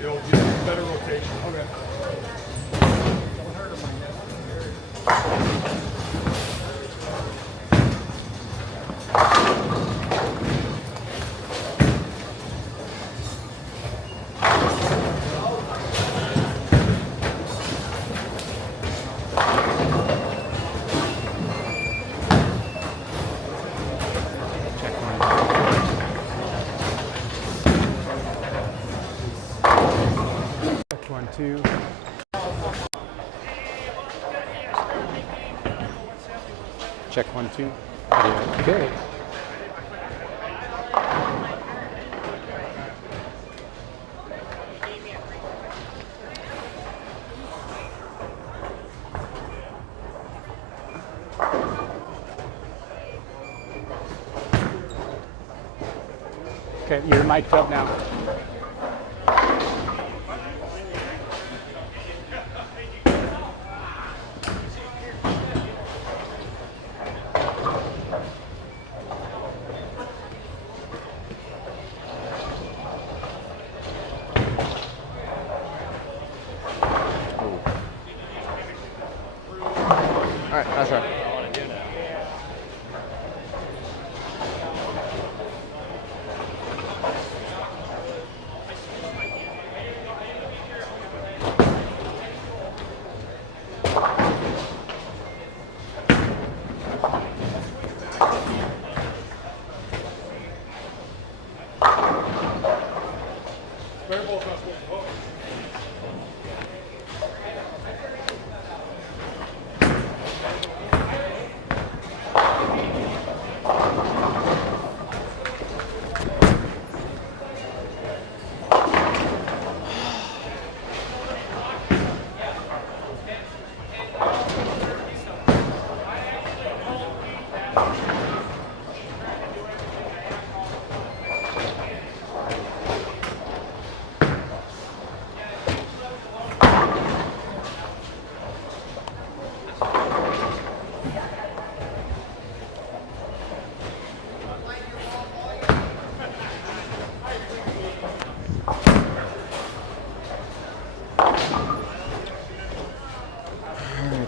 It'll give you better rotation. Okay. Two. Check 1 2. Okay. Okay, you're mic'd up now. All right, that's right.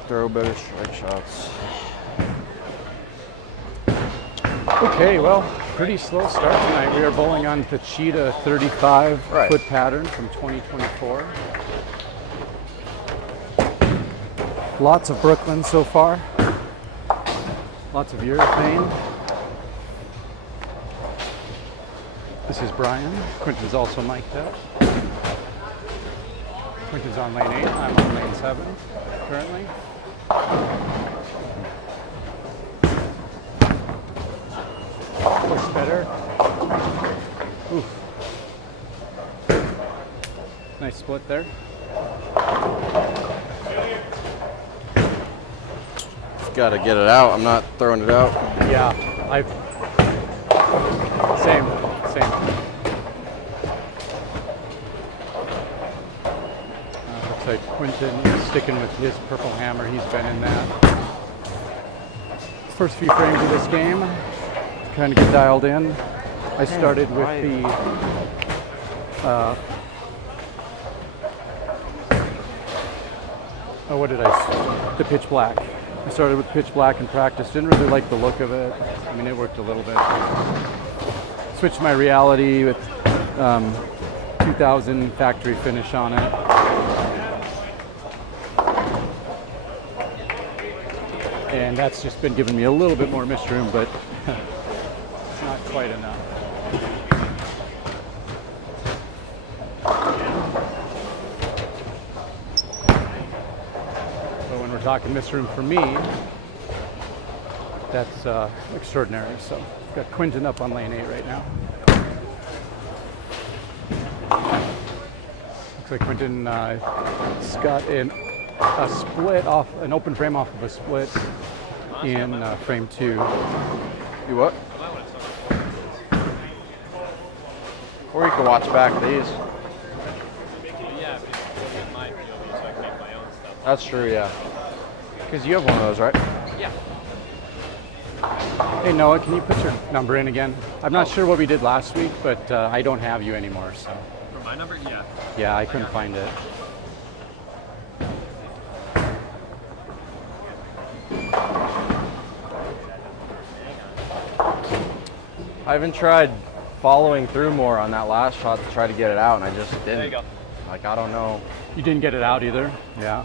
Throw better strike shots. Okay, well, pretty slow start tonight. We are bowling on the Cheetah 35 foot pattern from 2024. Lots of Brooklyn so far. Lots of urethane. This is Brian. Quinton's also mic'd up. Quinton's on lane 8. I'm on lane 7 currently. Looks better. Ooh. Nice split there. Got to get it out. I'm not throwing it out. Yeah, same. Looks like Quinton is sticking with his purple hammer. He's been in that. First few frames of this game, kind of get dialed in. I started with the the pitch black. I started with pitch black in practice. Didn't really like the look of it. I mean, it worked a little bit. Switched my reality with 2000 factory finish on it. And that's just been giving me a little bit more mist room, but it's not quite enough. But when we're talking mist room for me, that's extraordinary. So I've got Quinton up on lane 8 right now. Looks like Quinton got a split off, an open frame off of a split in frame 2. You what? Or you can watch back these. That's true, yeah. Because you have one of those, right? Yeah. Hey Noah, can you put your number in again? I'm not sure what we did last week, but I don't have you anymore, so. For my number? Yeah. Yeah, I couldn't find it. I even tried following through more on that last shot to try to get it out, and I just didn't. There you go. Like, I don't know. You didn't get it out either? Yeah.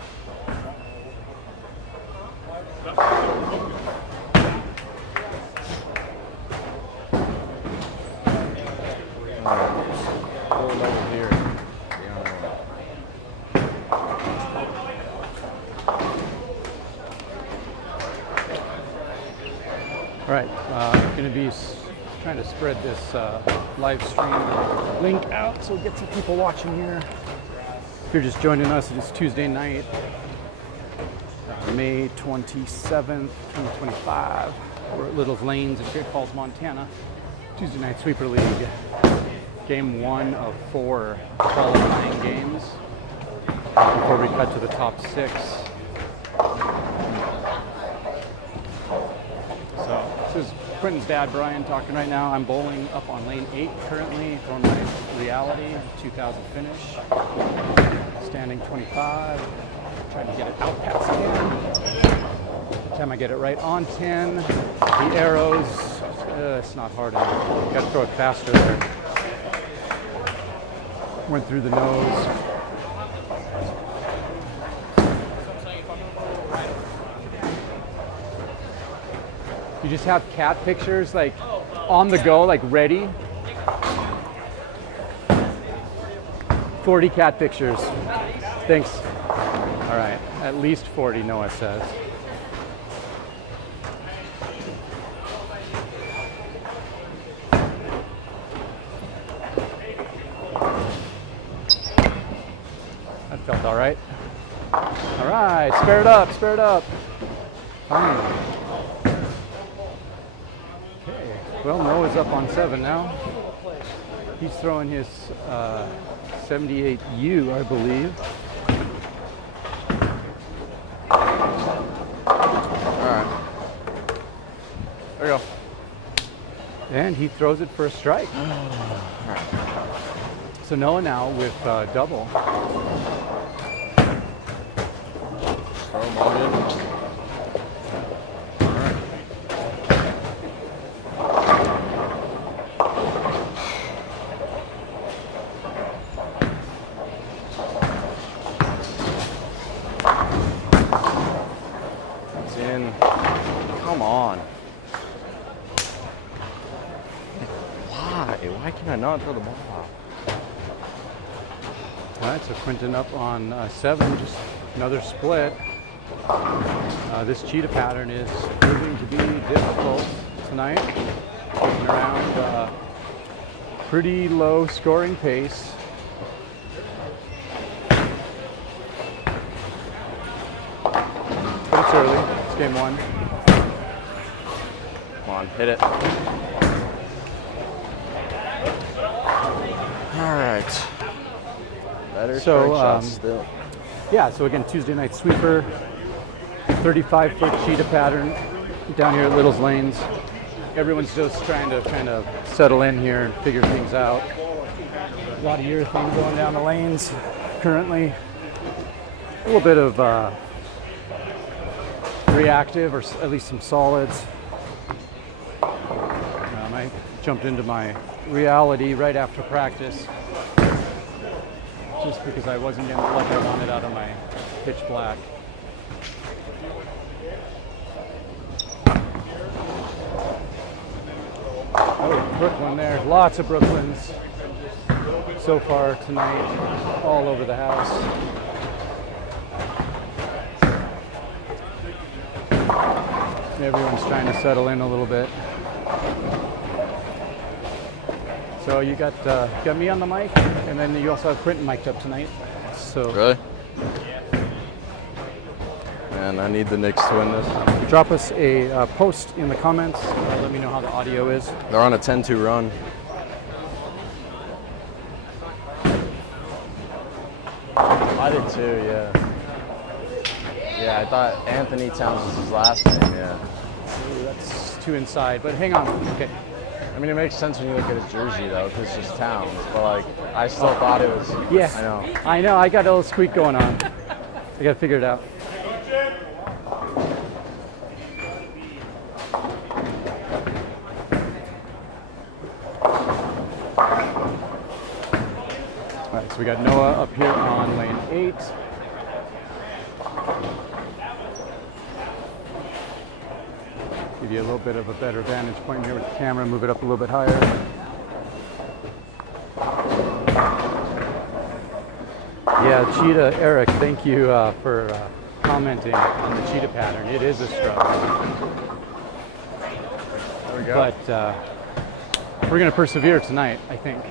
Pull it over here. All right, going to be trying to spread this live stream link out so we get some people watching here. If you're just joining us, it is Tuesday night, May 27th, 2025. We're at Little's Lanes in Great Falls, Montana. Tuesday Night Sweeper League. Game 1 of 4 qualifying games before we cut to the top 6. So this is Quinton's dad, Brian, talking right now. I'm bowling up on lane 8 currently, throwing my reality, 2000 finish. Standing 25, trying to get it out past 10. By the time I get it right on 10, the arrows, it's not hard enough. Got to throw it faster there. Went through the nose. You just have cat pictures like on the go, like ready. 40 cat pictures. Thanks. All right, at least 40, Noah says. That felt all right. All right, spare it up, spare it up. Fine. Okay, well, Noah's up on 7 now. He's throwing his 78U, I believe. All right. There you go. And he throws it for a strike. So Noah now with double. Throw them all in. It's in. Come on. Why? Why can I not throw the ball out? All right, so Quinton up on 7, just another split. This cheetah pattern is proving to be difficult tonight. Moving around pretty low scoring pace. But it's early, it's game 1. Come on, hit it. All right. Better strike shots still. Yeah, so again, Tuesday Night Sweeper, 35-foot cheetah pattern down here at Little's Lanes. Everyone's just trying to kind of settle in here and figure things out. A lot of urethane going down the lanes currently. A little bit of reactive, or at least some solids. I jumped into my reality right after practice, just because I wasn't getting the look I wanted out of my pitch black. Oh, Brooklyn there. Lots of Brooklyns so far tonight, all over the house. Everyone's trying to settle in a little bit. So you got me on the mic, and then you also have Quinton mic'd up tonight. So Really? Man, I need the Knicks to win this. drop us a post in the comments. Let me know how the audio is. They're on a 10-2 run. I did too, yeah. Yeah, I thought Anthony Towns was his last name, yeah. Ooh, that's too inside, but hang on. Okay. I mean, it makes sense when you look at his jersey, though, because it's just Towns. But, like, I still thought it was. Yeah. I know. I know. I got a little squeak going on. I got to figure it out. All right, so we got Noah up here on lane 8. Give you a little bit of a better vantage point here with the camera. Move it up a little bit higher. Yeah, Cheetah, Eric, thank you for commenting on the Cheetah pattern. It is a struggle. There we go. But we're going to persevere tonight, I think.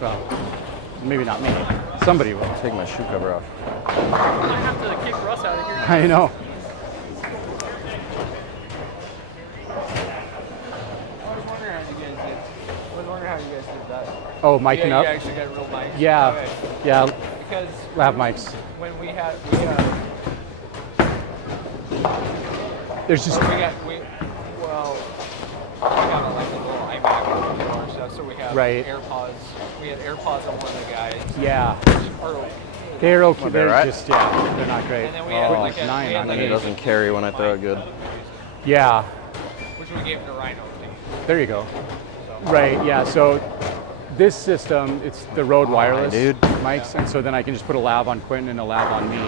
Well, maybe not me. Somebody will. Take my shoe cover off. I have to kick Russ out of here. I know. I was wondering how you guys did that. Oh, miking You up? actually got real mics. Yeah. Okay. Yeah, Because lav mics. when we had There's just, we got a like a little iMac and our stuff, so we have Right. AirPods. We had AirPods on one of the guys. yeah. Or okay. They're okay. They're right? just, yeah, they're not great. And then we had like a 9 on And it 8. doesn't carry when I throw it good. Yeah, which we gave to Rhino too. there you go. Right, yeah, so this system, it's the Rode wireless dude. mics, and so then I can just put a lav on Quinton and a lav on me.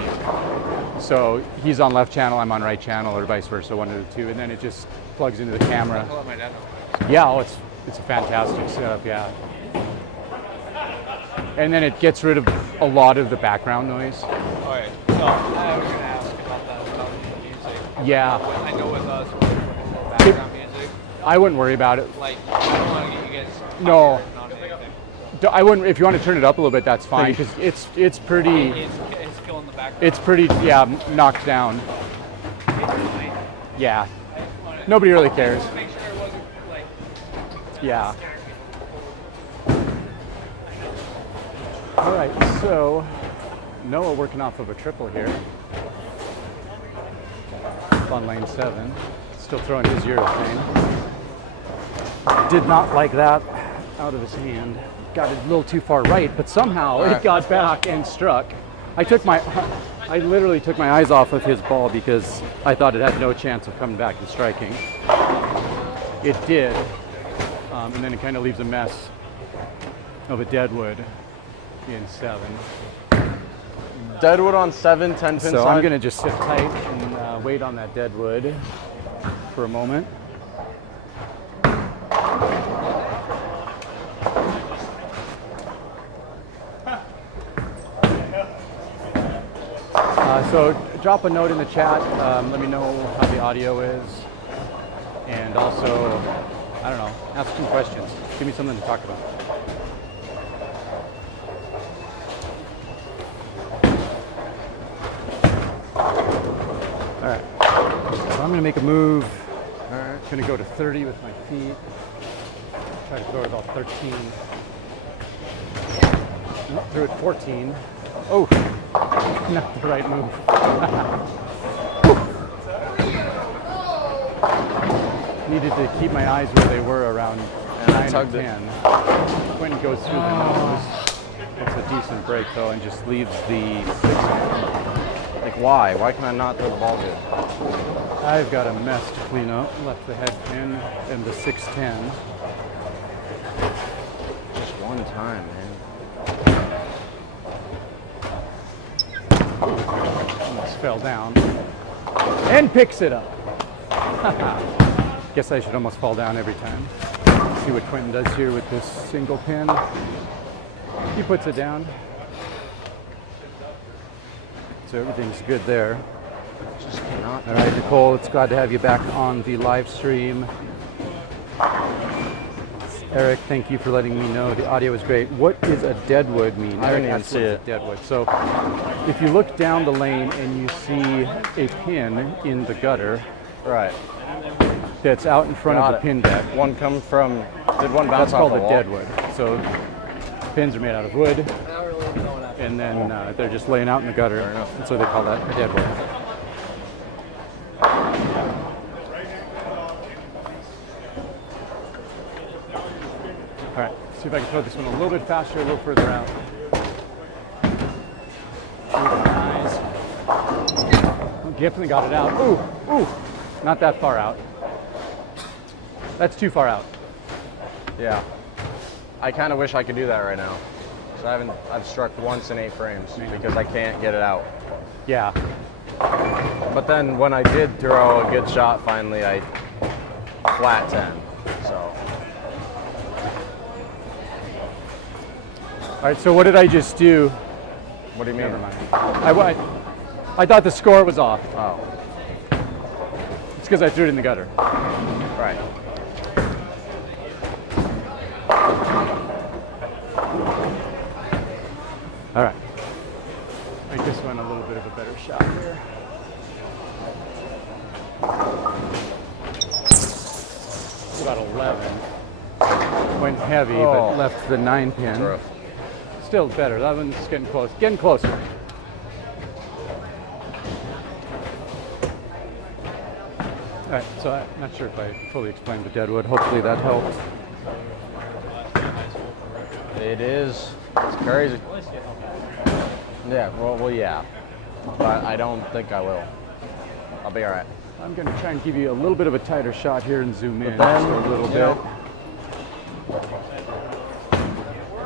So he's on left channel, I'm on right channel, or vice versa, one of the two, and then it just plugs into the camera. I'll let my dad know. Yeah, oh, it's a fantastic setup, yeah. And then it gets rid of a lot of the background noise. Okay, so I was gonna ask about that about the music. Yeah, I know with us, we're putting a little background music. I wouldn't worry about it. Like, I don't want to get you guys. No. copyrighted on anything. I wouldn't. If you want to turn it up a little bit, that's fine because it's pretty. It's killing the background. It's pretty, yeah, knocked down. Yeah, nobody really cares. Make sure it wasn't like. Yeah. All right, so Noah working off of a triple here. Up on lane 7, still throwing his urethane. Did not like that out of his hand. Got it a little too far right, but somehow it got back and struck. I literally took my eyes off of his ball because I thought it had no chance of coming back and striking. It did, and then it kind of leaves a mess of a deadwood in 7. Deadwood on 7, 10 pin So side. I'm gonna just sit tight and wait on that deadwood for a moment. So drop a note in the chat. Let me know how the audio is, and also, I don't know, ask some questions. Give me something to talk about. All right. So I'm gonna make a move. All right. I'm gonna go to 30 with my feet. Try to throw it about 13. Nope, threw it 14. Oh. Not the right move. Needed to keep my eyes where they were around 9 or tugged it. 10. Quinton goes through the nose. It's a decent break though, and just leaves the 6. Like, why? Why can I not throw the ball good? I've got a mess to clean up. Left the head pin and the 610. Just one time, man. Almost fell down and picks it up. Guess I should almost fall down every time. See what Quinton does here with this single pin. He puts it down. So everything's good there. Just cannot. All right, Nicole, it's glad to have you back on the live stream. Eric, thank you for letting me know the audio is great. What does a deadwood mean? I didn't Eric even asked see what is it. a deadwood. So if you look down the lane and you see a pin in the gutter Right. that's out in front Got of the it. pin deck, One come from. Did one bounce that's called off a the wall? deadwood. So pins are made out of wood, Not really going up. and then they're just laying out in the gutter, and so they call that a deadwood. See if I can throw this one a little bit faster, a little further out. Nice. Oh, definitely got it out. Ooh, ooh, not that far out. That's too far out. Yeah. I kind of wish I could do that right now. So I've struck once in 8 frames because I can't get it out. Yeah. But then when I did throw a good shot finally, I flat 10. So. All right, so what did I just do? What do you mean? Never mind. I thought the score was off. Oh. It's because I threw it in the gutter. Right. All right. Make this one a little bit of a better shot here. It's about 11. Went heavy, but left the 9 pin. Rough. Still better. That one's getting close. Getting closer. All right, so I'm not sure if I fully explained the deadwood. Hopefully that helped. It is. It's crazy. Yeah, well, yeah. But I don't think I will. I'll be all right. I'm going to try and give you a little bit of a tighter shot here and zoom in But then, just a little you bit. know-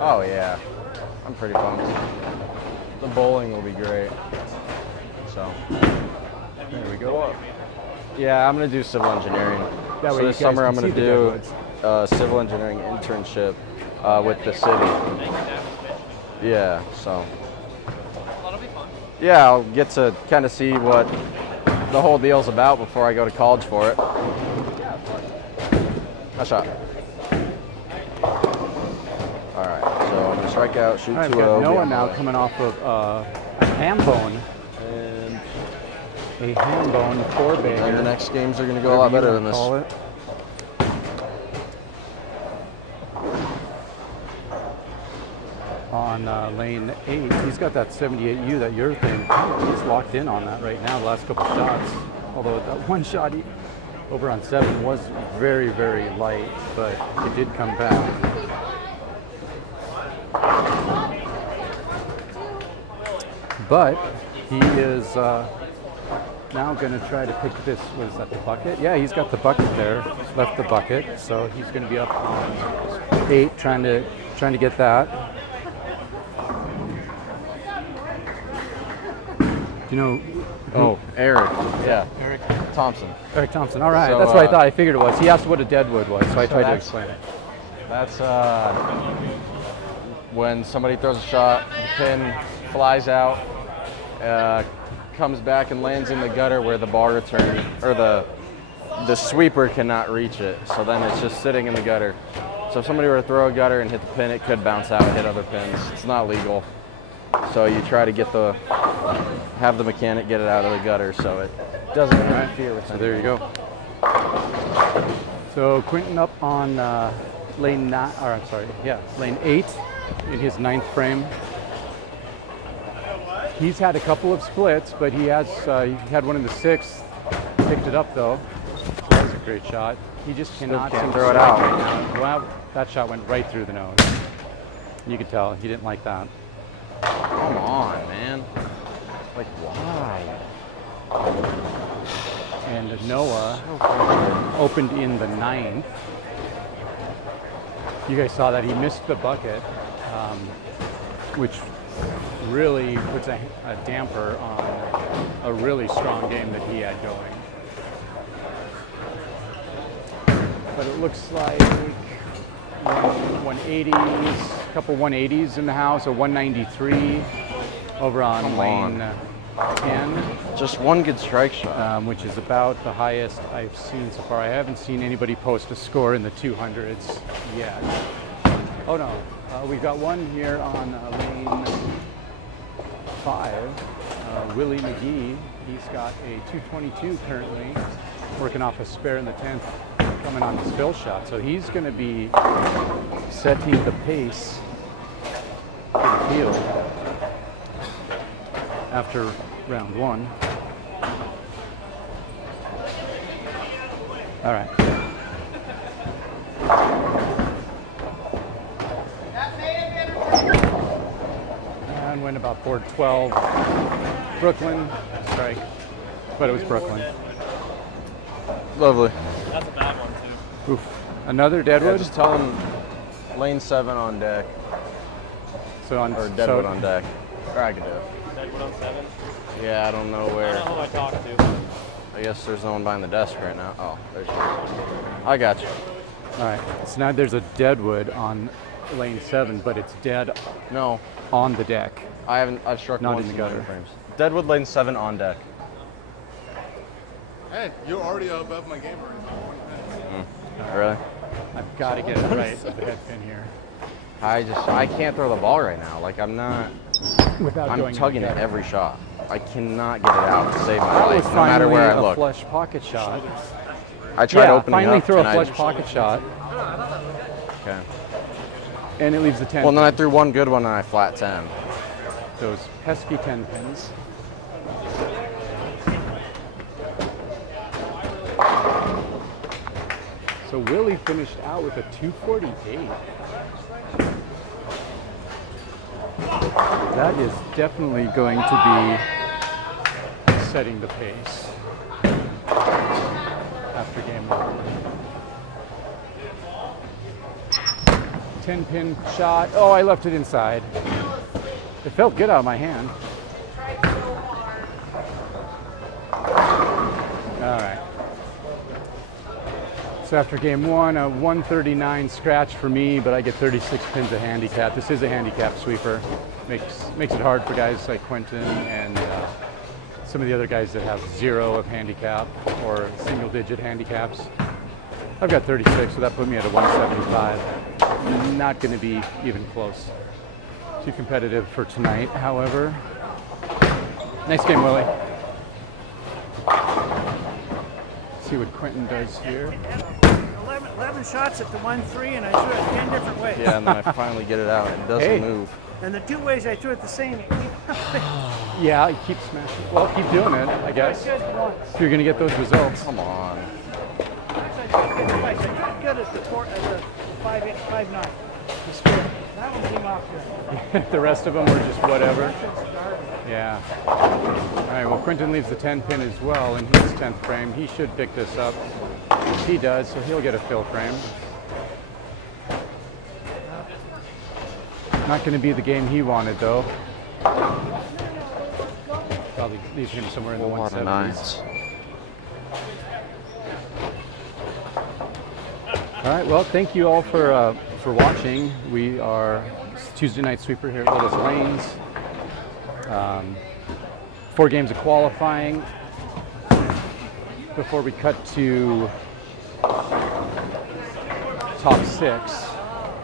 Oh, yeah. I'm pretty pumped. The bowling will be great. So, There we go. yeah, I'm going to do civil engineering. That way So you this guys summer can I'm going see to the do deadwoods. a civil engineering internship with the city. Yeah, so. That'll be fun. Yeah, I'll get to kind of see what the whole deal's about before I go to college for it. Nice shot. All right, so I'm gonna strike out, shoot All right, 2-0. we've got be Noah on my now way. coming off of a ham bone. And A ham bone four-bagger. then the next games are gonna go a lot better than this. Call it. On lane 8, he's got that 78U, that urethane. He's locked in on that right now, the last couple shots. Although that one shot over on 7 was very, very light, but it did come back. But he is now going to try to pick this. Was that the bucket? Yeah, he's got the bucket there. Left the bucket, so he's going to be up on 8, trying to get that. Do you know? Oh, Eric. Yeah. Eric Thompson. Eric Thompson. All right, So, that's what I thought. I figured it was. He asked what a deadwood was, so I tried to that's- explain it. That's when somebody throws a shot, the pin flies out, comes back and lands in the gutter where the bar return or the sweeper cannot reach it. So then it's just sitting in the gutter. So if somebody were to throw a gutter and hit the pin, it could bounce out and hit other pins. It's not legal. So you try to have the mechanic get it out of the gutter so it doesn't interfere with So anything. there you go. So Quinton up on lane 8 in his 9th frame. He's had a couple of splits, but he had one in the 6th. Picked it up though. That was a great shot. He just cannot can't seem to throw it strike out. right now. Well, that shot went right through the nose. You could tell he didn't like that. Come on, man. Like, why? And Noah opened in the 9th. You guys saw that he missed the bucket, which really puts a damper on a really strong game that he had going. But it looks like 180s, a couple 180s in the house, a 193 over on Come lane on. 10. Just one good strike shot. Which is about the highest I've seen so far. I haven't seen anybody post a score in the 200s yet. Oh no, we've got one here on lane 5. Willie McGee, he's got a 222 currently, working off a spare in the 10th, coming on his fill shot. So he's going to be setting the pace for the field after round 1. All right. went about 412. Brooklyn, strike. But it was Brooklyn. Lovely. That's a bad one too. Oof. Another Yeah, deadwood? just tell him lane 7 on deck. So on Or deadwood on deck. Or I could do it. Deadwood on 7. Yeah, I don't know I where. don't know who I talked to. I guess there's no one behind the desk right now. Oh, there's you. I got you. All right. So now there's a deadwood on lane 7, but it's dead No, on the deck. I've struck Not once in the million gutter. frames. Deadwood lane 7 on deck. Hey, you're already above my game already. Really? I've got to get it right with the head pin here. I can't throw the ball right now. Like I'm Without going in the tugging it gutter. every shot. I cannot get it out to save my That was life, no matter finally where I a look. flush pocket shot. I tried Yeah, opening finally up throw a and flush pocket shot, Okay. and it leaves the 10. Well, then I threw one good one and I flat 10. Those pesky 10 pins. So Willie finished out with a 248. That is definitely going to be setting the pace after game 1. 10 pin shot. Oh, I left it inside. It felt good out of my hand. All right. So after game 1, a 139 scratch for me, but I get 36 pins of handicap. This is a handicap sweeper. Makes it hard for guys like Quinton and some of the other guys that have 0 of handicap or single-digit handicaps. I've got 36, so that put me at a 175. Not going to be even close. Too competitive for tonight, however. Nice game, Willie. See what Quinton does here. 11 shots at the 1-3, and I threw it 10 different ways. Yeah, and then I finally get it out and it doesn't Hey. move. And the 2 ways I threw it the same. Yeah, keep smashing. Well, keep doing it, I guess. Good once. If you're going to get those results. Come on. I threw it good at the 5-9. That one came off good. The rest of them were just whatever. Yeah. All right, well, Quinton leaves the 10 pin as well in his 10th frame. He should pick this up. He does, so he'll get a fill frame. Not going to be the game he wanted, though. Probably leave him somewhere in the A lot of 170s. nines. All right, well, thank you all for watching. We are Tuesday Night Sweeper here at Little Lanes. 4 games of qualifying before we cut to top 6.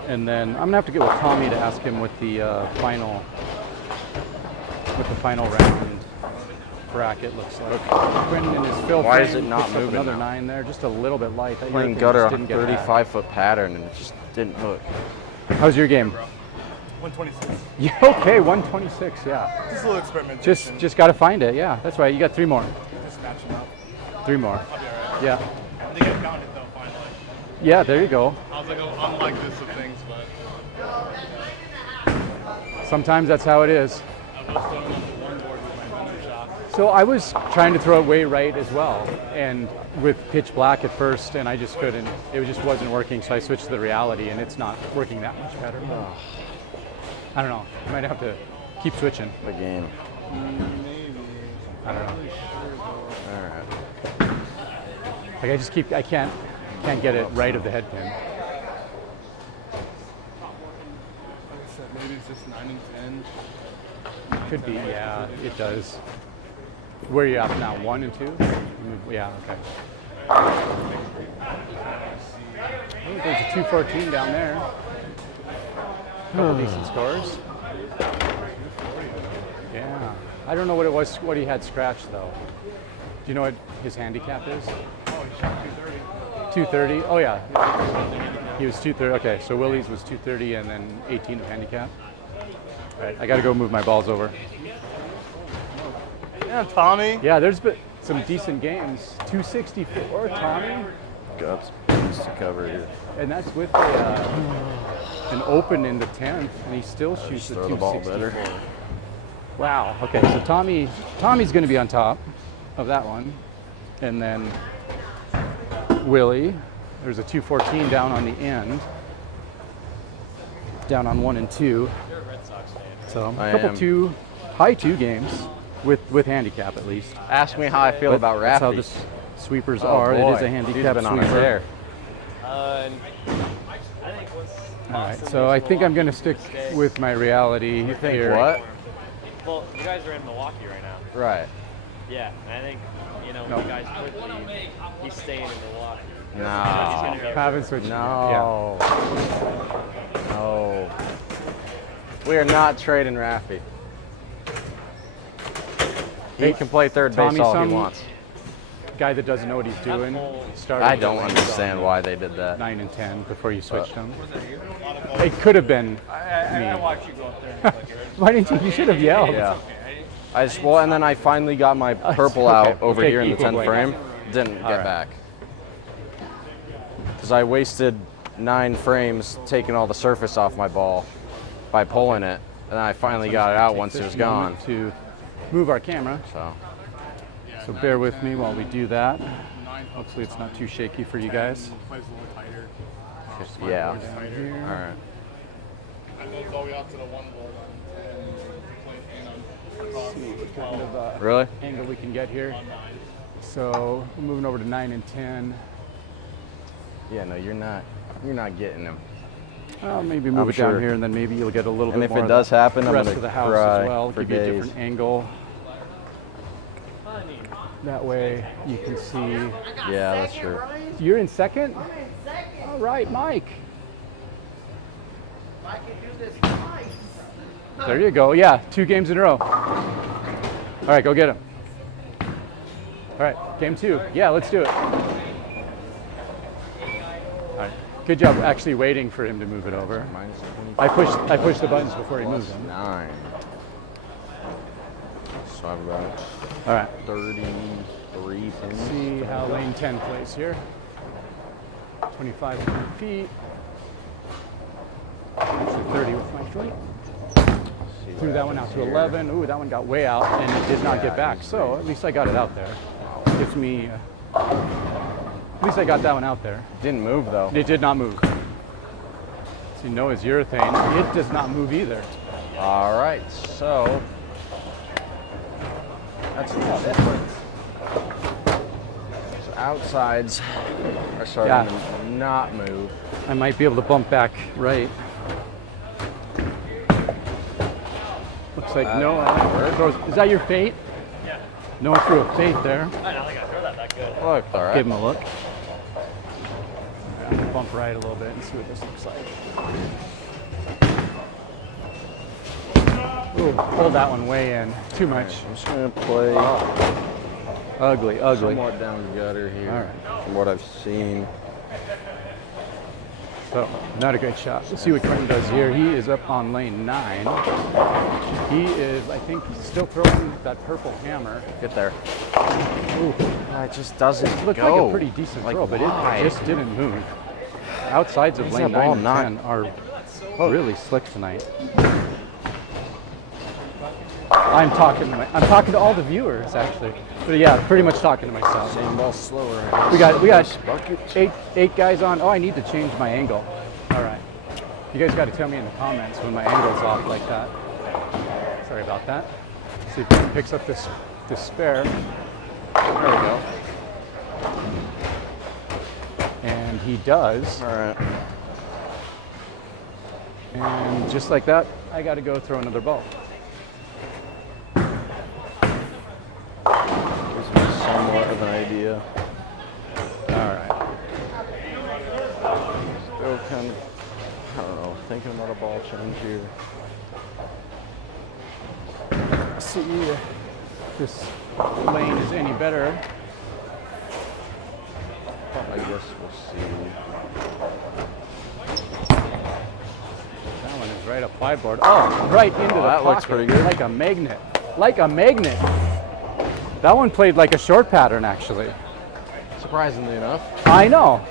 And then I'm gonna have to get with Tommy to ask him what the final round bracket looks like. Quinton in his fill Why is frame it not picks up moving another now? 9 there, just a little bit light. That Playing European gutter just on a didn't get back. 35-foot pattern and it just didn't hook. How's your game? 126. Yeah, okay, 126. Yeah, Just a little experimentation. just got to find it. Yeah, that's right. You got 3 more. Just matching up. 3 more. I'll be alright. Yeah, I think I found it though, finally. yeah. There you go. I was like, oh, I'm like this with things, but Sometimes that's how it is. I was throwing on the one board with my winner shot. So I was trying to throw it way right as well, and with pitch black at first, and I just couldn't. It just wasn't working. So I switched to the reality, and it's not working that much better. I don't know. I might have to keep switching. The game. Maybe. I don't know. All right. Like I can't get it right of the head pin. Like I said, maybe it's just 9 and 10. Could be, yeah, it does. Where are you at now? 1 and 2? Yeah, okay. Oh, there's a 214 down there. Couple decent scores. Yeah. I don't know what it was, what he had scratched though. Do you know what his handicap is? Oh, he shot 230. 230? Oh yeah. He was 230. Okay, so Willie's was 230 and then 18 of handicap. All right, I got to go move my balls over. Yeah, Tommy. Yeah, there's been some decent games. 264, Tommy. Guts to cover here. And that's with an open in the 10th, and he still shoots Just a throw the ball 264. better. Wow. Okay, so Tommy's going to be on top of that one, and then Willie. There's a 214 down on the end, down on 1 and 2. You're a Red Sox fan. So I a couple am. high two games with handicap at least. Ask me how I feel about That's how Raffy. the sweepers Oh, are. boy. It is a He's handicap been on a sweeper. tear. I think what's All right, awesome so is I think I'm Milwaukee going to stick stay. with my reality You think here. what? Well, you guys are in Milwaukee right now. Right. Yeah, and I think, No. you guys would leave. He's staying in Milwaukee. He's No. gonna be Haven't switched. No. No. We are not trading Raffy. He can play third base Tommy, all some he wants. Guy that doesn't know what he's doing. Started I don't with understand why they did that. 9 and 10 before you switched him. It could have been. I watched you go up there and click it. Why didn't you? You should have yelled. Yeah. I just, well, and then I finally got my purple okay. out over Okay, here in the equal 10th blade. frame. Didn't All get right. back. Because I wasted 9 frames taking all the surface off my ball by pulling it. And then I finally got it out Take once it this was gone. moment to move our camera. So bear with me while we do that. Hopefully it's not too shaky for you guys. Plays a little tighter. Yeah. Down here. All right. And then go out to the 1 ball and play, What kind of Really? angle we can get here. So we're moving over to 9 and 10. Yeah, no, you're not getting him. Well, maybe move I'm it down sure. here, and then maybe you'll get a little And bit if more it of does the happen, I'm rest gonna of the house cry as well. for Give you a days. different angle. That way you can see. Yeah, that's true. You're in second? All right, Mike. There you go. Yeah, 2 games in a row. All right, go get him. All right, game 2. Yeah, let's do it. All right. Good job actually waiting for him to move it over. Minus I pushed the buttons before he moved them. 9. So I've got All right. 33 pins. See how lane 10 plays here. 25 with my feet. Actually 30 with my feet. Threw that one out to 11. Ooh, that one got way out and it did not get back. So at least I got it out there. Gives me, at least I got that one out there. Didn't move though. It did not move. See, Noah's urethane, it does not move either. All right, so that's about it. So outsides are starting to not move. I might be able to bump back right. Looks like Noah throws. Is that your feint? Yeah. Noah threw a feint there. I don't think I throw that good. Look, all right. Give him a look. I'm gonna bump right a little bit and see what this looks like. Ooh, pulled that one way in. Too much. I'm just gonna play Ugly, ugly. somewhat down gutter here. All right. From what I've seen. So, not a great shot. Let's see what Quinton does here. He is up on lane 9. He is, I think, he's still throwing that purple hammer. Get there. Ooh, It just doesn't looked go. like a pretty decent Like, throw, but why? it just didn't move. Outsides of Is lane that ball 9 and not- 10 are really slick tonight. I'm talking to all the viewers actually. But yeah, pretty much talking to myself. Same ball slower. We got eight guys on. Oh, I need to change my angle. All right. You guys got to tell me in the comments when my angle's off like that. Sorry about that. See if he picks up this spare. There we go. And he does. All right. And just like that, I got to go throw another ball. Gives me somewhat of an idea. All right. Still kind of, I don't know, thinking about a ball change here. See if this lane is any better. I guess we'll see. That one is right up 5 board. Oh, right into the that looks pocket, pretty good. Like a magnet. Like a magnet. That one played like a short pattern, actually. Surprisingly enough. I know.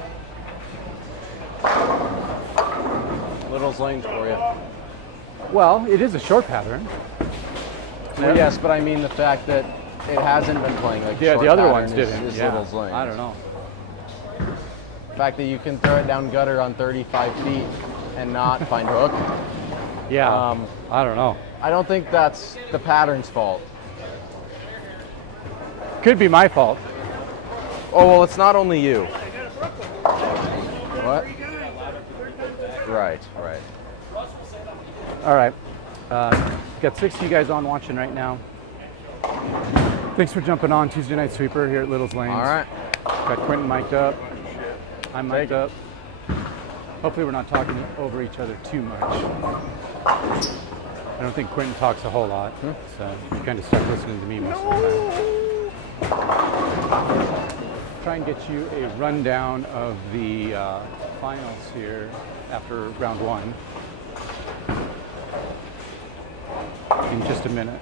Little's lanes for you. Well, it is a short pattern. Well, yes, but I mean the fact that it hasn't been playing like Yeah, short the other pattern ones is- didn't. is Yeah. Little's lane. I don't know. The fact that you can throw it down gutter on 35 feet and not find hook. Yeah. I don't know. I don't think that's the pattern's fault. Could be my fault. Oh, well, it's not only you. What? Right. All right. Got 6 of you guys on watching right now. Thanks for jumping on Tuesday Night Sweeper here at Little's Lanes. All right. Got Quinton mic'd up. I'm mic'd up. Hopefully we're not talking over each other too much. I don't think Quinton talks a whole lot, so you're kind of stuck listening to me most of the time. Try and get you a rundown of the finals here after round 1 in just a minute.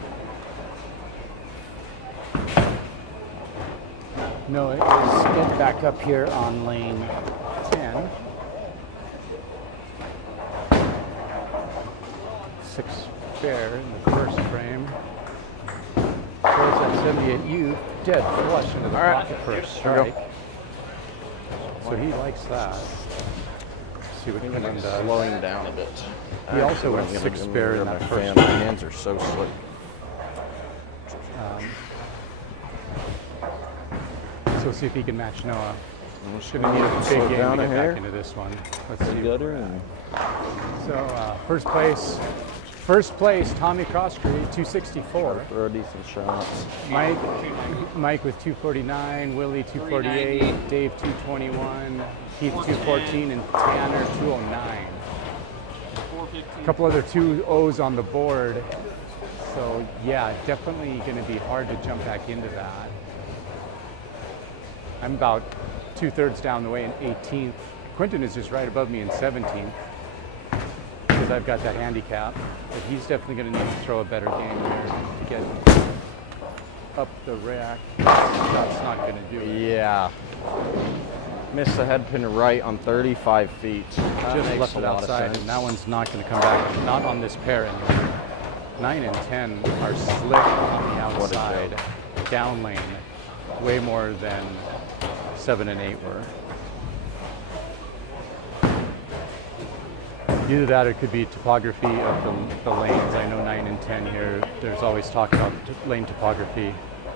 Noah is getting back up here on lane 10. 6 spare in the first frame. Throws that 78U dead flush into the pocket for a strike. So he likes that. See what Quinton does. Slowing down a bit. He also went 6 spare in that first My hands are so slick. So we'll see if he can match Noah. I'm just Gonna need a big slow game down to a get hair. back into this one. Let's see. Gutter and So first place, Tommy Croskery, 264. throw decent shots. Mike with 249, Willie 248, Dave 221, Keith 214, and Tanner 209. A couple other 2-0s on the board. So yeah, definitely going to be hard to jump back into that. I'm about 2/3 down the way in 18th. Quinton is just right above me in 17th because I've got that handicap. But he's definitely going to need to throw a better game here to get up the rack. That's not going to do it. Yeah. Missed the head pin right on 35 feet. That Just makes left a it lot of outside, sense. and that one's not going to come back. Not on this pair anyway. 9 and 10 are slick on the What a outside, down lane, way more than 7 and 8 were. Either that or it could be topography of the lanes. I know 9 and 10 here, there's always talk about lane topography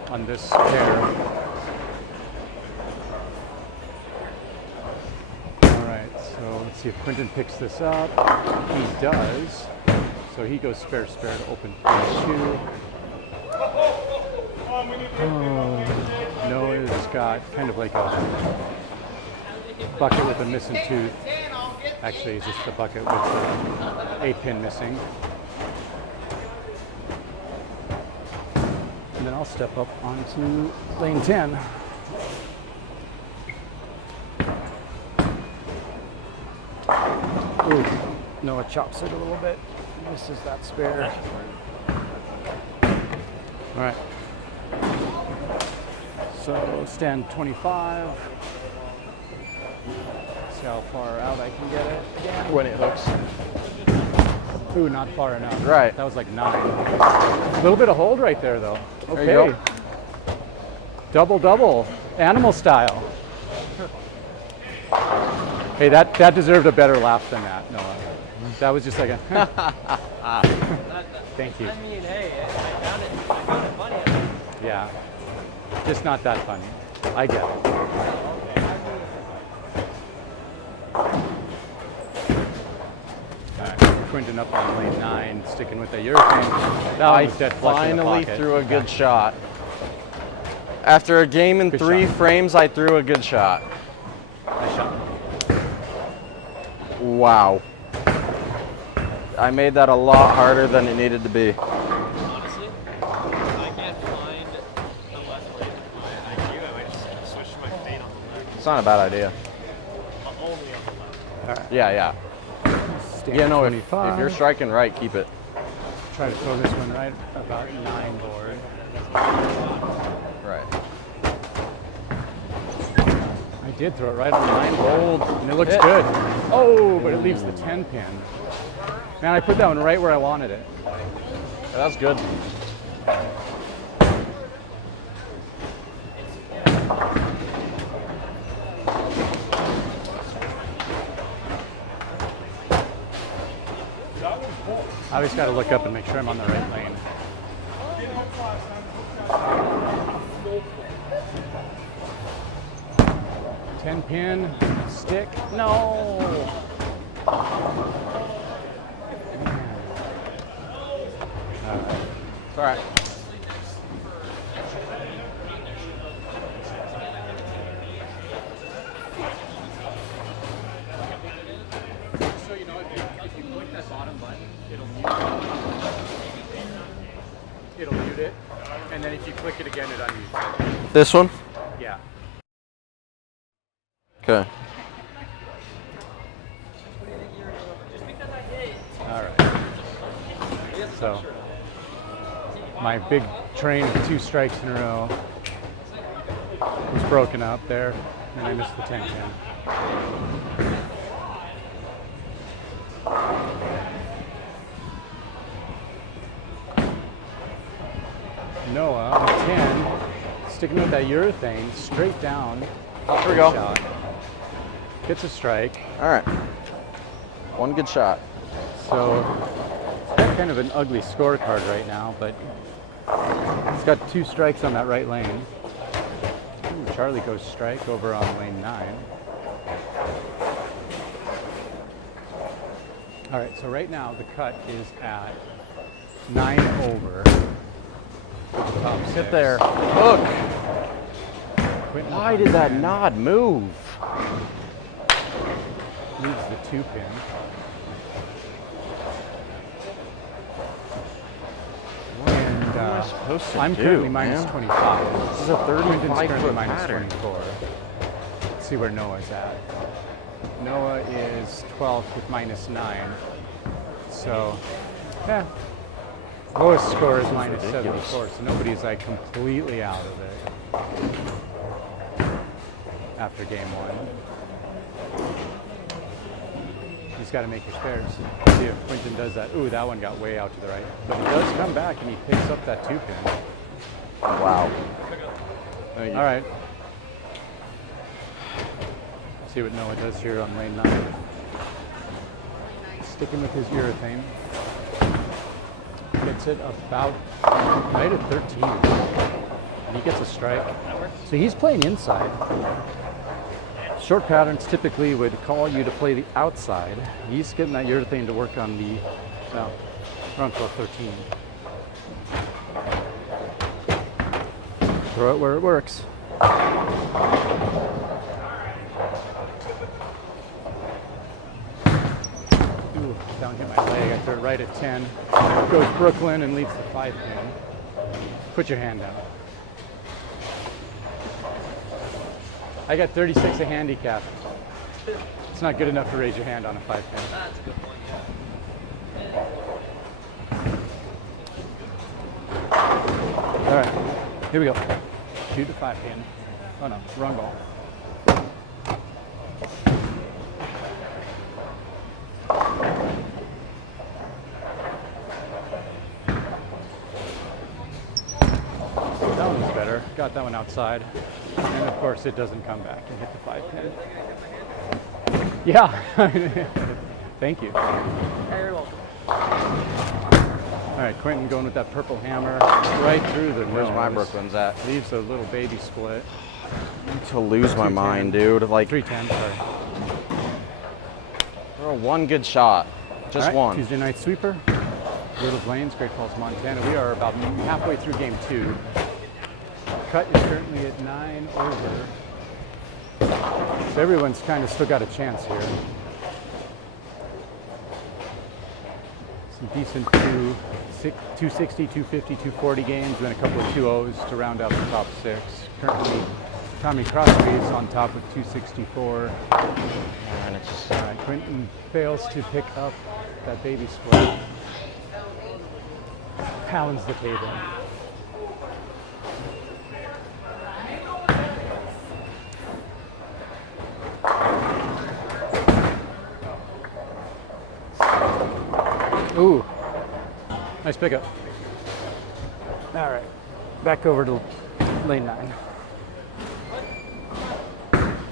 on this pair. All right, so let's see if Quinton picks this up. He does. So he goes spare to open 2. Noah's got kind of like a bucket with a missing tooth. Actually, it's just a bucket with a pin missing. And then I'll step up onto lane 10. Ooh, Noah chops it a little bit. Misses that spare. All right. So stand 25. See how far out I can get it again. When it hooks. Ooh, not far enough. Right. That was like 9. A little bit of hold right there, though. Okay. There you go. Double, animal style. Hey, that deserved a better laugh than that, Noah. That was just like a. Thank you. I mean, hey, I found it funny. Yeah. Just not that funny. I get it. Quinton up on lane 9, sticking with the European. That I was dead flush in the finally pocket. threw a good shot. After a game in Good 3 shot. frames, I threw a good shot. Nice shot. Wow. I made that a lot harder than it needed to be. Honestly, if I can't find the left lane like you, I might just switch to my fade on the left. It's not a bad idea. Only on the left. Yeah. Stand Yeah, no, if 25. you're striking right, keep it. Try to throw this one right about 9 board. Right. I did throw it right on 9 board, and it looks good. Oh, but it leaves the 10 pin. Man, I put that one right where I wanted it. Yeah, that's good. I always got to look up and make sure I'm on the right lane. Ten pin stick. No. It's all right. So you know, if you click that bottom button, it'll mute it, and then if you click it again, it unmutes it. This one? Yeah. Okay. All right. So my big train of 2 strikes in a row was broken up there, and I missed the 10 pin. Noah on 10, sticking with that urethane, straight down. Here we go. Shot. Gets a strike. All right. One good shot. So it's got kind of an ugly scorecard right now, but he's got 2 strikes on that right lane. Ooh, Charlie goes strike over on lane 9. All right, so right now the cut is at 9 over. Top 6. Sit there. Look. Quinton Why on did that 10. nod move? Leaves the 2 pin. And What am I supposed to I'm do, currently minus man? 25. This is a Quinton's 35 currently foot minus pattern. 24. Let's see where Noah's at. Noah is 12th with minus 9. So, yeah. Lowest score is minus ridiculous. 74, so nobody's like completely out of it after game 1. He's got to make his spares. See if Quinton does that. Ooh, that one got way out to the right. But he does come back and he picks up that 2 pin. Wow. All right. See what Noah does here on lane 9. Sticking with his urethane. Gets it about right at 13. And he gets a strike. So he's playing inside. Short patterns typically would call you to play the outside. He's getting that urethane to work on the around 12-13. Throw it where it works. Ooh, down hit my leg. I threw it right at 10. Goes Brooklyn and leaves the 5 pin. Put your hand down. I got 36 a handicap. It's not good enough to raise your hand on a 5 pin. That's a good point, yeah. All right, here we go. Shoot the 5 pin. Oh no, wrong ball. That one was better. Got that one outside. And of course it doesn't come back and hit the 5 pin. Yeah. Thank you. You're welcome. All right, Quinton going with that purple hammer right through the Where's my nose. Brooklyn's at? Leaves a little baby split. To lose my mind, dude. Like, 310, sorry. throw one good shot. Just All right, one. Tuesday night sweeper. Little Plains, Great Falls, Montana. We are about halfway through game 2. Cut is currently at 9 over. So everyone's kind of still got a chance here. Some decent 260, 250, 240 games, and then a couple of 2-0s to round out the top 6. Currently, Tommy Crosby's on top with 264. And it's just, All right, Quinton fails to pick up that baby split. Pounds the table. Ooh, nice pickup. All right, back over to lane 9.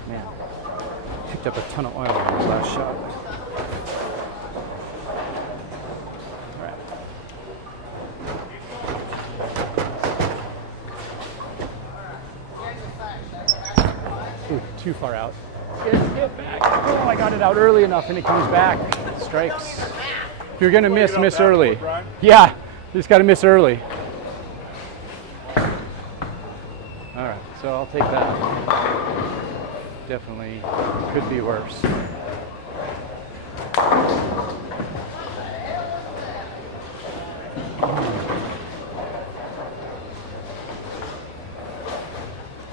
Man, picked up a ton of oil on his last shot. All right. Ooh, too far out. Get back. Oh, I got it out early enough and it comes back. Strikes. If you're gonna miss early. Yeah, you just gotta miss early. All right, so I'll take that. Definitely could be worse.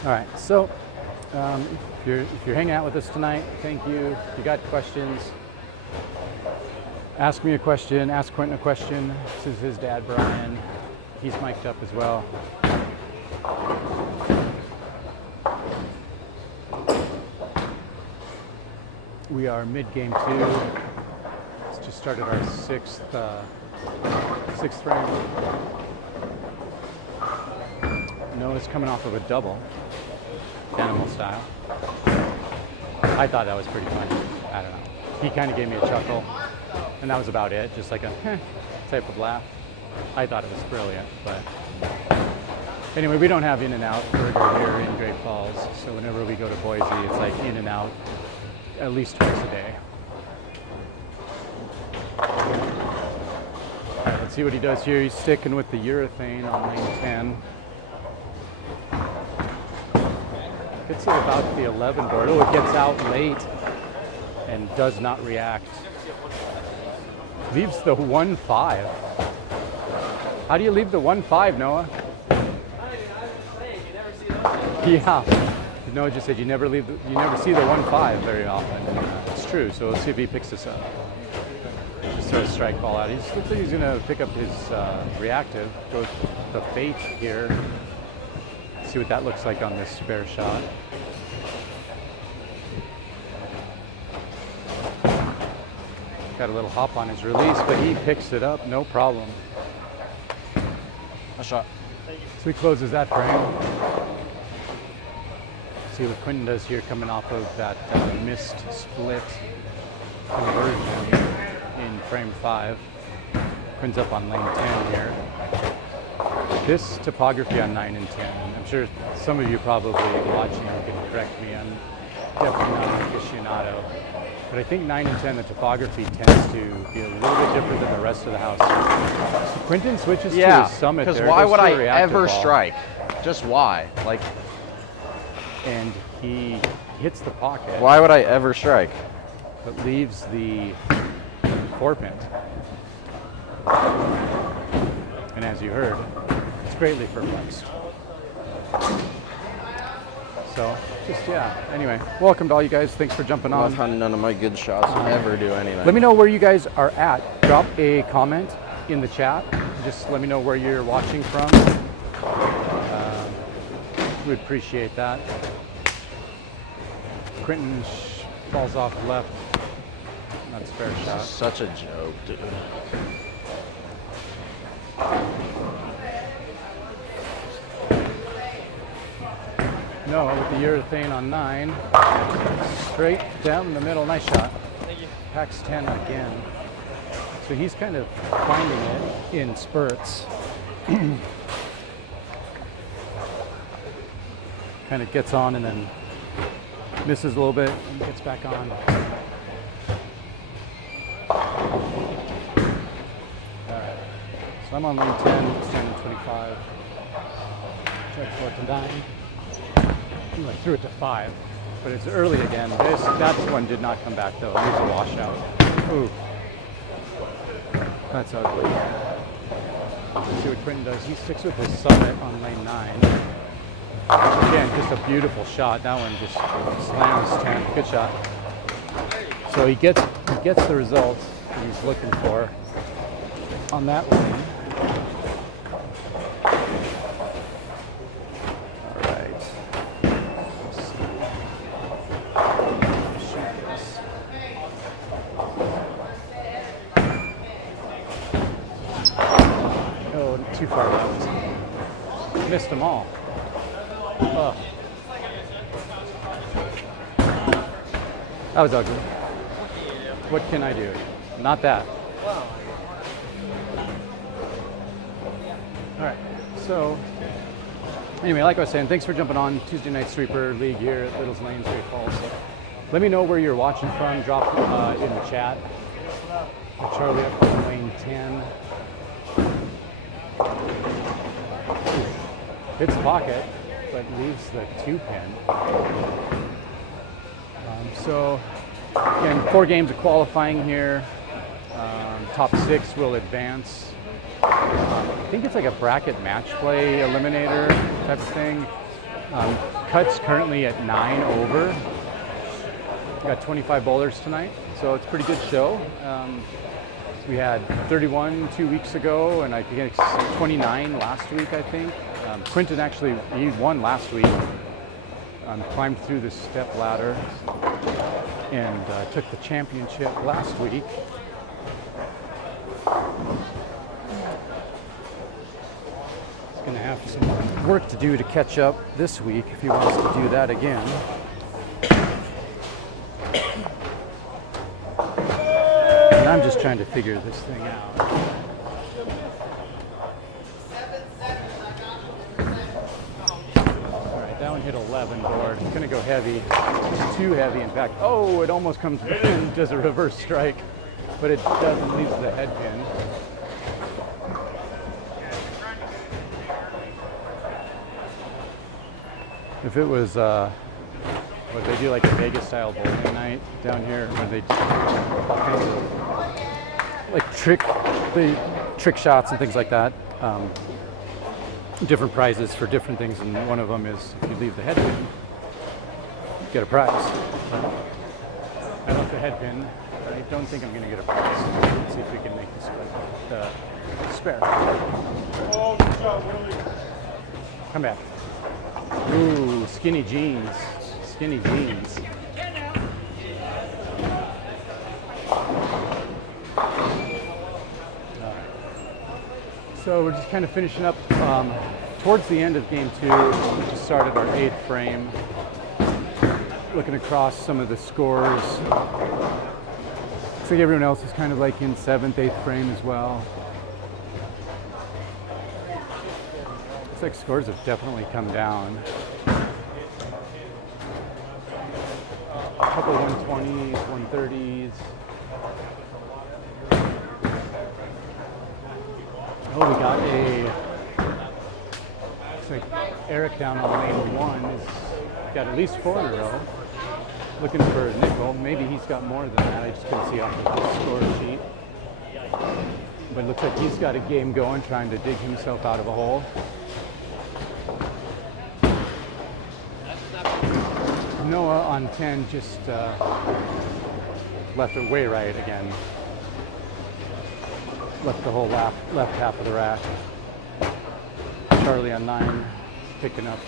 All right, so if you're hanging out with us tonight, thank you. If you got questions, ask me a question, ask Quinton a question. This is his dad, Brian. He's mic'd up as well. We are mid-game 2. It's just started our sixth frame. Noah's coming off of a double, animal style. I thought that was pretty funny. I don't know. He kind of gave me a chuckle, and that was about it. Just like a type of laugh. I thought it was brilliant, but anyway, we don't have in and out burger here in Great Falls, so whenever we go to Boise, it's like in and out at least twice a day. All right, let's see what he does here. He's sticking with the urethane on lane 10. It's at about the 11 board. Oh, it gets out late and does not react. Leaves the 1-5. How do you leave the 1-5, Noah? Yeah. Noah just said you never see the 1-5 very often. It's true. So let's see if he picks this up. Just throw a strike ball out. He looks like he's going to pick up his reactive. Go with the fate here. See what that looks like on this spare shot. Got a little hop on his release, but he picks it up, no problem. A shot. So he closes that frame. See what Quinton does here, coming off of that missed split conversion in frame 5. Quinton's up on lane 10 here. This topography on 9 and 10, I'm sure some of you probably watching can correct me. I'm definitely not an aficionado. But I think 9 and 10, the topography tends to be a little bit different than the rest of the house. So Quinton switches to his summit there. Because why would I ever ball. strike? Just why? Like, and he hits the pocket. why would I ever strike? But leaves the 4-pin. And as you heard, it's greatly perplexed. So, just, anyway, welcome to all you guys. Thanks for jumping on. I've had none of my good shots ever do anything. Let me know where you guys are at. Drop a comment in the chat. Just let me know where you're watching from. We'd appreciate that. Quinton falls off left. That's a fair shot. Such a joke, dude. No, with the urethane on 9. Straight down the middle. Nice shot. Thank you. Packs 10 again. So he's kind of finding it in spurts. Kind of gets on and then misses a little bit and gets back on. All right. So I'm on lane 10, it's 10 and 25. Check 4 to 9. Ooh, I threw it to 5, but it's early again. That one did not come back though. Here's a washout. Ooh, that's ugly. Let's see what Quinton does. He sticks with his summit on lane 9. Again, just a beautiful shot. That one just slams 10. Good shot. So he gets the results that he's looking for on that lane. Too far left. Missed them all. Ugh. That was ugly. What can I do? Not that. All right. So, anyway, like I was saying, thanks for jumping on Tuesday Night Sweeper League here at Little's Lane, Great Falls. Let me know where you're watching from. Drop in the chat. Charlie up in lane 10. Hits the pocket, but leaves the 2-pin. So, again, 4 games of qualifying here. Top 6 will advance. I think it's like a bracket match play eliminator type of thing. Cuts currently at 9 over. We got 25 bowlers tonight, so it's a pretty good show. We had 31 2 weeks ago, and I think 29 last week, I think. Quinton actually, he won last week. Climbed through the step ladder and took the championship last week. He's going to have some work to do to catch up this week if he wants to do that again. And I'm just trying to figure this thing out. That one hit 11 board. It's going to go heavy. It's too heavy, in fact. Oh, it almost comes in, does a reverse strike, but it doesn't, leaves the head pin. If it was, what they do, like a Vegas style bowling night down here, where they do all kinds of like trick shots and things like that. Different prizes for different things, and one of them is if you leave the head pin, you get a prize. I left the head pin. I don't think I'm going to get a prize. Let's see if we can make the spare. Come back. Ooh, skinny jeans. Skinny jeans. So we're just kind of finishing up towards the end of game 2. We just started our 8th frame. Looking across some of the scores. Looks like everyone else is kind of like in 7th, 8th frame as well. Looks like scores have definitely come down. A couple 120s, 130s. Oh, we got looks like Eric down on lane 1 has got at least 4 in a row. Looking for a nickel. Maybe he's got more than that. I just couldn't see off of the score sheet. But it looks like he's got a game going, trying to dig himself out of a hole. Noah on 10 just left it way right again. Left the whole left half of the rack. Charlie on 9 picking up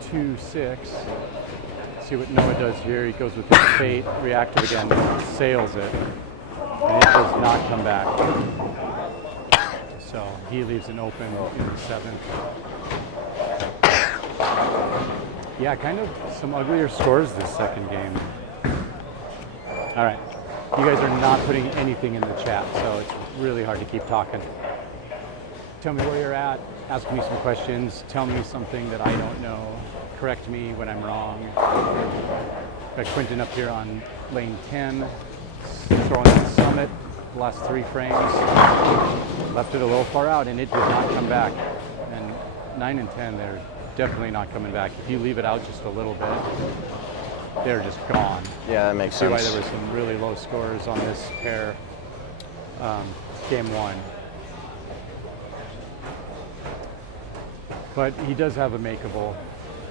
2-6. See what Noah does here. He goes with his fate, reactive again, sails it, and it does not come back. So he leaves an open in the 7th. Yeah, kind of some uglier scores this second game. All right. You guys are not putting anything in the chat, so it's really hard to keep talking. Tell me where you're at, ask me some questions, tell me something that I don't know, correct me when I'm wrong. Got Quinton up here on lane 10, throwing the summit, the last 3 frames. Left it a little far out, and it did not come back. And 9 and 10, they're definitely not coming back. If you leave it out just a little bit, they're just gone. Yeah, that makes sense. See why there were some really low scores on this pair, game 1. But he does have a makeable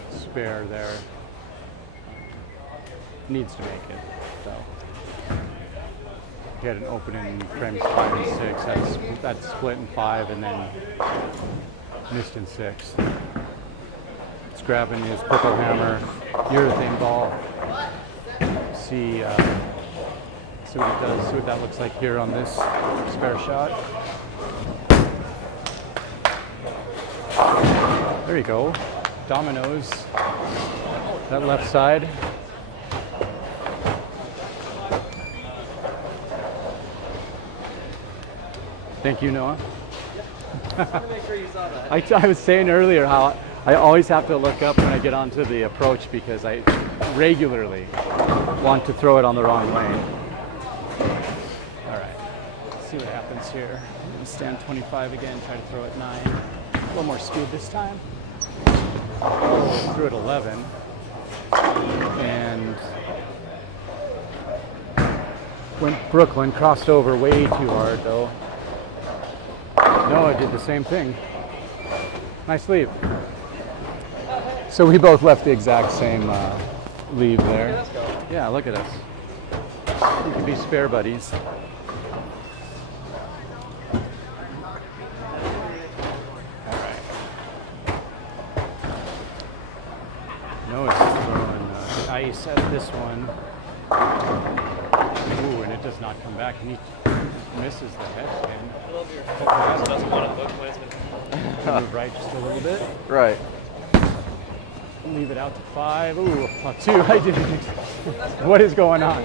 spare there. Needs to make it, so. He had an open in frames 5 and 6. That's split in 5 and then missed in 6. He's grabbing his purple hammer, urethane ball. See what it does, see what that looks like here on this spare shot. There you go. Dominoes. That left side. Thank you, Noah. Make sure you saw that. I was saying earlier how I always have to look up when I get onto the approach because I regularly want to throw it on the wrong lane. All right, let's see what happens here. I'm gonna stand 25 again, try to throw it 9. A little more speed this time. Oh, threw it 11. And went Brooklyn, crossed over way too hard though. Noah did the same thing. Nice leave. So we both left the exact same leave there. Let's go. Yeah, look at us. We could be spare buddies. All right. Noah's throwing ice at this one. Ooh, and it does not come back. And he misses the head spin. I love your focus. Doesn't want to hook placement. Move right just a little bit. Right. Leave it out to 5. Ooh, a 2. I didn't. What is going on?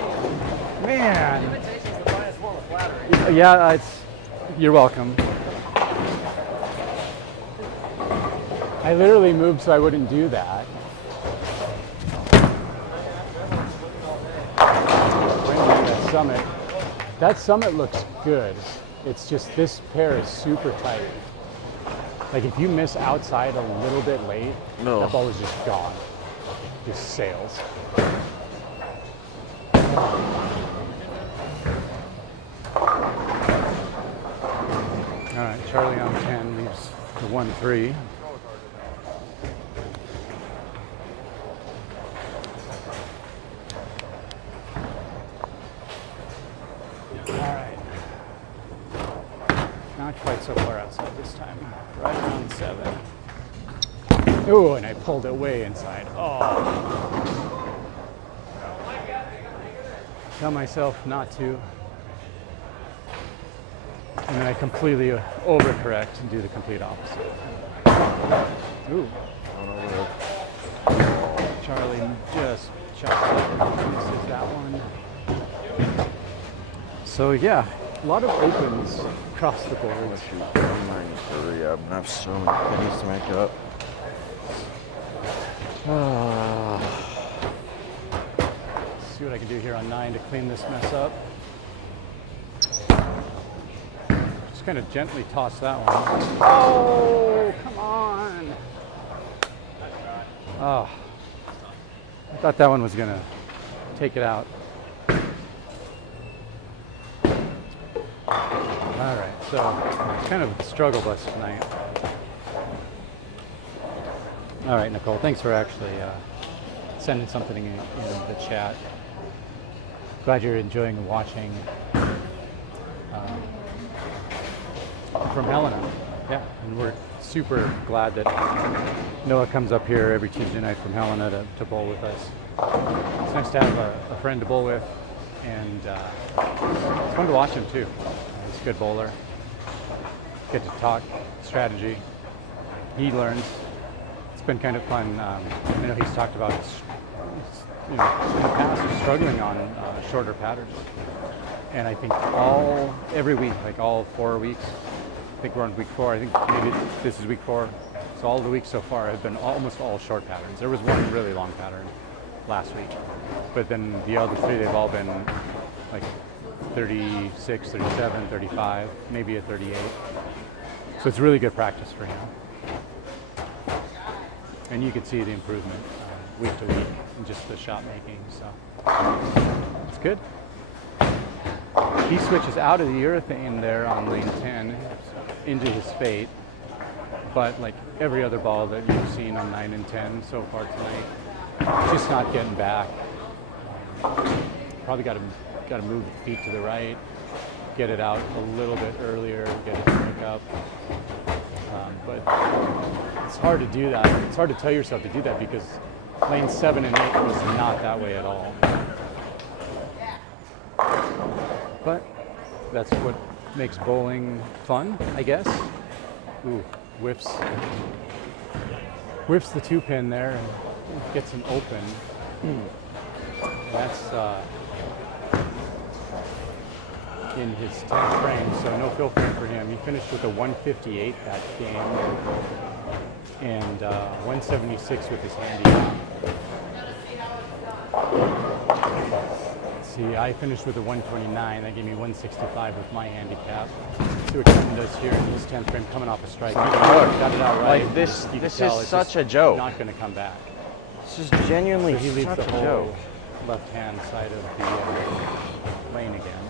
Man. Imitation's the finest form of flattery. Yeah, it's. You're welcome. I literally moved so I wouldn't do that. That summit. That summit looks good. It's just this pair is super tight. Like if you miss outside a little bit late, No. that ball is just gone. Just sails. All right, Charlie on 10 leaves the 1-3. All right. Not quite so far outside this time. Right around 7. Ooh, and I pulled it way inside. Oh. Tell myself not to. And then I completely overcorrect and do the complete opposite. Ooh. Charlie just chops it. Misses that one. So yeah, a lot of opens across the board. Shoot, I'm gonna have so many pennies to make up. See what I can do here on 9 to clean this mess up. Just kind of gently toss that one. Oh, come on. Oh, I thought that one was gonna take it out. All right, so kind of a struggle bus tonight. All right, Nicole, thanks for actually sending something in the chat. Glad you're enjoying watching from Helena. Yeah, and we're super glad that Noah comes up here every Tuesday night from Helena to bowl with us. It's nice to have a friend to bowl with, and it's fun to watch him too. He's a good bowler. Get to talk strategy. He learns. It's been kind of fun. I know he's talked about in the past struggling on shorter patterns, and I think every week, like all 4 weeks. I think we're on week 4. I think maybe this is week 4. So all the weeks so far have been almost all short patterns. There was one really long pattern last week, but then the other 3 they've all been like 36, 37, 35, maybe a 38. So it's really good practice for him. And you can see the improvement week to week in just the shot making. So it's good. He switches out of the urethane there on lane 10 into his fate, but like every other ball that you've seen on 9 and 10 so far tonight, just not getting back. Probably got to move the feet to the right, get it out a little bit earlier, get it to pick up. But it's hard to do that. It's hard to tell yourself to do that because lanes 7 and 8 was not that way at all. But that's what makes bowling fun, I guess. Ooh, whiffs. Whips the 2-pin there and gets an open. That's in his 10th frame, so no fill frame for him. He finished with a 158 that game and 176 with his handicap. Let's see, I finished with a 129. That gave me 165 with my handicap. See what Quinton does here in his 10th frame, coming off a strike. Got it out right. Like this You can is tell it's such just a joke. Not going to come back. This is genuinely So he leaves such the a whole joke. left-hand side of the lane again.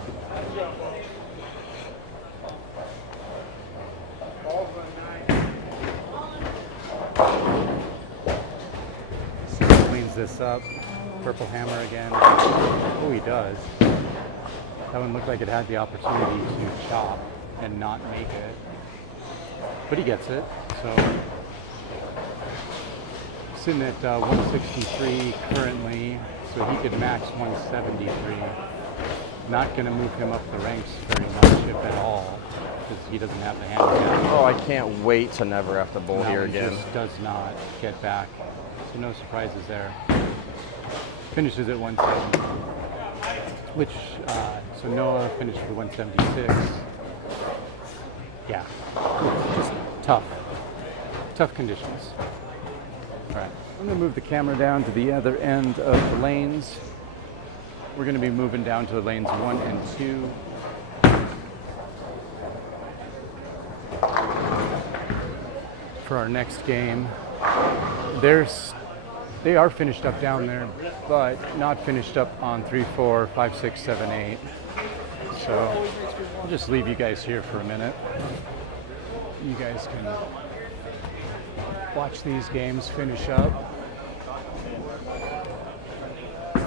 So he cleans this up. Purple hammer again. Oh, he does. That one looked like it had the opportunity to chop and not make it. But he gets it. So sitting at 163 currently, so he could max 173. Not going to move him up the ranks very much, if at all, because he doesn't have the handicap. Oh, I can't wait to never have to bowl That here one again. just does not get back. So no surprises there. Finishes at 170, which, so Noah finished with 176. Yeah, just tough conditions. All right, I'm gonna move the camera down to the other end of the lanes. We're gonna be moving down to lanes 1 and 2. For our next game. They are finished up down there, but not finished up on 3, 4, 5, 6, 7, 8. So I'll just leave you guys here for a minute. You guys can watch these games finish up.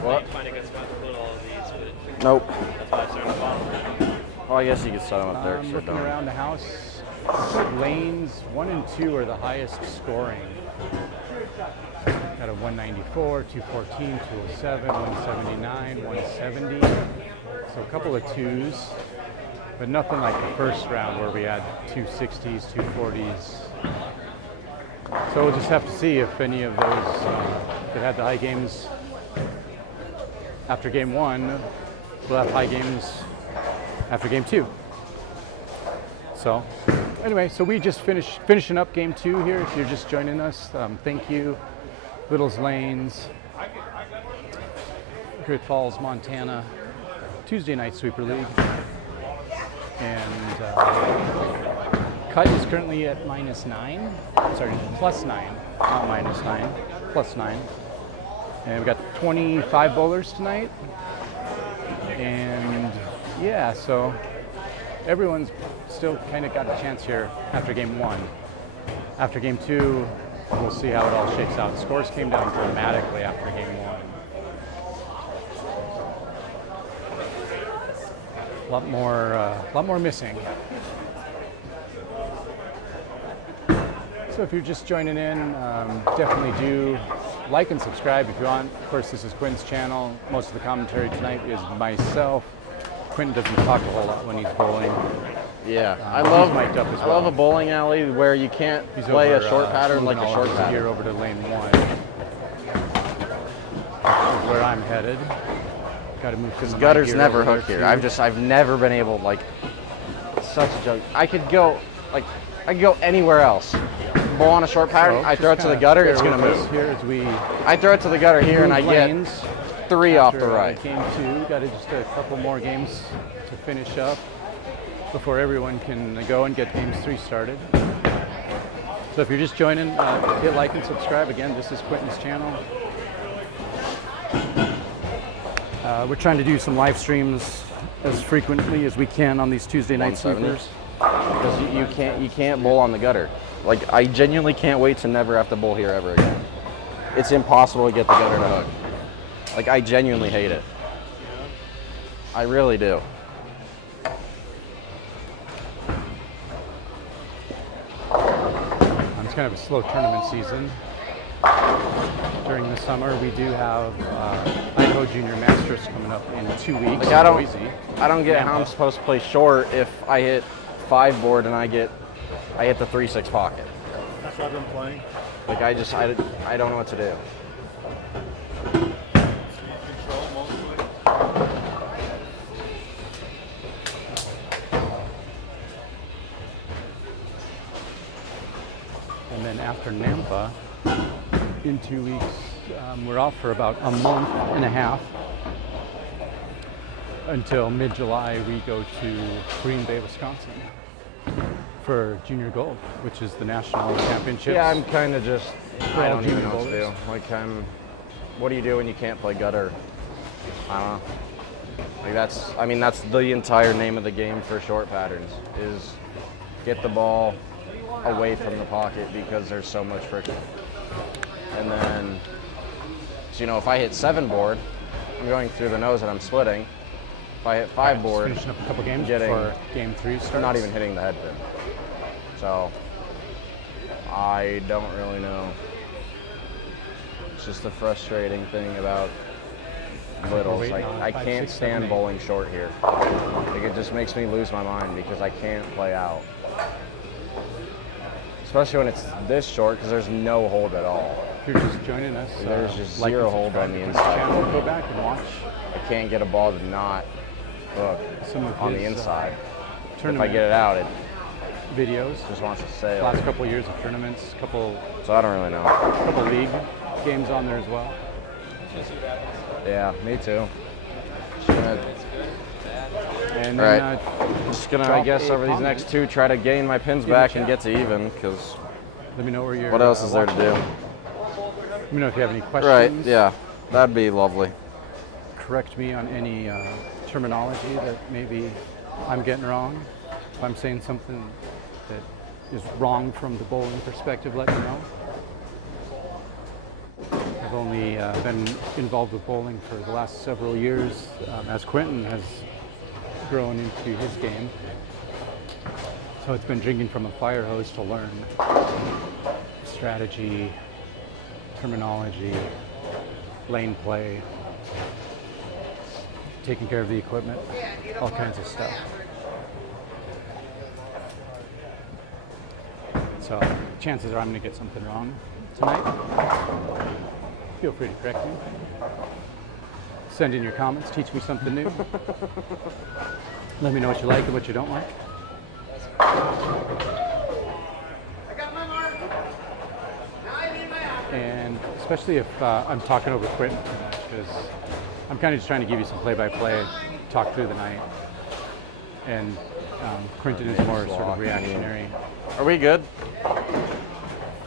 What? Find a good spot to put all of these, but Nope. that's why I started the bottom. Well, I guess you could set them up there. I'm So looking don't. around the house. Lanes 1 and 2 are the highest scoring. Got a 194, 214, 207, 179, 170. So a couple of 2s, but nothing like the first round where we had 260s, 240s. So we'll just have to see if any of those that had the high games after game 1 will have high games after game 2. So anyway, so we just finishing up game 2 here. If you're just joining us, thank you. Little's Lanes, Great Falls, Montana, Tuesday Night Sweeper League. And cut is currently at -9. Sorry, +9, not -9, +9. And we've got 25 bowlers tonight. And yeah, so everyone's still kind of got a chance here after game 1. After game 2, we'll see how it all shakes out. Scores came down dramatically after game 1. A lot more missing. So if you're just joining in, definitely do like and subscribe if you want. Of course, this is Quinn's channel. Most of the commentary tonight is myself. Quinton doesn't talk a whole lot when he's bowling. Yeah, I he's love mic'd up as I love well. a bowling alley where you can't He's play over, a short pattern like moving a all short of his gear pattern. over to lane 1. This is where I'm headed. Got to move to the Gutters never hook here. I've never been able, like, such a joke. I could go anywhere else. Bowl on a short pattern, I throw it to the gutter, it's gonna move. Here as we I throw it to the gutter here and I move get lanes 3 off after, the right. Game 2, got just a couple more games to finish up before everyone can go and get games 3 started. So if you're just joining, hit like and subscribe. Again, this is Quinton's channel. We're trying to do some live streams as frequently as we can on these Tuesday night 170. sweepers. Because you can't bowl on the gutter. Like, I genuinely can't wait to never have to bowl here ever again. It's impossible to get the gutter to hook. Like, I genuinely hate it. I really do. It's kind of a slow tournament season. During the summer, we do have Idaho Junior Masters coming up in 2 weeks. Like, in Boise. I don't get how I'm supposed to play short if I hit 5 board and I hit the 3-6 pocket. That's what I've been playing. Like I don't know what to do. Control mostly. And then after Nampa, in 2 weeks, we're off for about a month and a half. Until mid-July, we go to Green Bay, Wisconsin for junior gold, which is the national championships. Yeah, I'm kind of just, For I all don't even junior know what to do. bowlers. Like what do you do when you can't play gutter? I don't know. Like that's the entire name of the game for short patterns is get the ball away from the pocket because there's so much friction. And then, so, you know, if I hit 7 board, I'm going through the nose and I'm splitting. If I hit 5 board, Finishing up a couple games getting- before game 3 starts. not even hitting the head pin. So, I don't really know. It's just a frustrating thing about littles. waiting Like, on I 5, can't 6, 7, stand 8. bowling short here. Like, it just makes me lose my mind because I can't play out. Especially when it's this short because there's no hold at all. If you're just joining us, There's just like zero and hold subscribe on the to this inside. channel, go back and watch I can't get a ball to not hook some of on his the inside. If I tournament get it out, it videos. just wants to sail. Last couple years of tournaments, couple So I don't really know. league games on there as well. Yeah, me too. Just gonna, And all then right. Just gonna, I drop guess, a over these comment next 2, try to gain my pins in the back and chat. get to even, because let me know where you're. what else is there to do? Let me know if you have any questions. Right, yeah, that'd be lovely. Correct me on any terminology that maybe I'm getting wrong. If I'm saying something that is wrong from the bowling perspective, let me know. I've only been involved with bowling for the last several years as Quinton has grown into his game. So it's been drinking from a fire hose to learn strategy, terminology, lane play, taking care of the equipment, all kinds of stuff. So chances are I'm going to get something wrong tonight. Feel free to correct me. Send in your comments, teach me something new. Let me know what you like and what you don't like. And especially if I'm talking over Quinton too much, because I'm kind of just trying to give you some play-by-play, talk through the night. And Quinton is more sort of reactionary. Are we good?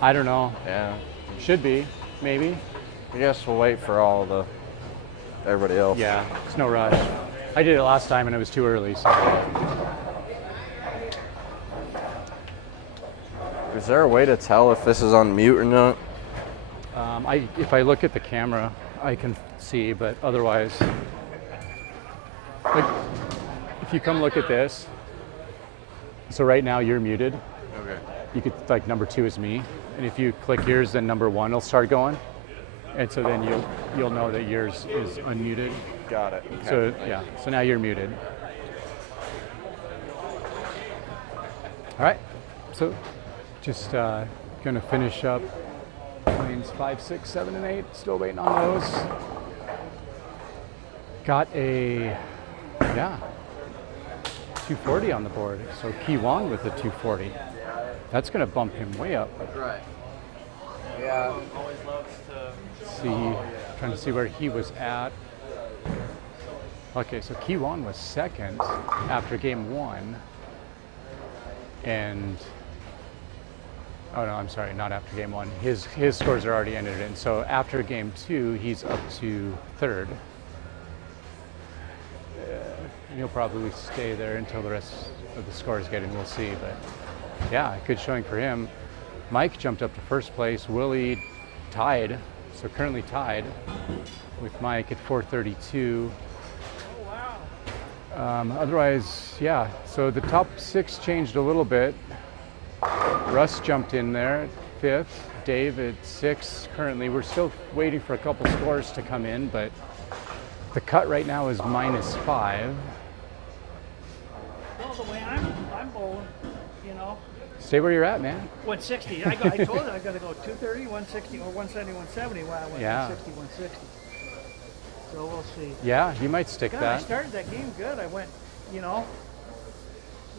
I don't know. Yeah. Should be, maybe. I guess we'll wait for everybody else. Yeah, it's no rush. I did it last time and it was too early, so. Is there a way to tell if this is on mute or not? If I look at the camera, I can see, but otherwise, like, if you come look at this, so right now you're muted. Okay. You could, like, number 2 is me, and if you click yours, then number 1 will start going, and so then you'll know that yours is unmuted. Got it. Okay. So yeah, so now you're muted. All right, so just gonna finish up lanes 5, 6, 7, and 8. Still waiting on those. Got a 240 on the board. So Kiwan with the 240. That's gonna bump him way up. Right. Yeah. Always loves to. See, trying to see where he was at. Okay, so Kiwan was second after game 1, and oh no, I'm sorry, not after game 1. His scores are already entered in. So after game 2, he's up to 3rd. And he'll probably stay there until the rest of the scores get in. We'll see, but yeah, good showing for him. Mike jumped up to 1st place. Willie tied, so currently tied with Mike at 432. Otherwise, yeah, so the top 6 changed a little bit. Russ jumped in there at 5th, Dave at 6th currently. We're still waiting for a couple scores to come in, but the cut right now is -5. Well, the way I'm bowling, you know. Stay where you're at, man. 160. I told her I got to go 230, 160, or 170, 170. While I went Yeah. 160, 160. So we'll see. Yeah, you might stick God, I that. started that game good. I went,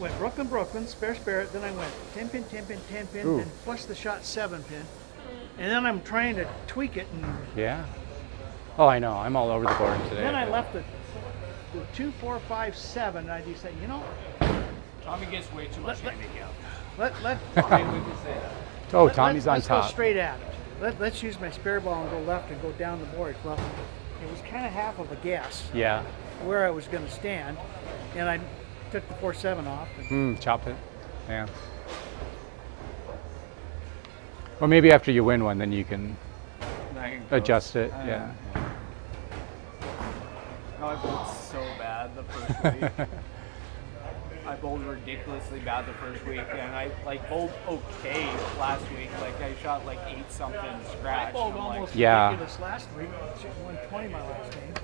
went Brooklyn, spare, then I went 10 pin, 10 pin, 10 pin, Ooh. then flush the shot 7 pin. And then I'm trying to tweak it, and Yeah. Oh, I know. I'm all over the board today. then I left the 2, 4, 5, 7. And I just said, Tommy gets way too much handicap. Oh, Tommy's on let's top. go straight at it. Let's use my spare ball and go left and go down the board. Well, it was kind of half of a guess Yeah. where I was going to stand, and I took the 4-7 off. And Chop it. Yeah. Or maybe after you win one, then you can adjust it. Yeah. No, I bowled so bad the first week. I bowled ridiculously bad the first week, and I bowled okay last week. Like I shot like 8 something scratch. I bowled and I'm like, almost Yeah. ridiculous last week. I won 20 my last game.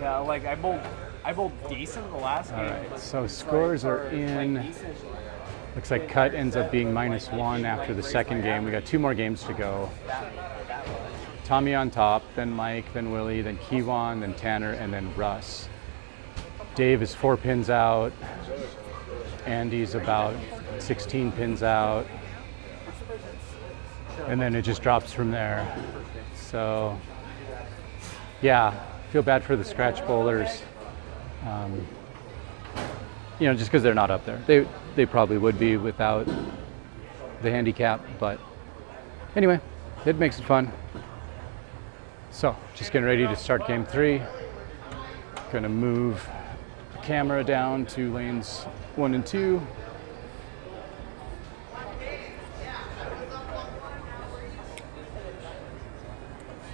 yeah, like I bowled decent the last game. All right. but So it's scores like, are or, in. Like decent. Looks like cut ends up being -1 after the second game. We got 2 more games to go. Tommy on top, then Mike, then Willie, then Kiwan, then Tanner, and then Russ. Dave is 4 pins out. Andy's about 16 pins out. And then it just drops from there. So, yeah, feel bad for the scratch bowlers. Just because they're not up there. They probably would be without the handicap, but anyway, it makes it fun. So, just getting ready to start game 3. Gonna move the camera down to lanes 1 and 2.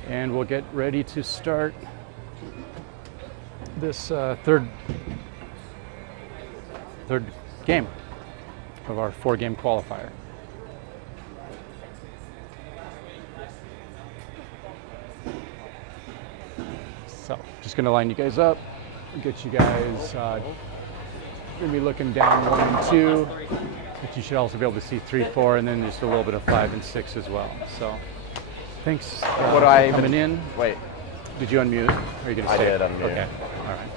And we'll get ready to start this third game of our 4-game qualifier. So, just gonna line you guys up, get you guys gonna be looking down 1 and 2, but you should also be able to see 3, 4, and then just a little bit of 5 and 6 as well. So, thanks What do I for coming in. Wait. Did you unmute? Or are you gonna I stay? did unmute. Okay. All right.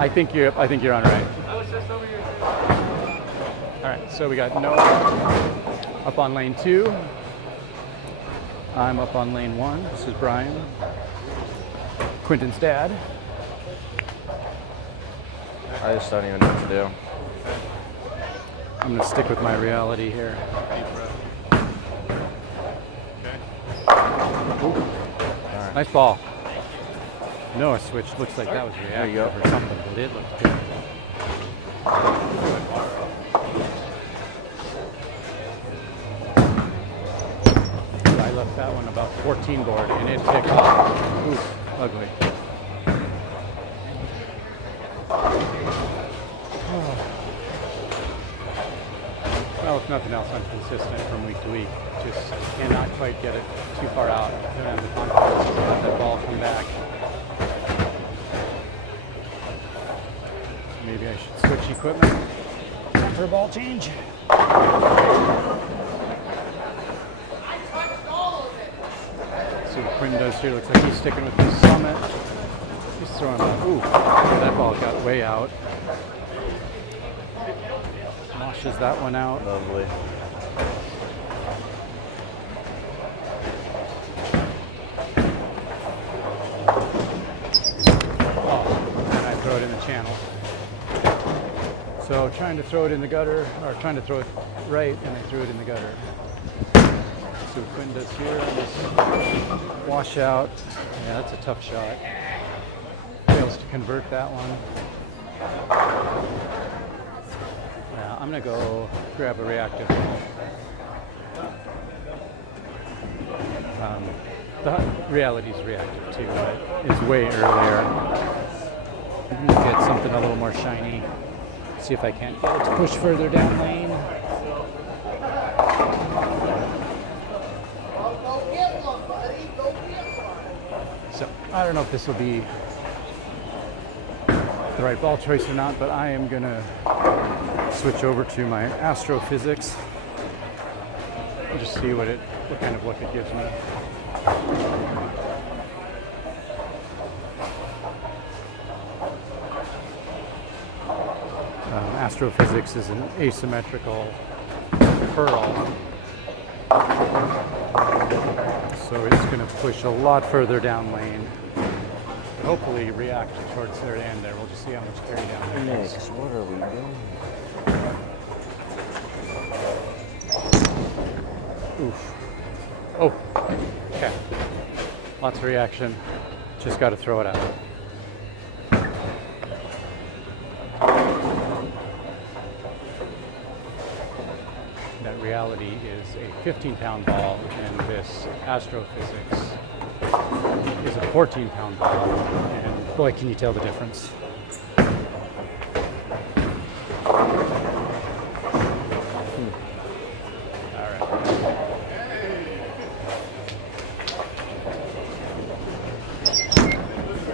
I think you're on right. All right. So we got Noah up on lane 2. I'm up on lane 1. This is Brian, Quinton's dad. I just don't even know what to do. I'm gonna stick with my reality here. Ooh. Nice ball. Noah switch. Looks like that was reactive go. or something, but it looked good. I left that one about 14 board and it picked off. Oof, ugly. Well, if nothing else, I'm consistent from week to week. Just cannot quite get it too far out. Don't have the confidence to let that ball come back. Maybe I should switch equipment for a ball change. See what Quinton does here. Looks like he's sticking with his summit. He's throwing a, ooh, that ball got way out. Washes that one out. Lovely. Oh, and I throw it in the channel. So trying to throw it in the gutter, or trying to throw it right, and I threw it in the gutter. So what Quinton does here, this washout. Yeah, that's a tough shot. Fails to convert that one. Yeah, I'm gonna go grab a reactive ball. The reality is reactive too, but it's way earlier. I'm gonna get something a little more shiny. See if I can't get it to push further down lane. So I don't know if this will be the right ball choice or not, but I am gonna switch over to my astrophysics and just see what kind of look it gives me. Astrophysics is an asymmetrical curl, so it's going to push a lot further down lane. Hopefully react towards their end there. We'll just see how much carry down there is. What are we doing? Oof. Oh, okay. Lots of reaction. Just got to throw it out. That reality is a 15-pound ball, and this astrophysics is a 14-pound ball, and boy, can you tell the difference. All right.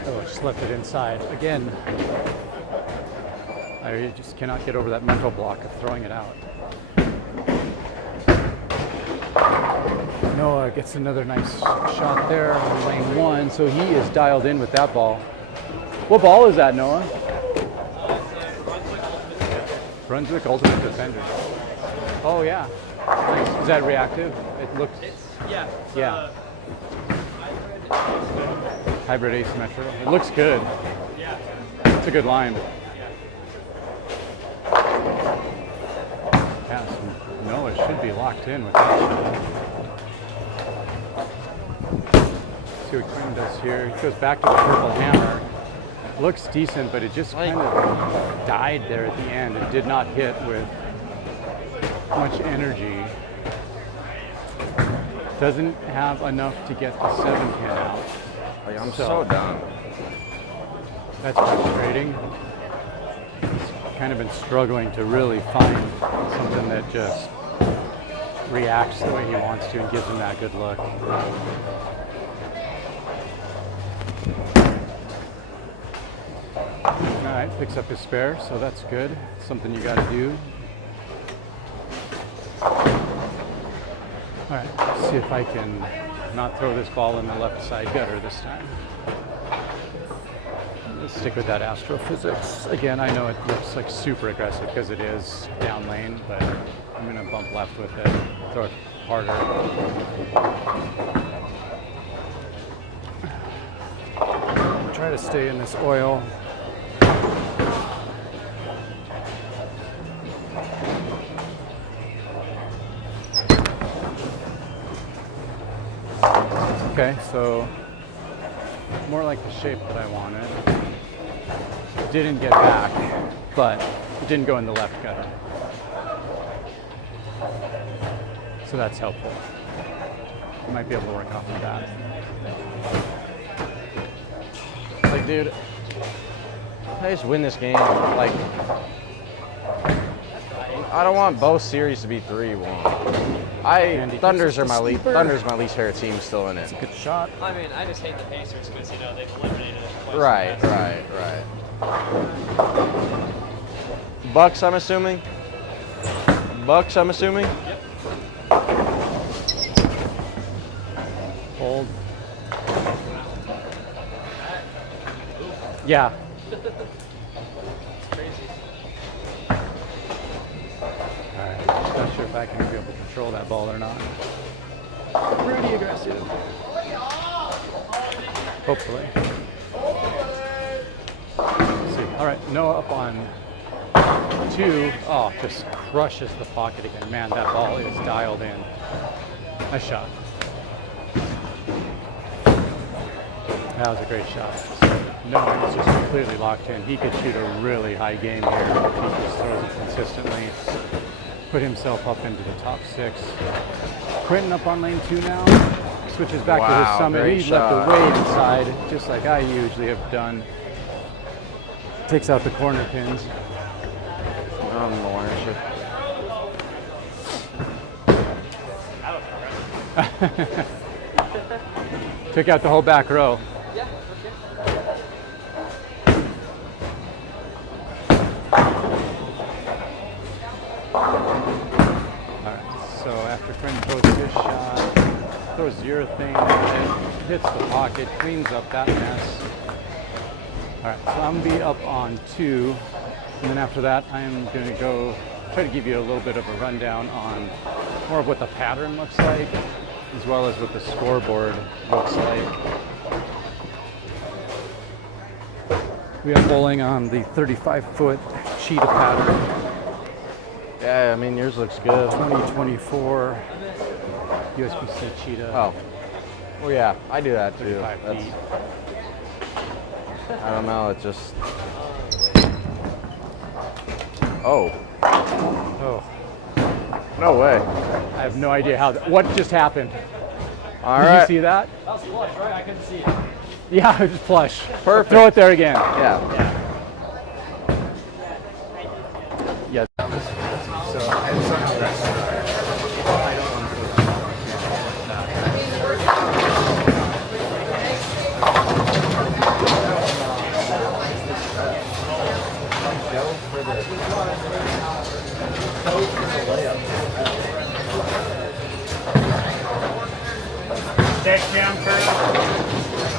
Oh, I just left it inside. Again, I just cannot get over that mental block of throwing it out. Noah gets another nice shot there on lane 1, so he is dialed in with that ball. What ball is that, Noah? Brunswick Ultimate Defender. Oh yeah, nice. Is that reactive? It looks. Yeah. Hybrid asymmetrical. It looks good. Yeah. It's a good line. Yeah, so Noah should be locked in with that shot. See what Quinton does here. He goes back to the purple hammer. Looks decent, but it just kind of died there at the end. It did not hit with much energy. Doesn't have enough to get the 7-pin out. Like, I'm so done. That's frustrating. He's kind of been struggling to really find something that just reacts the way he wants to and gives him that good look. All right, picks up his spare, so that's good. Something you got to do. All right, let's see if I can not throw this ball in the left side gutter this time. Let's stick with that astrophysics. Again, I know it looks like super aggressive because it is down lane, but I'm gonna bump left with it, throw it harder. Try to stay in this oil. Okay, so more like the shape that I wanted. Didn't get back, but it didn't go in the left gutter. So that's helpful. I might be able to work off of that. Like, dude, I just win this game. Like, I don't want both series to be 3-1. Thunder's my least favorite team still in it. Good shot. I mean, I just hate the Pacers because, you know, they've eliminated it twice. Right. Bucks, I'm assuming? Yep. Hold. Yeah. Crazy. All right. Not sure if I can be able to control that ball or not. Pretty aggressive. Hopefully. Let's see. All right. Noah up on 2. Oh, just crushes the pocket again. Man, that ball is dialed in. Nice shot. That was a great shot. Noah is just completely locked in. He could shoot a really high game here if he just throws it consistently. Put himself up into the top 6. Quinton up on lane 2 now. Switches back to his summit. Great He shot. left it way inside, just like I usually have done. Takes out the corner pins. Took out the whole back row. Yeah, okay. friend throws his shot, throws urethane at it, hits the pocket, cleans up that mess. All right, so I'm gonna be up on 2, and then after that, I'm gonna go try to give you a little bit of a rundown on more of what the pattern looks like, as well as what the scoreboard looks like. We are bowling on the 35-foot Cheetah pattern. Yeah, I mean, yours looks good. 2024 USPC Cheetah. Oh. Well, yeah, I do that too. 35 feet. I don't know, it just... Oh. Oh, No way. I have no idea how. What just happened? All Did right. you see that? That was flush, right? I couldn't see it. Yeah, it was flush. Perfect. Throw it there again. Yeah. Yeah. Deck jam curve.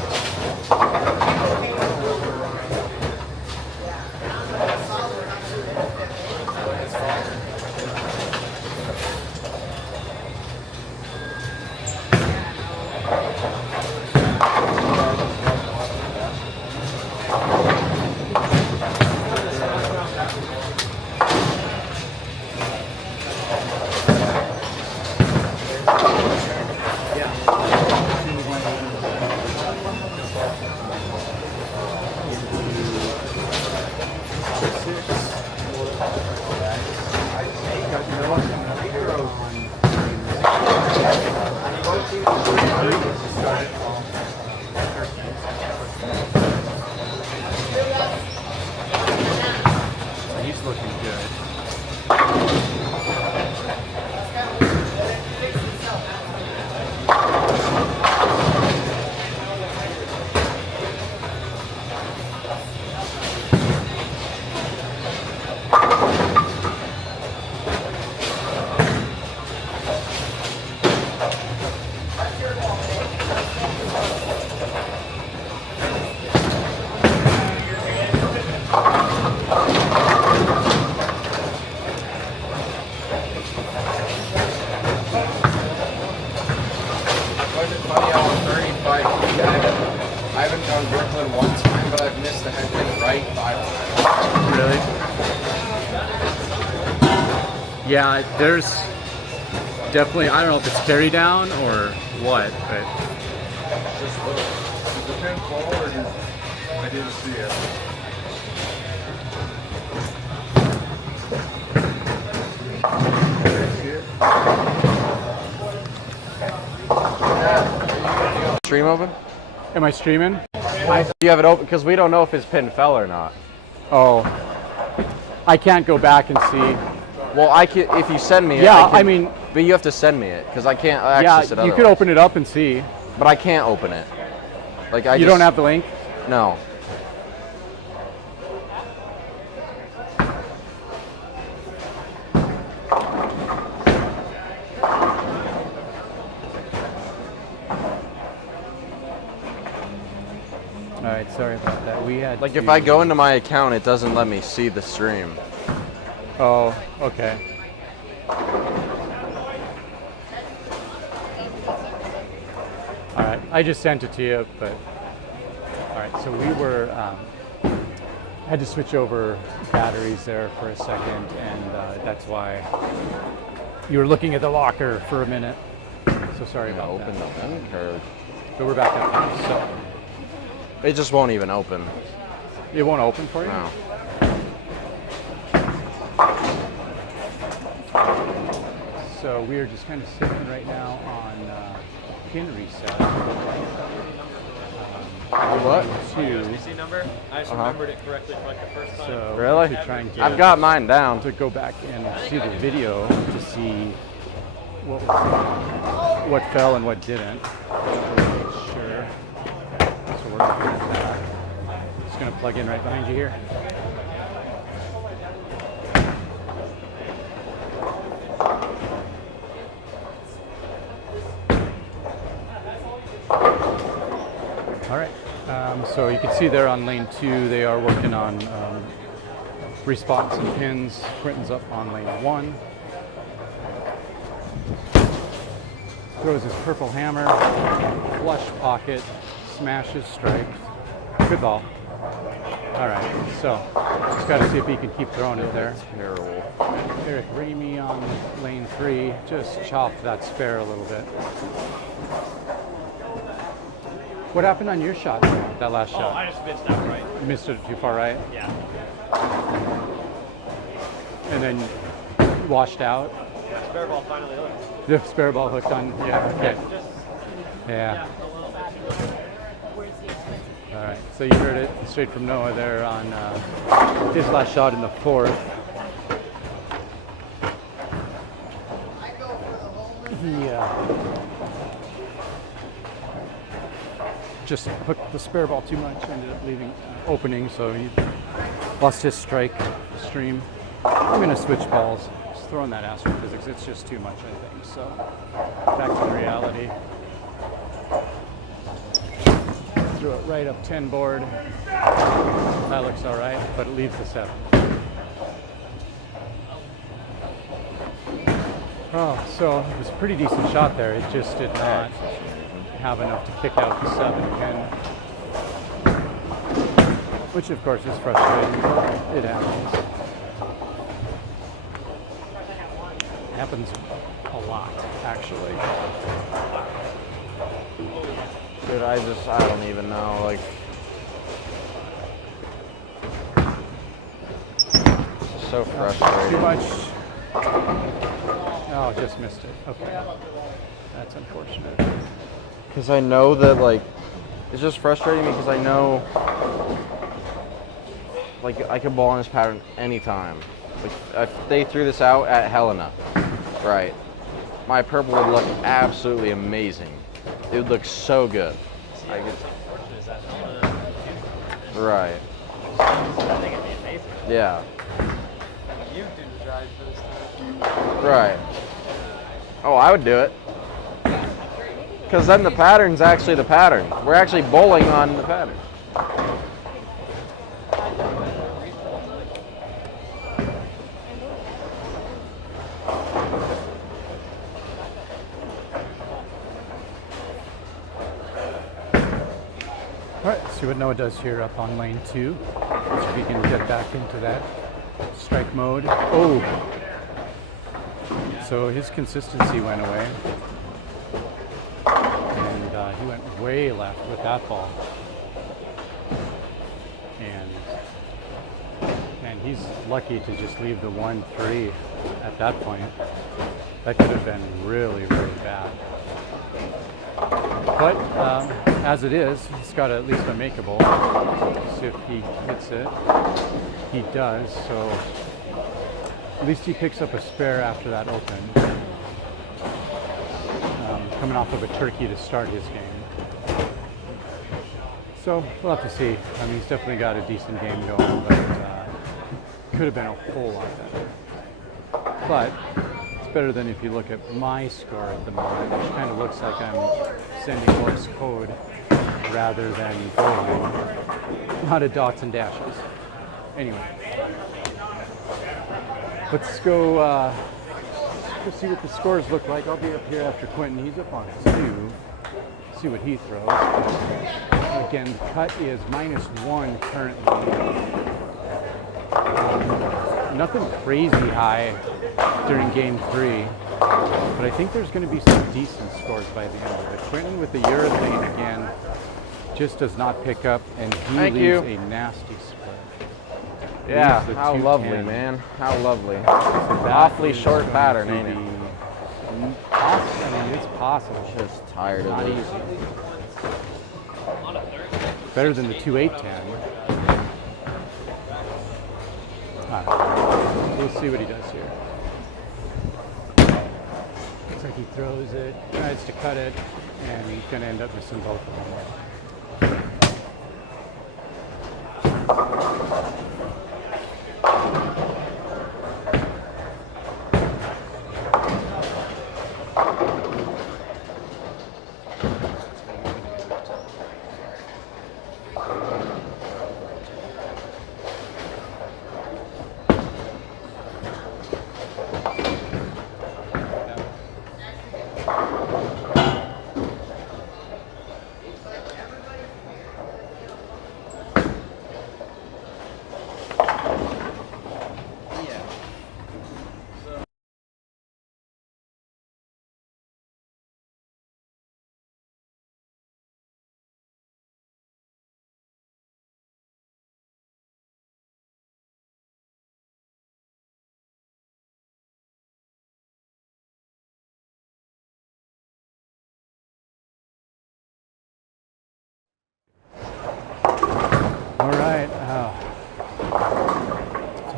He's looking good. I haven't done Brooklyn one time, but I've missed the headpin right 5 times. Really? Yeah, there's definitely, I don't know if it's carry down or what, but Just look. Is the pin forward? I didn't see it. Stream open? am I streaming? You have it open because we don't know if his pin fell or not. Oh, I can't go back and see. Well, I can if you send me it. Yeah, can, I mean, but you have to send me it because I can't access it. yeah, you could otherwise. open it up and see. But I can't open it. Like I You just, don't have the link? No. All right, sorry about that. We had Like if to- I go into my account, it doesn't let me see the stream. Oh, okay. All right, I just sent it to you, but all right. So we were had to switch over batteries there for a second, and that's why you were looking at the locker for a minute. So sorry about Open that. the pin curve. But we're back up now, so It just won't even open. it won't open for you. No. So we are just kind of sitting right now on pin reset. What? Two. PC number? I just remembered it correctly for like the first time. So Really? to try and get I've got mine down. to go back and see the video to see what fell and what didn't. Make sure. So we're looking at that. Just gonna plug in right behind you here. So you can see there on lane 2, they are working on respotting some pins. Quinton's up on lane 1. Throws his purple hammer, flush pocket, smashes strike. Good ball. All right, so just got to see if he can keep throwing it there. Terrible. Eric Ramey on lane 3 just chopped that spare a little bit. What happened on your shot, that last Oh, shot? I just missed that right. You missed it too far right? Yeah. And then washed out? My spare ball finally hooked. The spare ball hooked on, yeah, okay. Just, Yeah. a little bit. All right, so you heard it straight from Noah there on his last shot in the 4th. He just hooked the spare ball too much, ended up leaving opening, so he lost his strike stream. I'm gonna switch balls, just throwing that astrophysics, it's just too much, I think, so back to reality. Threw it right up 10 board. That looks all right, but it leaves the 7. Oh, so it was a pretty decent shot there. It just did not have enough to kick out the 7 pin, which of course is frustrating, but it happens. It happens a lot, actually. Dude, I don't even know, like. It's so frustrating. Too much. Oh, just missed it. Okay. That's unfortunate. Because I know that, like, it's just frustrating me because I know, like, I could ball in this pattern anytime. Like, if they threw this out at Helena, right, my purple would look absolutely amazing. It would look so good. I could, right. I think it'd be amazing. Yeah. You do drive for this time. Right. Oh, I would do it. Because then the pattern's actually the pattern. We're actually bowling on the pattern. All right, see what Noah does here up on lane 2. See if he can get back into that strike mode. Oh! So his consistency went away. And he went way left with that ball. And he's lucky to just leave the 1-3 at that point. That could have been really, really bad. But as it is, he's got at least a makeable. See if he hits it. He does, so at least he picks up a spare after that open. Coming off of a turkey to start his game. So we'll have to see. I mean, he's definitely got a decent game going, but could have been a whole lot better. But it's better than if you look at my score at the moment, which kind of looks like I'm sending Morse code rather than bowling. A lot of dots and dashes. Anyway, let's go see what the scores look like. I'll be up here after Quinton. He's up on 2. See what he throws. Again, the cut is -1 currently. Nothing crazy high during game 3, but I think there's going to be some decent scores by the end of it. Quinton with the urethane again just does not pick up, and he leaves a nasty split. Yeah, Leaves the how 210. lovely, man. How lovely. So that Awfully is short going pattern, to ain't it? be I mean, it's possible. Just tired Not of it. easy. Better than the 2-8-10. All right. We'll see what he does here. Looks like he throws it, tries to cut it, and he's going to end up missing both of them.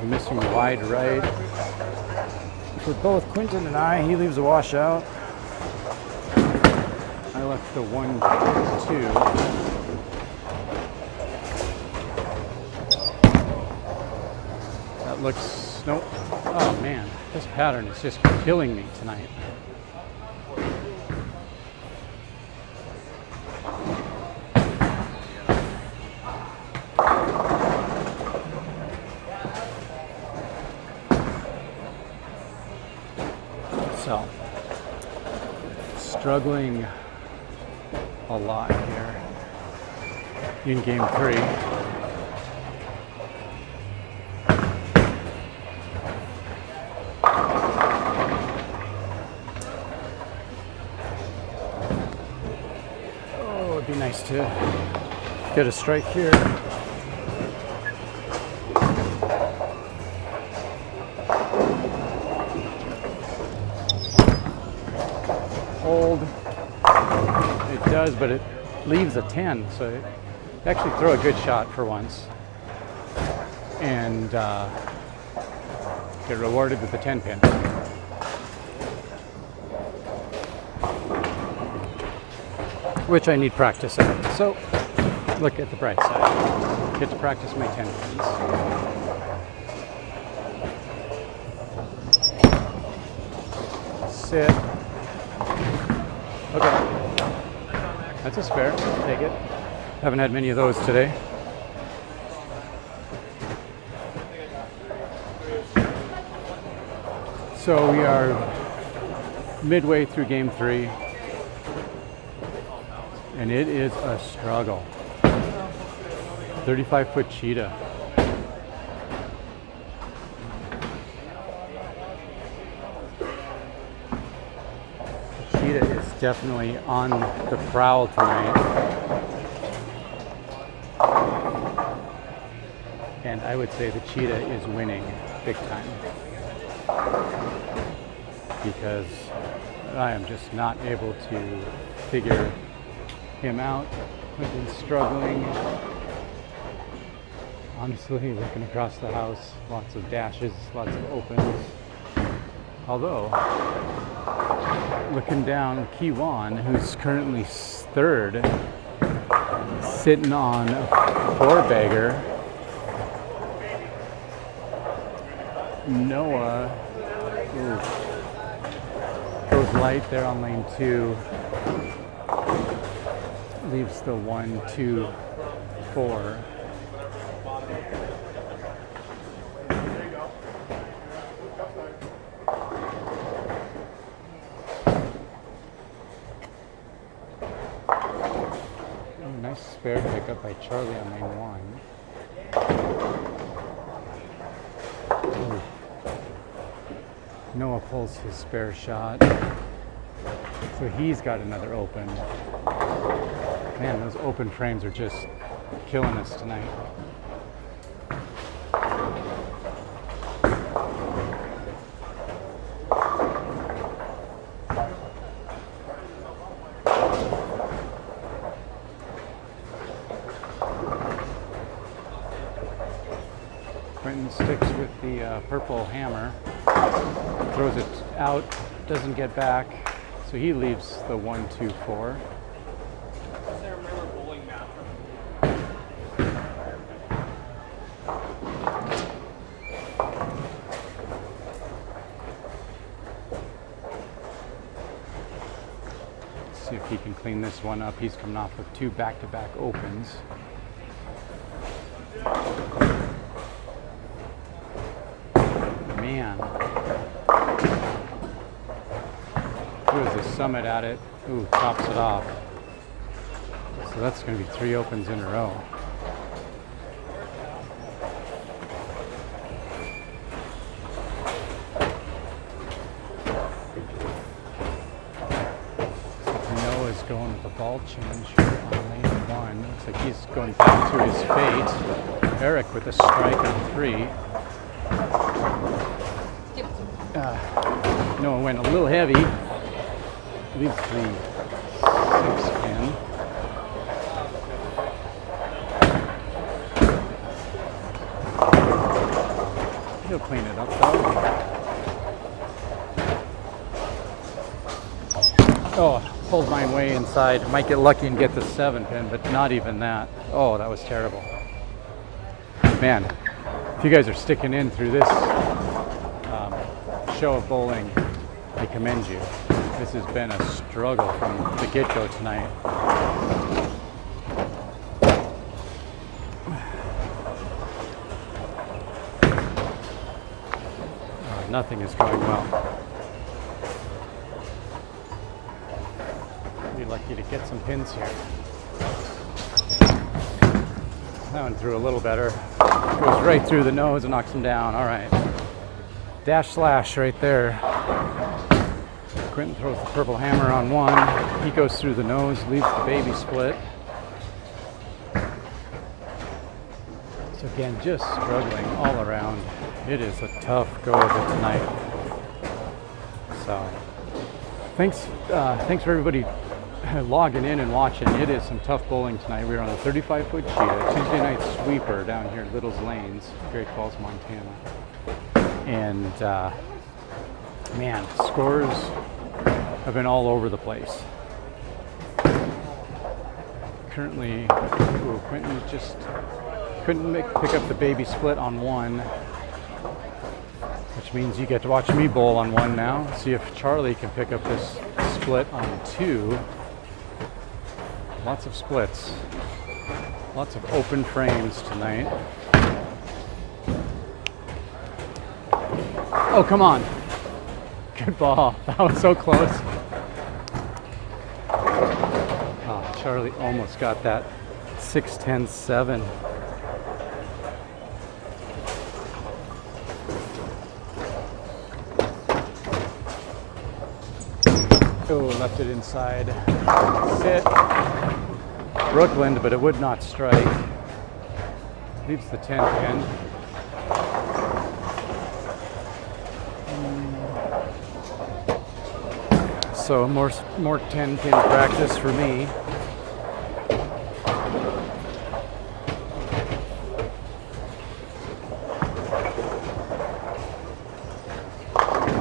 missing wide right. For both Quinton and I, he leaves a washout. I left the 1-2. That looks, nope. Oh man, this pattern is just killing me tonight. So, struggling a lot here in game 3. Oh, it'd be nice to get a strike here. Hold. It does, but it leaves a 10, so you actually throw a good shot for once and get rewarded with the 10 pin. Which I need practice at. So look at the bright side. Get to practice my 10 pins. Sit. Okay. That's a spare. Take it. Haven't had many of those today. So we are midway through game 3. And it is a struggle. 35-foot cheetah. Cheetah is definitely on the prowl tonight. And I would say the cheetah is winning big time. Because I am just not able to figure him out. Quinton's struggling. Honestly, looking across the house, lots of dashes, lots of opens. Although, looking down, Kiwan, who's currently 3rd, sitting on a 4-bagger. Noah, ooh, goes light there on lane 2. Leaves the 1, 2, 4. Nice spare pickup by Charlie on lane 1. Ooh. Noah pulls his spare shot. So he's got another open. Man, those open frames are just killing us tonight. Quinton sticks with the purple hammer, throws it out, doesn't get back, so he leaves the 1, 2, 4. See if he can clean this one up. He's coming off of 2 back-to-back opens. Man. Throws the summit at it. Ooh, tops it off. So that's going to be 3 opens in a row. Going with a ball change on lane 1. Looks like he's going back to his fate. Eric with a strike on 3. Noah went a little heavy. Leaves the 6 pin. He'll clean it up though. Oh, pulled mine way inside. Might get lucky and get the 7 pin, but not even that. Oh, that was terrible. Man, if you guys are sticking in through this show of bowling, I commend you. This has been a struggle from the get-go tonight. Nothing is going well. Be lucky to get some pins here. That one threw a little better. Goes right through the nose and knocks him down. All right. Dash slash right there. Quinton throws the purple hammer on one. He goes through the nose, leaves the baby split. So again, just struggling all around. It is a tough go of it tonight. So thanks for everybody logging in and watching. It is some tough bowling tonight. We're on the 35-foot Cheetah, Tuesday night sweeper down here at Little's Lanes, Great Falls, Montana. And man, scores have been all over the place. Currently, Quinton just couldn't pick up the baby split on one, which means you get to watch me bowl on one now. See if Charlie can pick up this split on two. Lots of splits. Lots of open frames tonight. Oh, come on. Good ball. That was so close. Oh, Charlie almost got that 6-10-7. Oh, left it inside. Sit. Brooklyn, but it would not strike. Leaves the 10 pin. So more 10 pin practice for me.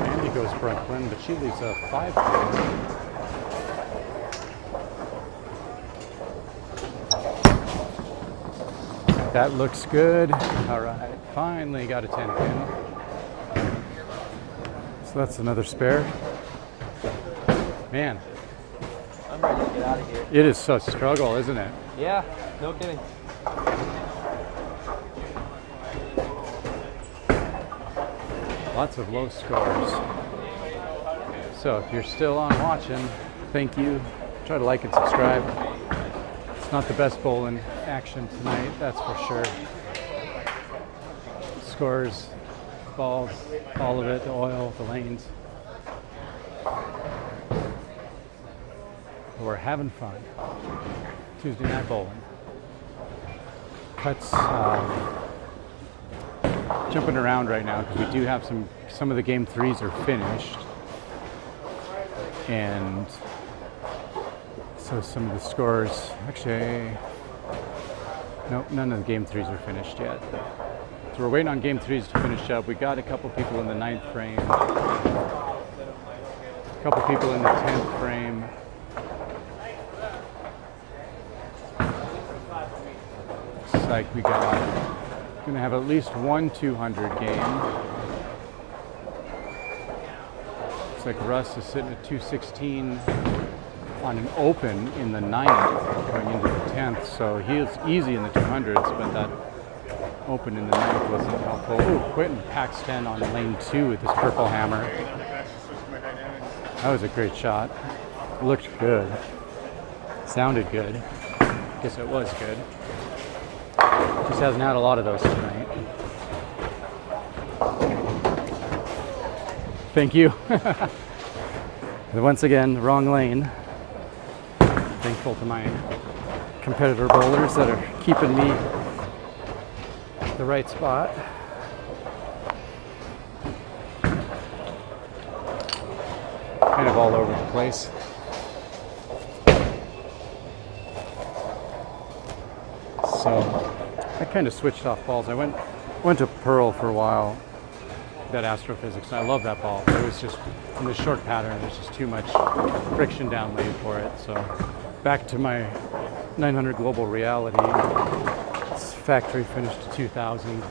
Andy goes Brooklyn, but she leaves a 5 pin. That looks good. All right, finally got a 10 pin. So that's another spare. Man, I'm ready to get out of here. it is such a struggle, isn't it? Yeah, no kidding. Lots of low scores. So if you're still on watching, thank you. Try to like and subscribe. It's not the best bowling action tonight, that's for sure. Scores, balls, all of it, the oil, the lanes. We're having fun. Tuesday night bowling. Cuts jumping around right now because we do have some of the game threes are finished. And so some of the scores, actually, nope, none of the game threes are finished yet. So we're waiting on game threes to finish up. We got a couple people in the 9th frame, a couple people in the 10th frame. Looks like we got, gonna have at least one 200 game. Looks like Russ is sitting at 216 on an open in the 9th going into the 10th, so he is easy in the 200s, but that open in the 9th wasn't helpful. Ooh, Quinton packs 10 on lane 2 with his purple hammer. That was a great shot. Looked good. Sounded good. Guess it was good. Just hasn't had a lot of those tonight. Thank you. Once again, wrong lane. Thankful to my competitor bowlers that are keeping me at the right spot. Kind of all over the place. So I kind of switched off balls. I went to Pearl for a while that astrophysics. And I love that ball. But it was just in the short pattern. There's just too much friction down lane for it. So back to my 900 global reality. It's factory finished to 2000,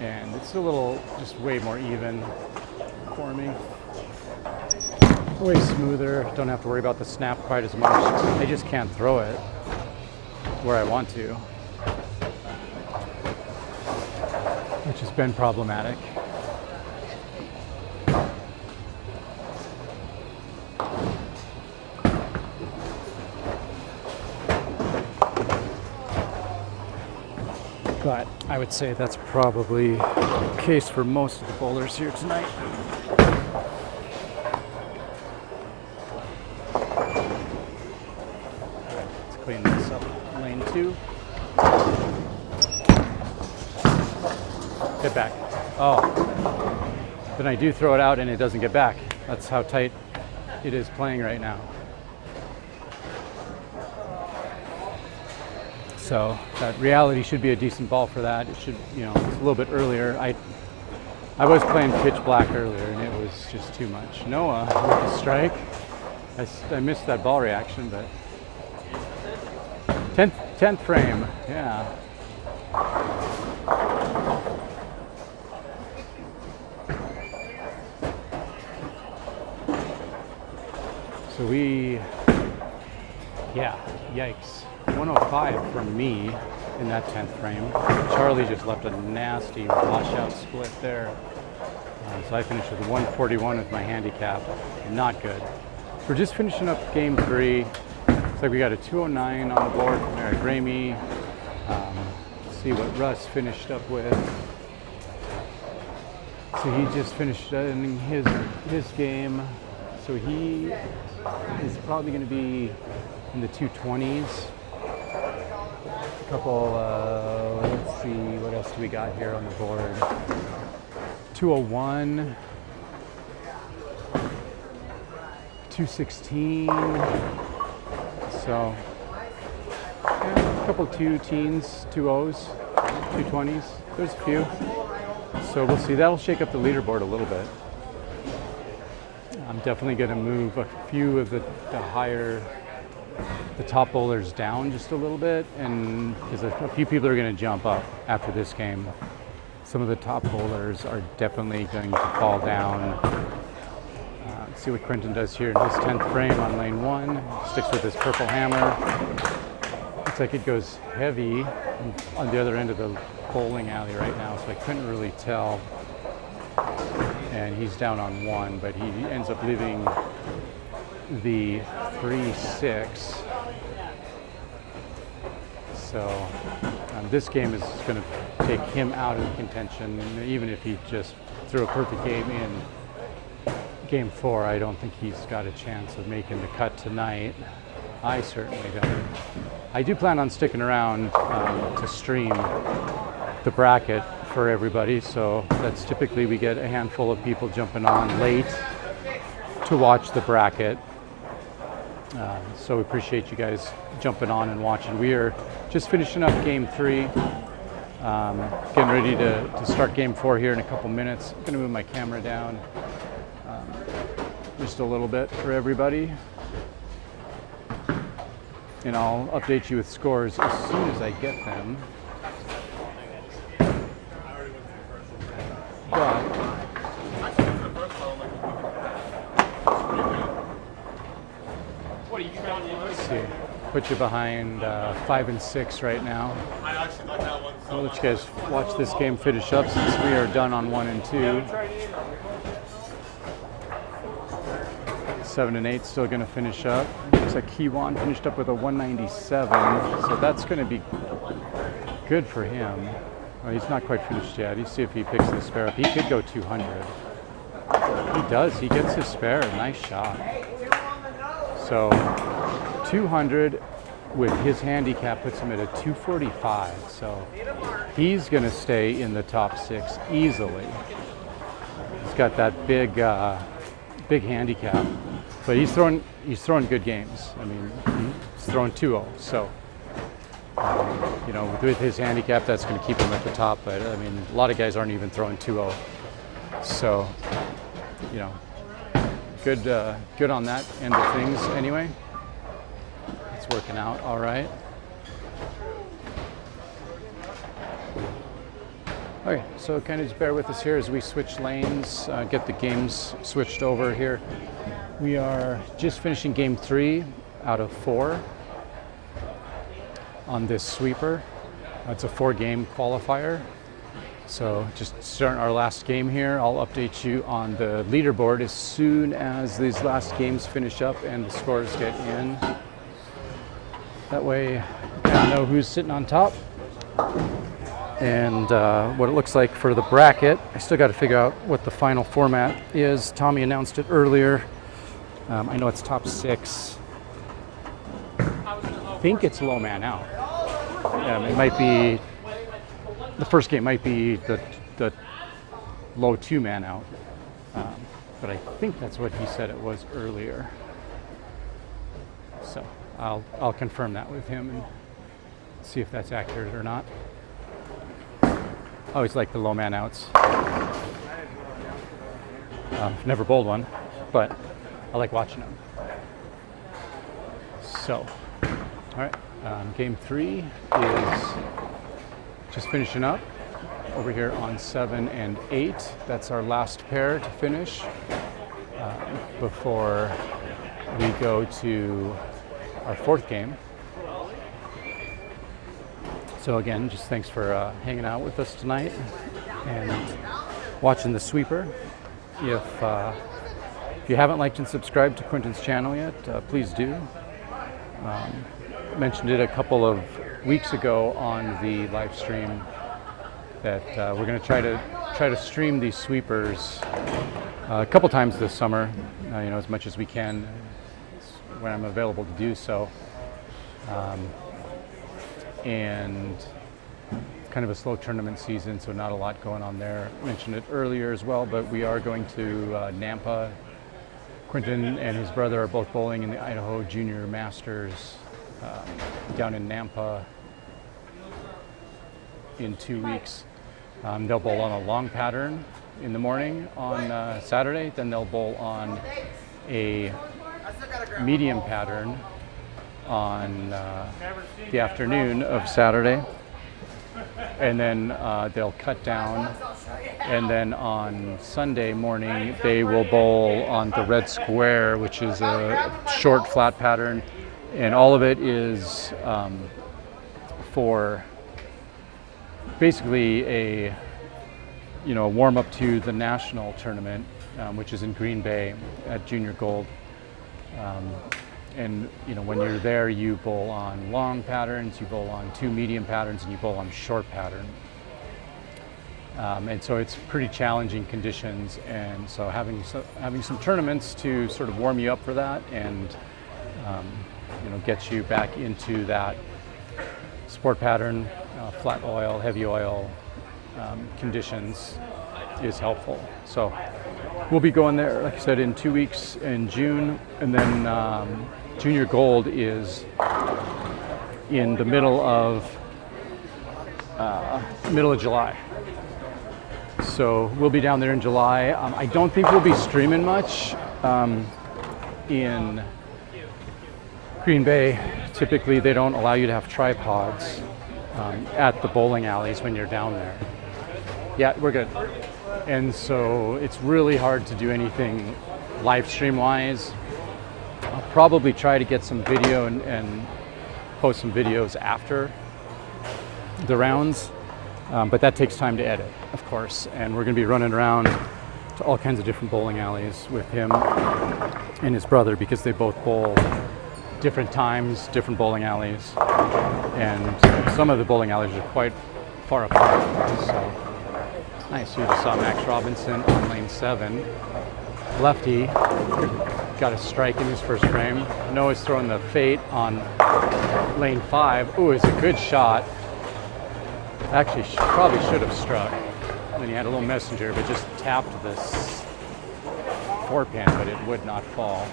and it's a little just way more even for me. Way smoother. Don't have to worry about the snap quite as much. I just can't throw it where I want to, which has been problematic. But I would say that's probably the case for most of the bowlers here tonight. Let's clean this up. Lane 2. Get back. Oh. Then I do throw it out and it doesn't get back. That's how tight it is playing right now. So that reality should be a decent ball for that. It should, you know, it's a little bit earlier. I was playing pitch black earlier and it was just too much. Noah with the strike. I missed that ball reaction, but 10th frame, yeah. So yikes. 105 from me in that 10th frame. Charlie just left a nasty washout split there. So I finished with 141 with my handicap. Not good. We're just finishing up game 3. Looks like we got a 209 on the board from Eric Ramey. See what Russ finished up with. So he just finished in his game. So he is probably going to be in the 220s. A couple, let's see, what else do we got here on the board? 201, 216. So, yeah, a couple 2 teens, 2 O's, 220s. There's a few. So we'll see. That'll shake up the leaderboard a little bit. I'm definitely going to move a few of the top bowlers down just a little bit, and because a few people are going to jump up after this game. Some of the top bowlers are definitely going to fall down. Let's see what Quinton does here in his 10th frame on lane 1. Sticks with his purple hammer. Looks like it goes heavy on the other end of the bowling alley right now, so I couldn't really tell. And he's down on 1, but he ends up leaving the 3-6. So this game is going to take him out of contention. And even if he just threw a perfect game in game 4, I don't think he's got a chance of making the cut tonight. I certainly don't. I do plan on sticking around to stream the bracket for everybody. So that's typically we get a handful of people jumping on late to watch the bracket. So we appreciate you guys jumping on and watching. We are just finishing up game 3. Getting ready to start game 4 here in a couple minutes. I'm gonna move my camera down just a little bit for everybody. And I'll update you with scores as soon as I get them. But let's see, put you behind 5 and 6 right now. I'll let you guys watch this game finish up since we are done on 1 and 2. 7 and 8 still going to finish up. Looks like Kiwan finished up with a 197, so that's going to be good for him. Well, he's not quite finished yet. Let's see if he picks the spare up. He could go 200. He does. He gets his spare. Nice shot. So 200 with his handicap puts him at a 245. So he's going to stay in the top 6 easily. He's got that big handicap, but he's throwing good games. I mean, he's throwing 2-0. So You know, with his handicap, that's going to keep him at the top. But I mean, a lot of guys aren't even throwing 2-0. So, you know, good on that end of things anyway. It's working out all right. Okay, so kind of just bear with us here as we switch lanes, get the games switched over here. We are just finishing game 3 out of 4 on this sweeper. It's a 4-game qualifier. So just starting our last game here. I'll update you on the leaderboard as soon as these last games finish up and the scores get in. That way I know who's sitting on top. And what it looks like for the bracket. I still got to figure out what the final format is. Tommy announced it earlier. I know it's top 6. I think it's low man out. It might be, the first game might be the low 2 man out. But I think that's what he said it was earlier. So I'll confirm that with him and see if that's accurate or not. I always like the low man outs. Never bowled one, but I like watching them. So, all right, game 3 is just finishing up over here on 7 and 8. That's our last pair to finish before we go to our 4th game. So again, just thanks for hanging out with us tonight and watching the sweeper. If you haven't liked and subscribed to Quinton's channel yet, please do. Mentioned it a couple of weeks ago on the live stream that we're going to try to stream these sweepers a couple times this summer, you know, as much as we can when I'm available to do so. And kind of a slow tournament season, so not a lot going on there. I mentioned it earlier as well, but we are going to Nampa. Quinton and his brother are both bowling in the Idaho Junior Masters down in Nampa in 2 weeks. They'll bowl on a long pattern in the morning on Saturday, then they'll bowl on a medium pattern on the afternoon of Saturday, and then they'll cut down, and then on Sunday morning they will bowl on the red square, which is a short flat pattern, and all of it is for basically a warm up to the national tournament, which is in Green Bay at Junior Gold. And when you're there, you bowl on long patterns, you bowl on 2 medium patterns, and you bowl on short pattern. And so it's pretty challenging conditions, and so having some tournaments to sort of warm you up for that and get you back into that sport pattern, flat oil, heavy oil conditions is helpful. So we'll be going there, like I said, in 2 weeks in June, and then Junior Gold is in the middle of July. So we'll be down there in July. I don't think we'll be streaming much in Green Bay. Typically, they don't allow you to have tripods at the bowling alleys when you're down there. Yeah, we're good. And so it's really hard to do anything live stream wise. I'll probably try to get some video and post some videos after the rounds, but that takes time to edit, of course. And we're going to be running around to all kinds of different bowling alleys with him and his brother, because they both bowl different times, different bowling alleys, and some of the bowling alleys are quite far apart. So nice. You just saw Max Robinson on lane 7. Lefty got a strike in his first frame. Noah's throwing the fate on lane 5. Ooh, it's a good shot. Actually, probably should have struck. Then he had a little messenger, but just tapped this 4-pin, but it would not fall.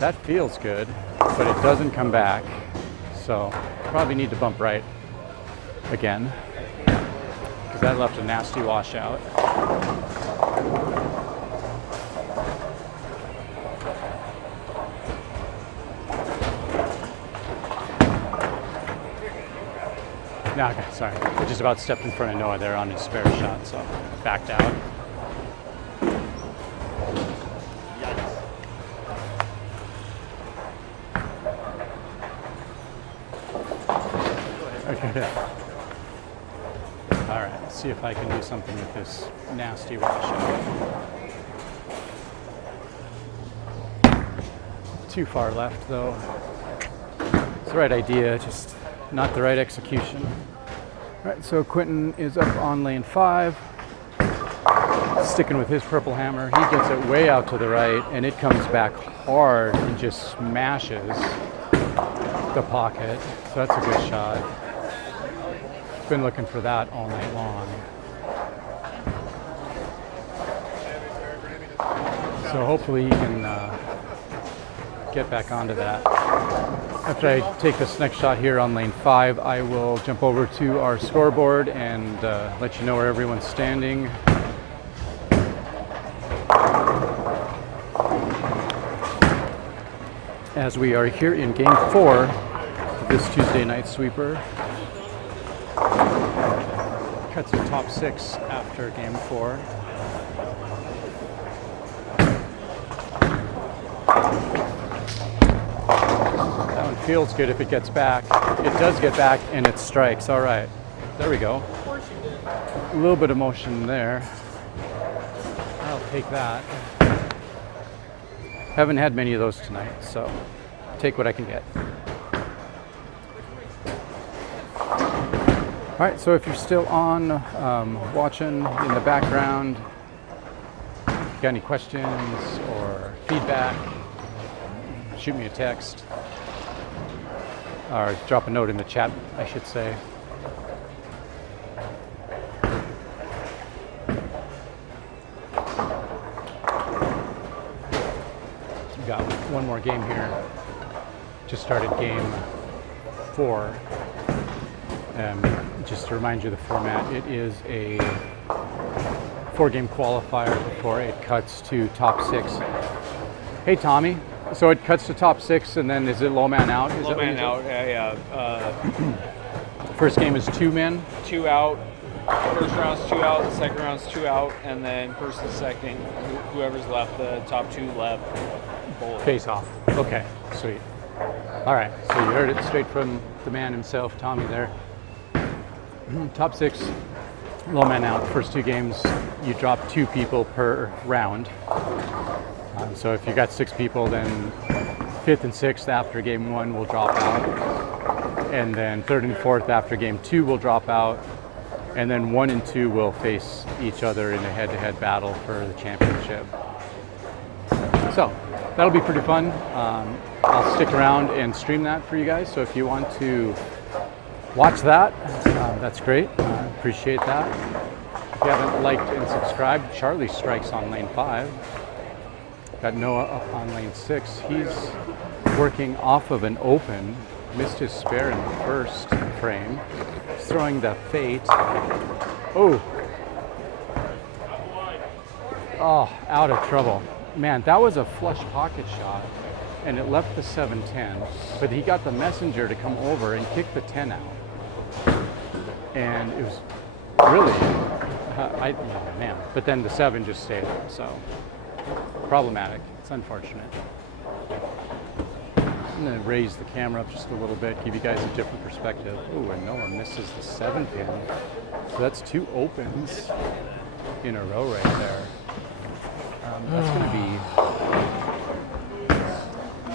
That feels good. but it doesn't come back. So probably need to bump right again, because that left a nasty washout. No, okay, sorry. I just about stepped in front of Noah there on his spare shot, so backed out. Okay. All right, let's see if I can do something with this nasty washout. Too far left, though. It's the right idea, just not the right execution. All right, so Quinton is up on lane 5, sticking with his purple hammer. He gets it way out to the right, and it comes back hard and just smashes the pocket. So that's a good shot. Been looking for that all night long. So hopefully he can get back onto that. After I take this next shot here on lane 5, I will jump over to our scoreboard and let you know where everyone's standing. As we are here in game 4 of this Tuesday night sweeper. Cuts to top 6 after game 4. That one feels good if it gets back. It does get back and it strikes. All right, there we go. A little bit of motion there. I'll take that. Haven't had many of those tonight, so take what I can get. All right, so if you're still on, watching in the background, if you got any questions or feedback, shoot me a text, or drop a note in the chat, I should say. We've got one more game here. Just started game 4. Just to remind you of the format, it is a 4-game qualifier before it cuts to top 6. Hey Tommy, so it cuts to top 6 and then is it low man out? Low man out, yeah. First game is 2 men? 2 out. First round's 2 out, second round's 2 out, and then first and second, whoever's left, the top 2 left, bowl. Face off. Okay, sweet. All right, so you heard it straight from the man himself, Tommy there. Top 6, low man out. First 2 games, you drop 2 people per round. So if you got 6 people, then 5th and 6th after game 1 will drop out. And then 3rd and 4th after game 2 will drop out. And then 1 and 2 will face each other in a head-to-head battle for the championship. So that'll be pretty fun. I'll stick around and stream that for you guys. So if you want to watch that, that's great. Appreciate that. If you haven't liked and subscribed, Charlie strikes on lane 5. Got Noah up on lane 6. He's working off of an open. Missed his spare in the first frame. He's throwing the fate. Oh, out of trouble. Man, that was a flush pocket shot, and it left the 7-10, but he got the messenger to come over and kick the 10 out. And it was really, man, but then the 7 just stayed, so problematic. It's unfortunate. I'm gonna raise the camera up just a little bit, give you guys a different perspective. Oh, and Noah misses the 7 pin. So that's 2 opens in a row right there. That's going to be,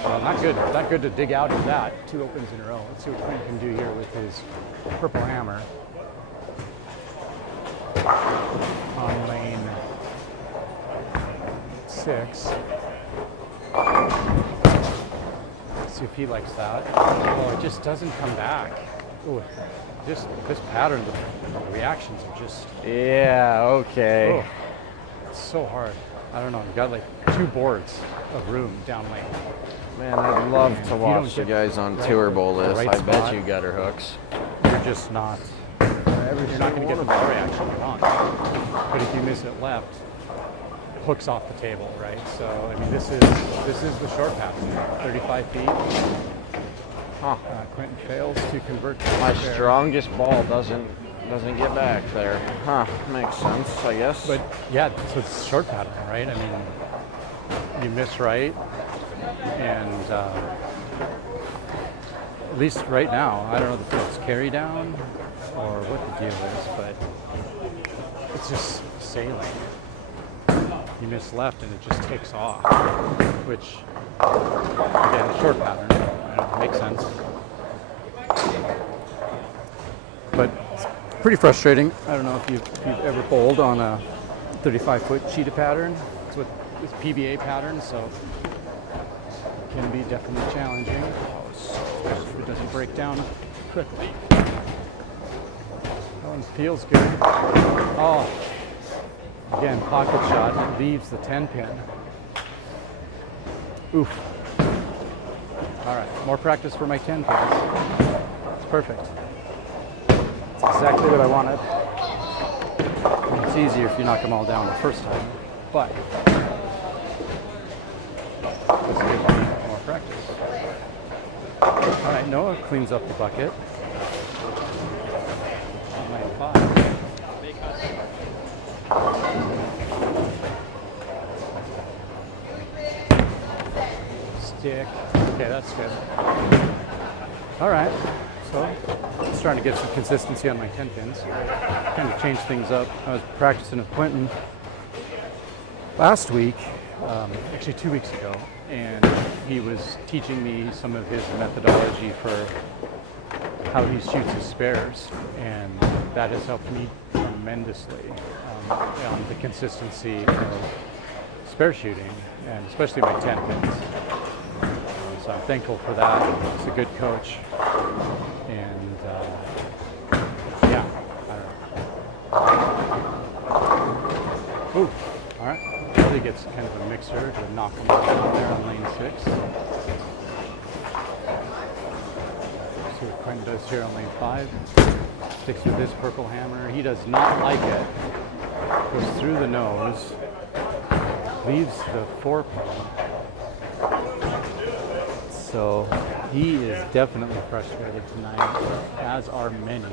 well, not good. Not good to dig out of that. 2 opens in a row. Let's see what Quinton can do here with his purple hammer. On lane 6. Let's see if he likes that. Oh, it just doesn't come back. Oh, this pattern, the reactions are just... Yeah, okay. Oh, it's so hard. I don't know, you got like 2 boards of room down lane. Man, I'd love to don't watch the get guys on right- tour bowl the this. right I bet spot. you gutter hooks. You're just not. You're not going to get the ball reaction you want. But if you miss it left, it hooks off the table, right? So I mean, this is the short pattern, 35 feet. Huh. Quinton fails to convert to My the fair. strongest ball doesn't get back there. Huh, makes sense, I guess. But yeah, so it's short pattern, right? I mean, you miss right, and at least right now, I don't know if it's carry down or what the deal is, but it's just sailing. You miss left and it just takes off, which, again, short pattern, makes sense. But it's pretty frustrating. I don't know if you've ever bowled on a 35-foot cheetah pattern. It's with this PBA pattern, so it can be definitely challenging, especially if it doesn't break down quickly. That one feels good. Oh, again, pocket shot. It leaves the 10-pin. Oof. All right, more practice for my 10 pins. It's perfect. It's exactly what I wanted. It's easier if you knock them all down the first time, but let's get more practice. All right, Noah cleans up the bucket. 95. Stick. Okay, that's good. All right, so just trying to get some consistency on my 10 pins. Kind of change things up. I was practicing with Quinton last week, actually 2 weeks ago, and he was teaching me some of his methodology for how he shoots his spares, and that has helped me tremendously on the consistency of spare shooting, and especially my 10 pins. So I'm thankful for that. He's a good coach, and yeah, I don't know. Ooh, all right. Really gets kind of a mixer to knock him down there on lane 6. See what Quinton does here on lane 5. Sticks with this purple hammer. He does not like it. Goes through the nose. Leaves the 4-pin. So he is definitely frustrated tonight, as are many.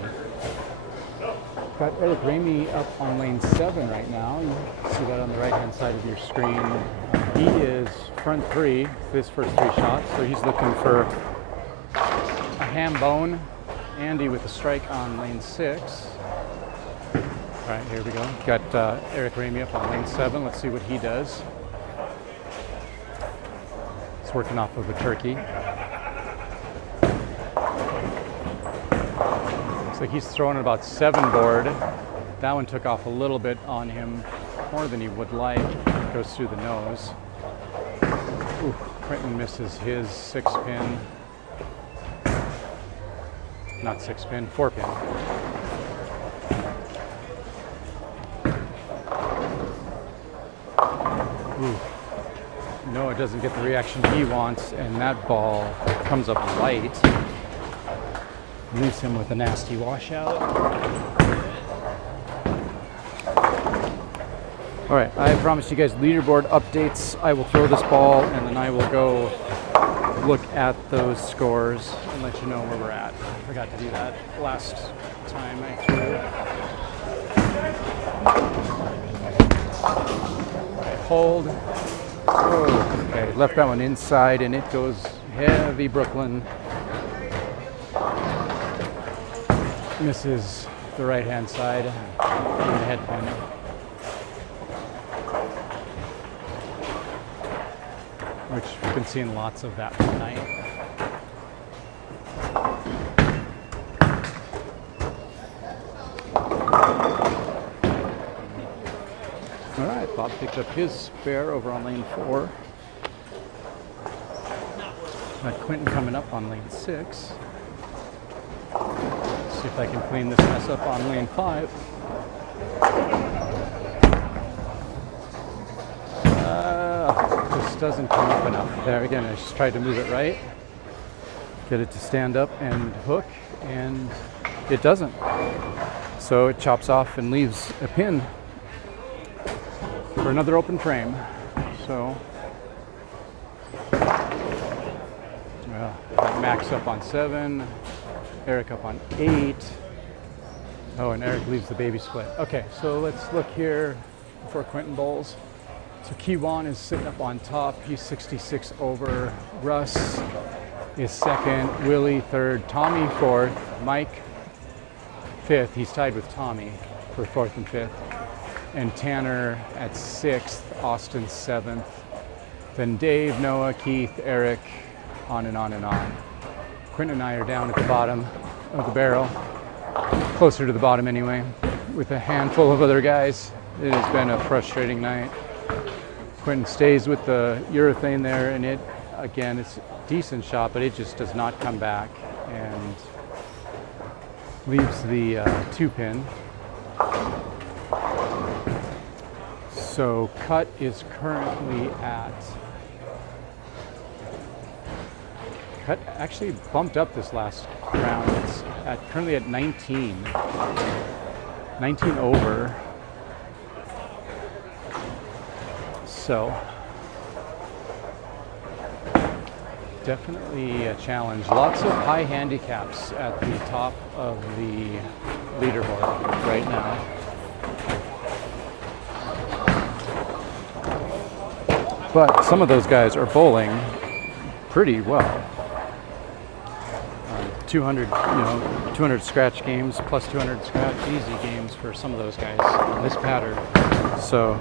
Got Eric Ramey up on lane 7 right now. You see that on the right-hand side of your screen. He is front 3, his first 3 shots, so he's looking for a ham bone. Andy with a strike on lane 6. All right, here we go. Got Eric Ramey up on lane 7. Let's see what he does. It's working off of a turkey. Looks like he's throwing about 7 board. That one took off a little bit on him, more than he would like. Goes through the nose. Ooh, Quinton misses his 6-pin. Not 6-pin, 4-pin. Ooh. Noah doesn't get the reaction he wants, and that ball comes up light. Leaves him with a nasty washout. All right, I promised you guys leaderboard updates. I will throw this ball, and then I will go look at those scores and let you know where we're at. I forgot to do that last time I threw. All right, hold. Oh, okay, left that one inside, and it goes heavy Brooklyn. Misses the right-hand side and the head pin. Which we've been seeing lots of that tonight. All right, Bob picked up his spare over on lane 4. Got Quinton coming up on lane 6. See if I can clean this mess up on lane 5. just doesn't come up enough. There again, I just tried to move it right, get it to stand up and hook, and it doesn't. So it chops off and leaves a pin for another open frame. So got Max up on 7, Eric up on 8. Oh, and Eric leaves the baby split. Okay, so let's look here before Quinton bowls. So Kiwan is sitting up on top. He's 66 over. Russ is second. Willie third. Tommy fourth. Mike fifth. He's tied with Tommy for fourth and fifth. And Tanner at sixth. Austin seventh. Then Dave, Noah, Keith, Eric, on and on and on. Quinton and I are down at the bottom of the barrel, closer to the bottom anyway, with a handful of other guys. It has been a frustrating night. Quinton stays with the urethane there, and it, again, it's a decent shot, but it just does not come back and leaves the 2-pin. So cut is currently at, cut actually bumped up this last round. It's currently at 19 over. So definitely a challenge. Lots of high handicaps at the top of the leaderboard right now. But some of those guys are bowling pretty well. 200 scratch games plus 200 scratch easy games for some of those guys in this pattern. So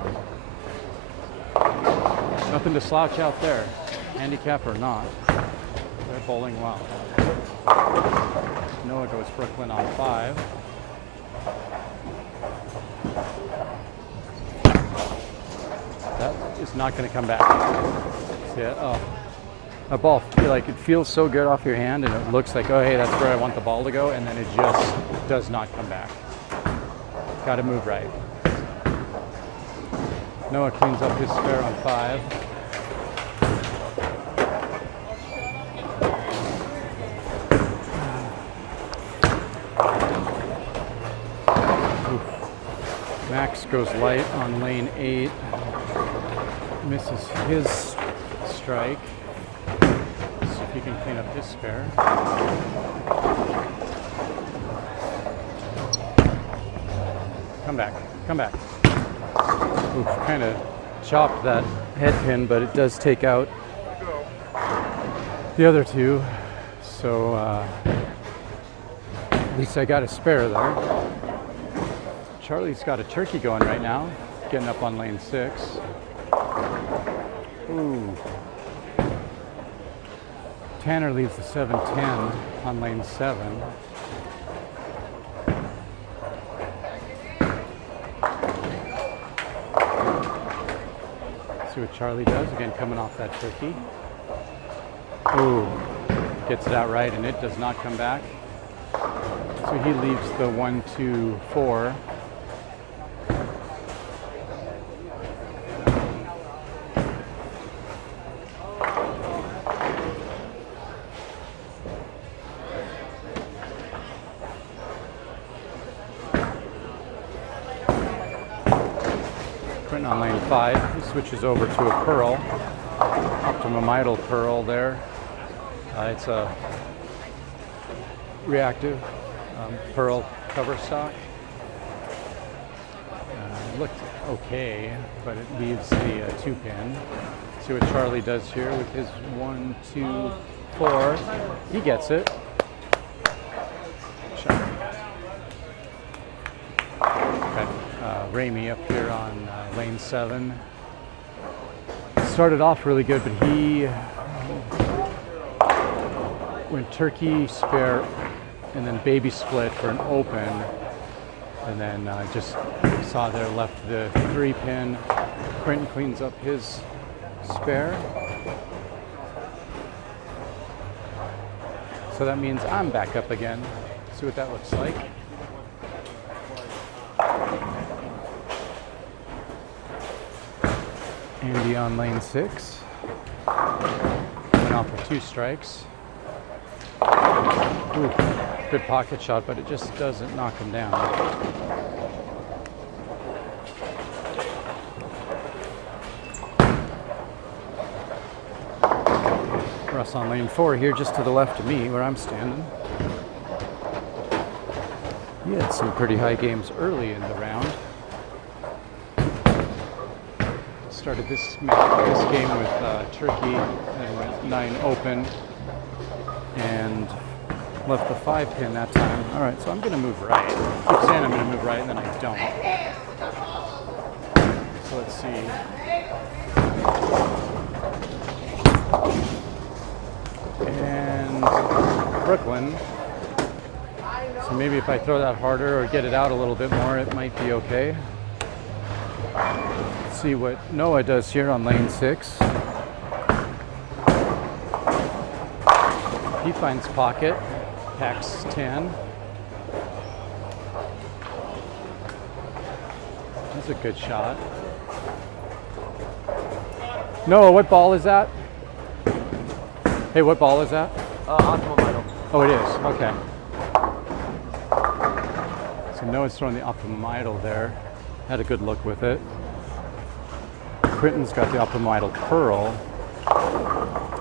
nothing to slouch out there, handicap or not. They're bowling well. Noah goes Brooklyn on 5. That is not going to come back. See it? Oh. A ball, like it feels so good off your hand, and it looks like, oh hey, that's where I want the ball to go, and then it just does not come back. Got to move right. Noah cleans up his spare on 5. Max goes light on lane 8. Misses his strike. See if he can clean up his spare. Come back, come back. Oof, kind of chopped that head pin, but it does take out the other two. So at least I got a spare there. Charlie's got a turkey going right now, getting up on lane 6. Ooh. Tanner leaves the 7-10 on lane 7. See what Charlie does, again coming off that turkey. Ooh, gets it out right, and it does not come back. So he leaves the 1-2-4. On lane 5, he switches over to a pearl, Optimum Idol pearl there. It's a reactive pearl cover stock. Looked okay, but it leaves the 2-pin. See what Charlie does here with his 1-2-4. He gets it. Ramey up here on lane 7. Started off really good, but he went turkey, spare, and then baby split for an open, and then just saw there left the 3-pin. Quinton cleans up his spare. So that means I'm back up again. See what that looks like. Andy on lane 6. Went off with 2 strikes. Ooh, good pocket shot, but it just doesn't knock him down. Russ on lane 4 here, just to the left of me, where I'm standing. He had some pretty high games early in the round. Started this game with Turkey and went 9 open and left the 5 pin that time. All right, so I'm gonna move right. I keep saying I'm gonna move right and then I don't. So let's see. And Brooklyn. So maybe if I throw that harder or get it out a little bit more, it might be okay. Let's see what Noah does here on lane 6. He finds pocket, packs 10. That's a good shot. Noah, what ball is that? Hey, what ball is that? Optimal idle. Oh, it is. Okay. So Noah's throwing the optimum idle there. Had a good look with it. Quinton's got the optimum idle curl.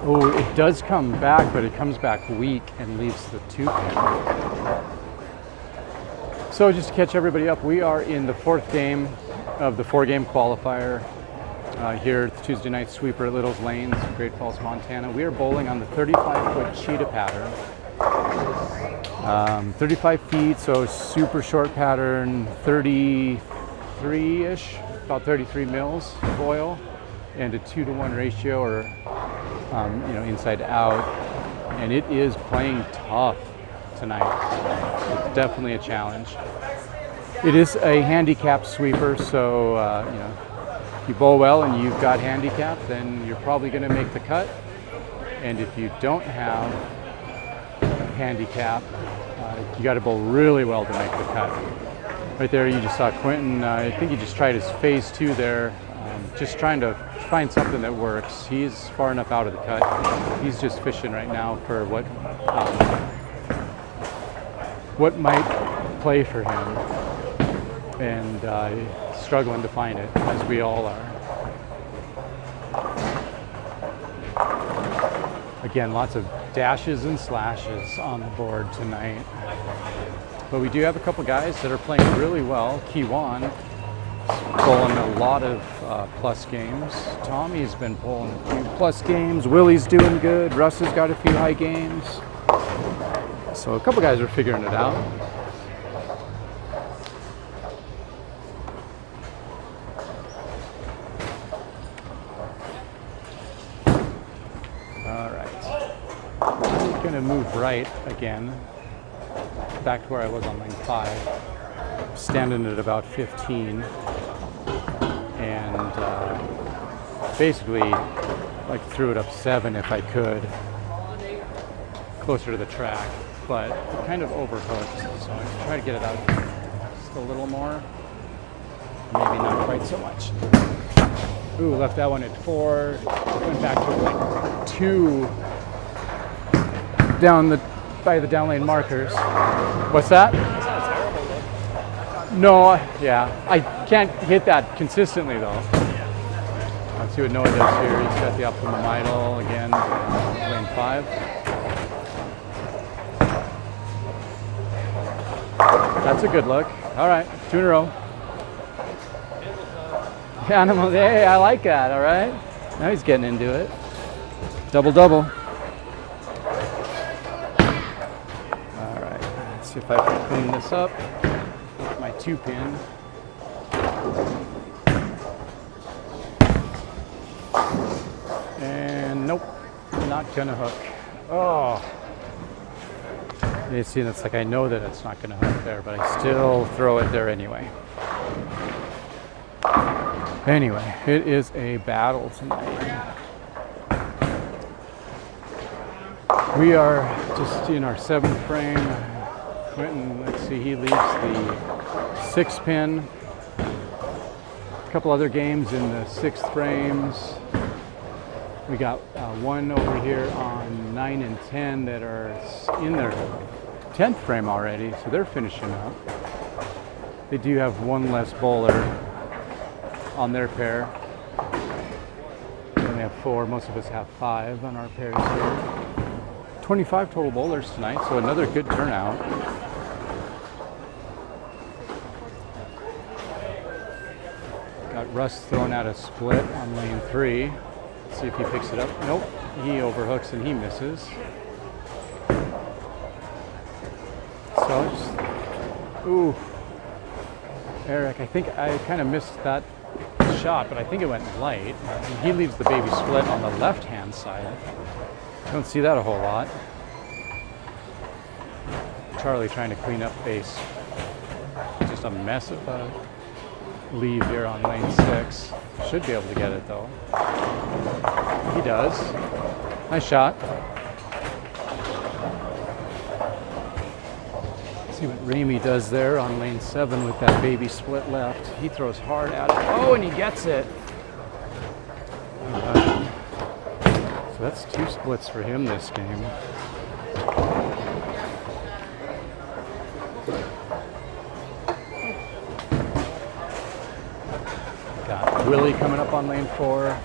Oh, it does come back, but it comes back weak and leaves the 2 pin. So just to catch everybody up, we are in the 4th game of the 4-game qualifier. Here at the Tuesday night sweeper at Little's Lanes, Great Falls, Montana. We are bowling on the 35-foot cheetah pattern. 35 feet, so super short pattern, 33-ish, about 33 mils of oil, and a 2-to-1 ratio, or inside out. And it is playing tough tonight. It's definitely a challenge. It is a handicap sweeper, so if you bowl well and you've got handicap, then you're probably going to make the cut. And if you don't have handicap, you got to bowl really well to make the cut. Right there, you just saw Quinton. I think he just tried his phase 2 there, just trying to find something that works. He's far enough out of the cut. He's just fishing right now for what might play for him, and struggling to find it, as we all are. Again, lots of dashes and slashes on the board tonight. But we do have a couple guys that are playing really well. Kiwan bowling a lot of plus games. Tommy's been bowling a few plus games. Willie's doing good. Russ has got a few high games. So a couple guys are figuring it out. Move right again, back to where I was on lane 5, standing at about 15, and basically threw it up 7 if I could, closer to the track, but it kind of overhooked, so I try to get it out just a little more, maybe not quite so much. Ooh, left that one at 4, went back to 2 by the down lane markers. What's that? That's not a terrible look. No, yeah. I can't hit that consistently though. Let's see what Noah does here. He's got the optimum idle again, lane 5. That's a good look. All right, 2 in a row. Animal, hey, I like that, all right? Now he's getting into it. Double. See if I can clean this up with my 2 pin. And nope, not gonna hook. Oh. You see, that's I know that it's not gonna hook there, but I still throw it there anyway. Anyway, it is a battle tonight. We are just in our 7th frame. Quinton, let's see, he leads the 6 pin. A couple other games in the 6th frames. We got one over here on 9 and 10 that are in their 10th frame already, so they're finishing up. They do have one less bowler on their pair. We only have 4. Most of us have 5 on our pairs here. 25 total bowlers tonight, so another good turnout. Got Russ throwing out a split on lane 3. Let's see if he picks it up. Nope, he overhooks and he misses. So just, ooh. Eric, I think I kind of missed that shot, but I think it went light. And he leaves the baby split on the left-hand side. Don't see that a whole lot. Charlie trying to clean up base. Just a mess of a leave here on lane 6. Should be able to get it though. He does. Nice shot. See what Ramey does there on lane 7 with that baby split left. He throws hard at it. Oh, and he gets it. So that's 2 splits for him this game. Got Willie coming up on lane 4.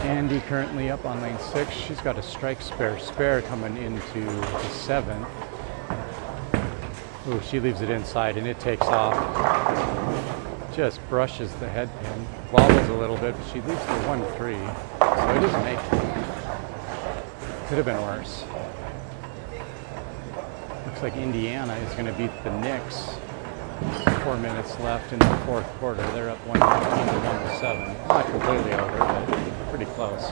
Andy currently up on lane 6. She's got a strike spare coming into the 7th. Ooh, she leaves it inside and it takes off. Just brushes the head pin. Wobbles a little bit, but she leaves the 1-3. So it doesn't make it. Could have been worse. Looks like Indiana is going to beat the Knicks. 4 minutes left in the 4th quarter. They're up 115 to 1-7. Not completely over, but pretty close.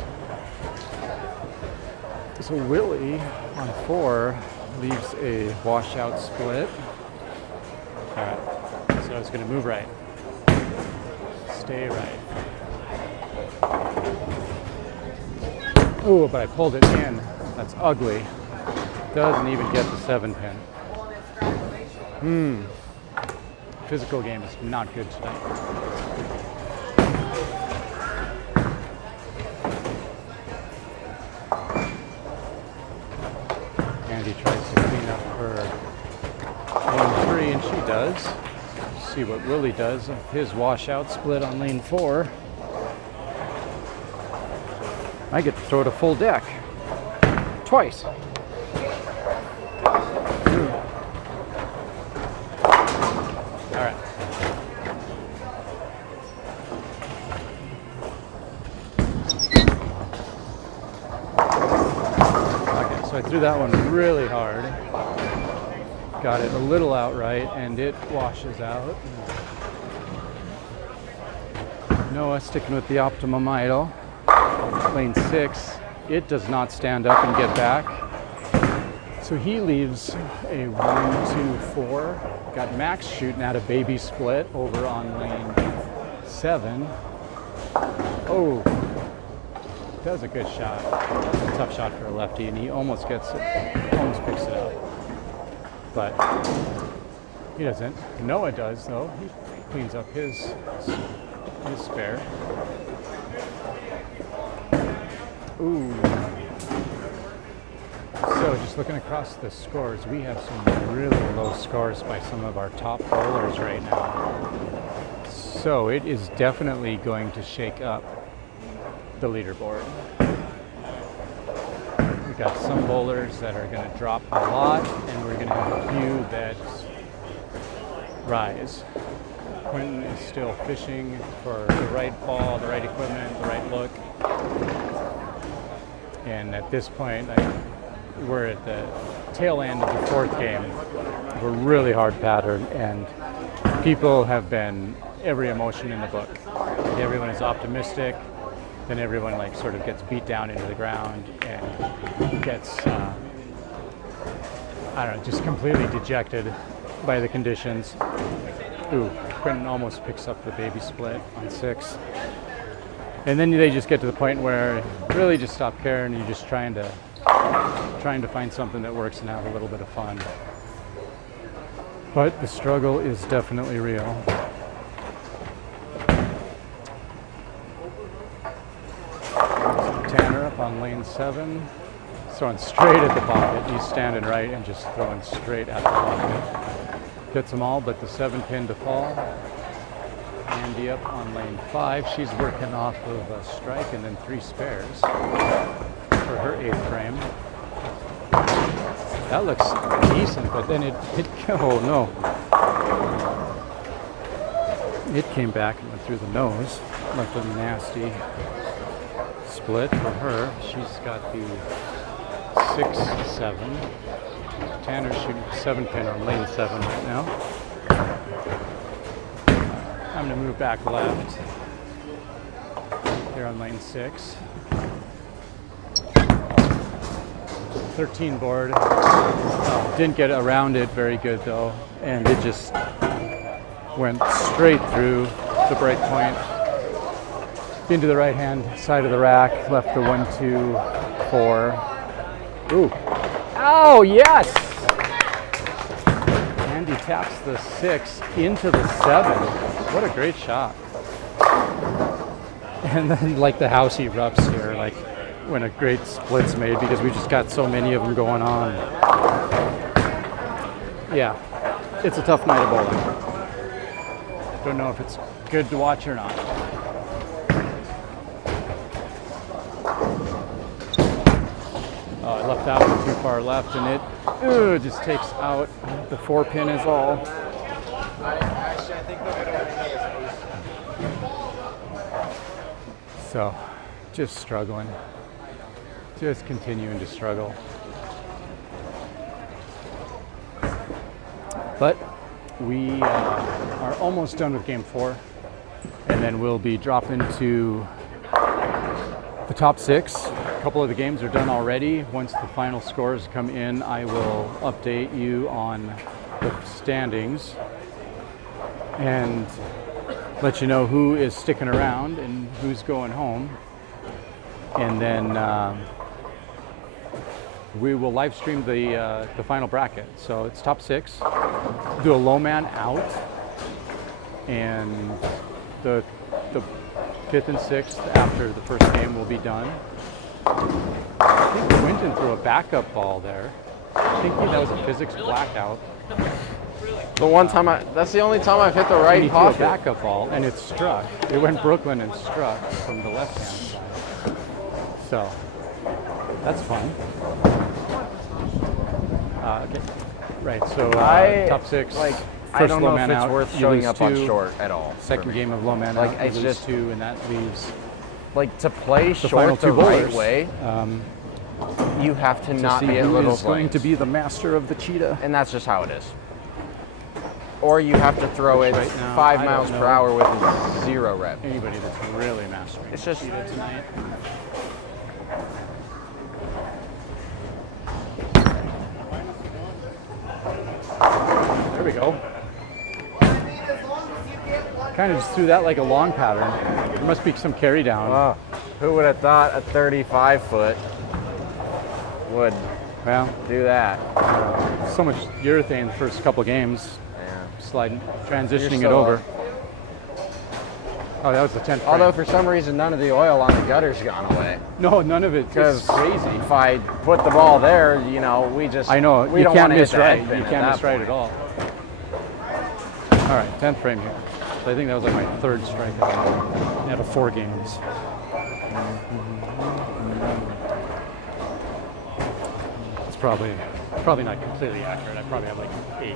So Willie on 4 leaves a washout split. All right, so it's going to move right. Stay right. Oh, but I pulled it in. That's ugly. Doesn't even get the 7 pin. Physical game is not good tonight. Andy tries to clean up her 1-3, and she does. See what Willie does. His washout split on lane 4. I get to throw it a full deck. Twice. All right. Okay, so I threw that one really hard. Got it a little outright, and it washes out. Noah sticking with the optimum idle. Lane 6, it does not stand up and get back. So he leaves a 1-2-4. Got Max shooting at a baby split over on lane 7. Oh, that was a good shot. That's a tough shot for a lefty, and he almost gets it, almost picks it up. But he doesn't. Noah does, though. He cleans up his spare. Ooh. So just looking across the scores, we have some really low scores by some of our top bowlers right now. So it is definitely going to shake up the leaderboard. We've got some bowlers that are going to drop a lot, and we're going to have a few that rise. Quinton is still fishing for the right ball, the right equipment, the right look. And at this point, we're at the tail end of the 4th game. We're really hard pattern, and people have been every emotion in the book. Like, everyone is optimistic, then everyone like sort of gets beat down into the ground and gets, I don't know, just completely dejected by the conditions. Ooh, Quinton almost picks up the baby split on 6. And then they just get to the point where really just stop caring, and you're just trying to find something that works and have a little bit of fun. But the struggle is definitely real. lane 7. Throwing straight at the pocket. He's standing right and just throwing straight at the pocket. Gets them all but the 7-pin to fall. Andy up on lane 5. She's working off of a strike and then 3 spares for her 8th frame. That looks decent, but then it oh no. It came back and went through the nose. Left a nasty split for her. She's got the 6-7. Tanner's shooting 7-pin on lane 7 right now. I'm going to move back left. Here on lane 6. 13 board. Didn't get around it very good though, and it just went straight through the break point into the right hand side of the rack. Left the 1, 2, 4. Ooh. Oh, yes! Andy taps the 6 into the 7. What a great shot. And then like the house erupts here, like when a great split's made, because we just got so many of them going on. Yeah, it's a tough night of bowling. Don't know if it's good to watch or not. Oh, I left that one too far left, and it just takes out the 4-pin is all. Actually, I think So, just struggling. Just continuing to struggle. But we are almost done with game 4, and then we'll be dropping to the top 6. A couple of the games are done already. Once the final scores come in, I will update you on the standings and let you know who is sticking around and who's going home. And then we will live stream the final bracket. So it's top 6. Do a low man out, and the 5th and 6th after the first game will be done. I think Quinton threw a backup ball there. I think that was a physics blackout. The one time that's the only time I've hit the right He threw a pocket. backup ball, and it struck. It went Brooklyn and struck from the left hand side. So that's fun. Okay, right. So top 6. Like, I first don't low know man if it's out, worth you showing lose up on 2. short at all. Second game of low man Like, out, you it's lose just 2, and that leaves like to play the final short 2 the right bowlers. way. You have to not See be at who little is going swings. to be the master of the cheetah. And that's just how it is. Or you have to throw it Right now, 5 I don't miles per know. hour with 0 rep. Anybody that's really mastering It's just- cheetah tonight. There we go. Kind of just threw that like a long pattern. There must be some carry down. Oh, who would have thought a 35 foot would Well, do that? so much urethane the first couple games. Yeah. Sliding, transitioning You're it so over. Oh, that was the 10th frame. Although for some reason none of the oil on the gutter's gone away. No, none of it. Because It's crazy. if I put the ball there, you know, we just I know, we you don't can't wanna hit miss the right. head pin You at can't that miss right point. at all. All right, 10th frame here. So I think that was like my 3rd strikeout out of 4 games. It's probably not completely accurate. I probably have like 8,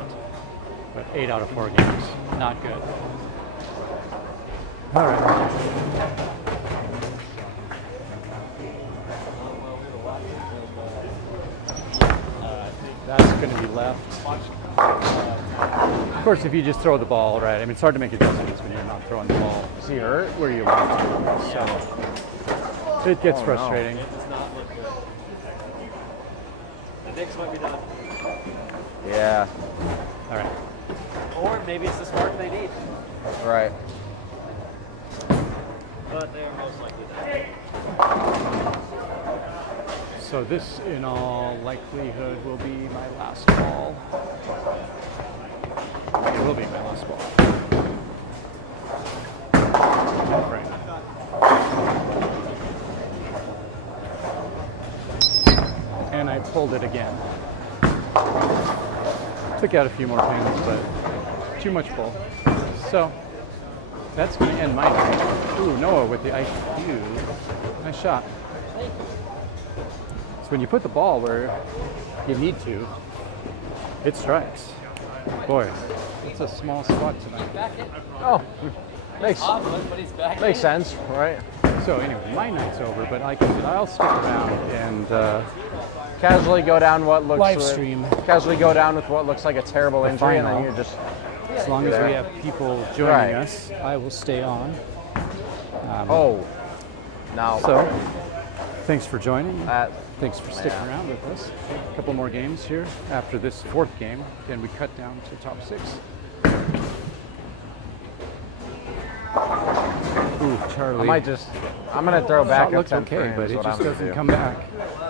but 8 out of 4 games, not good. All right. That's going to be left. Of course, if you just throw the ball, right? I mean, it's hard to make adjustments when you're not throwing the ball. See hurt where you want to. So it gets frustrating. It does not look good. The Knicks might be done. Yeah, All right. Or maybe it's the spark they need. right. But they're most likely done. So this, in all likelihood, will be my last ball. It will be my last ball. Right. pulled it again. Took out a few more pins, but too much pull. So that's going to end my night. Ooh, Noah with the IQ. Nice shot. So when you put the ball where you need to, it strikes. Boy, it's a small spot tonight. Oh, makes sense, right? So anyway, my night's over, but I'll stick around and Casually go down what looks Livestream. Casually go down with what looks like a terrible injury, and then final. you just As long as we have people joining Right. us, I will stay on. now so thanks for joining. that Thanks for sticking around with us. A couple more games here after this fourth game, then we cut down to top 6. Ooh, Charlie. I'm gonna throw back Shot up looks 10 okay, frames, but it what just I'm gonna doesn't do. come back.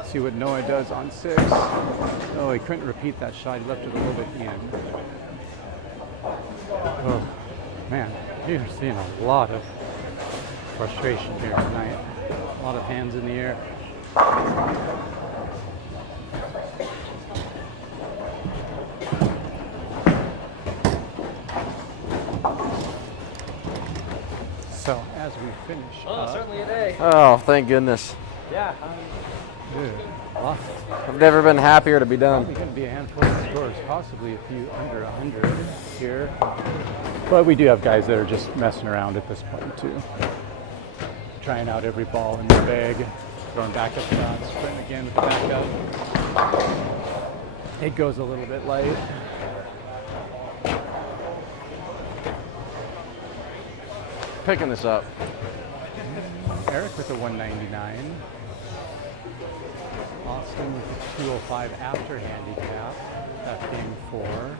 See what Noah does on 6. Oh, he couldn't repeat that shot. He left it a little bit in. Oh, man, you're seeing a lot of frustration here tonight. A lot of hands in the air. So as we finish up, Certainly a day. Oh, thank goodness. Yeah. dude, lots. I've never been happier to be done. Probably going to be a handful of scores, possibly a few under 100 here. But we do have guys that are just messing around at this point too. Trying out every ball in their bag, throwing backup shots, trying again with the backup. It goes a little bit light. Picking this up. Eric with a 199. Austin with a 205 after handicap. That's game 4.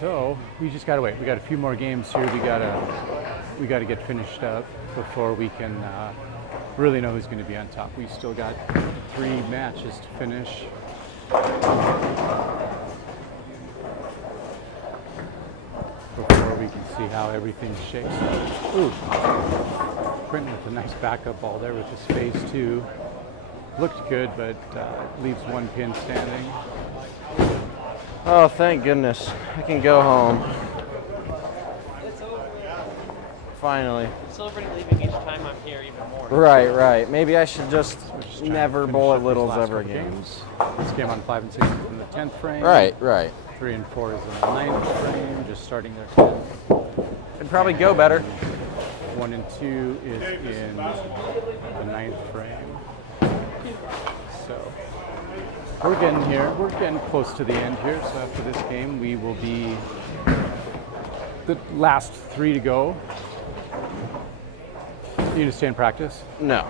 So we just gotta wait. We got a few more games here. We gotta get finished up before we can really know who's going to be on top. We still got 3 matches to finish. Before we can see how everything shakes out. Ooh, Quinton with a nice backup ball there with his face too. Looked good, but leaves 1 pin standing. Oh, thank goodness. I can go home. Finally. Celebrating leaving each time I'm here even more. Right. Maybe I should just Trying never to finish bowl up at these Littles last ever couple again. games. This game on 5 and 6 is in the 10th frame. Right. 3 and 4 is in the 9th frame, just starting their 10th. It'd probably go better. 1 and 2 is in the 9th frame. So we're getting here. We're getting close to the end here. So after this game, we will be the last 3 to go. You need to stay in practice. No.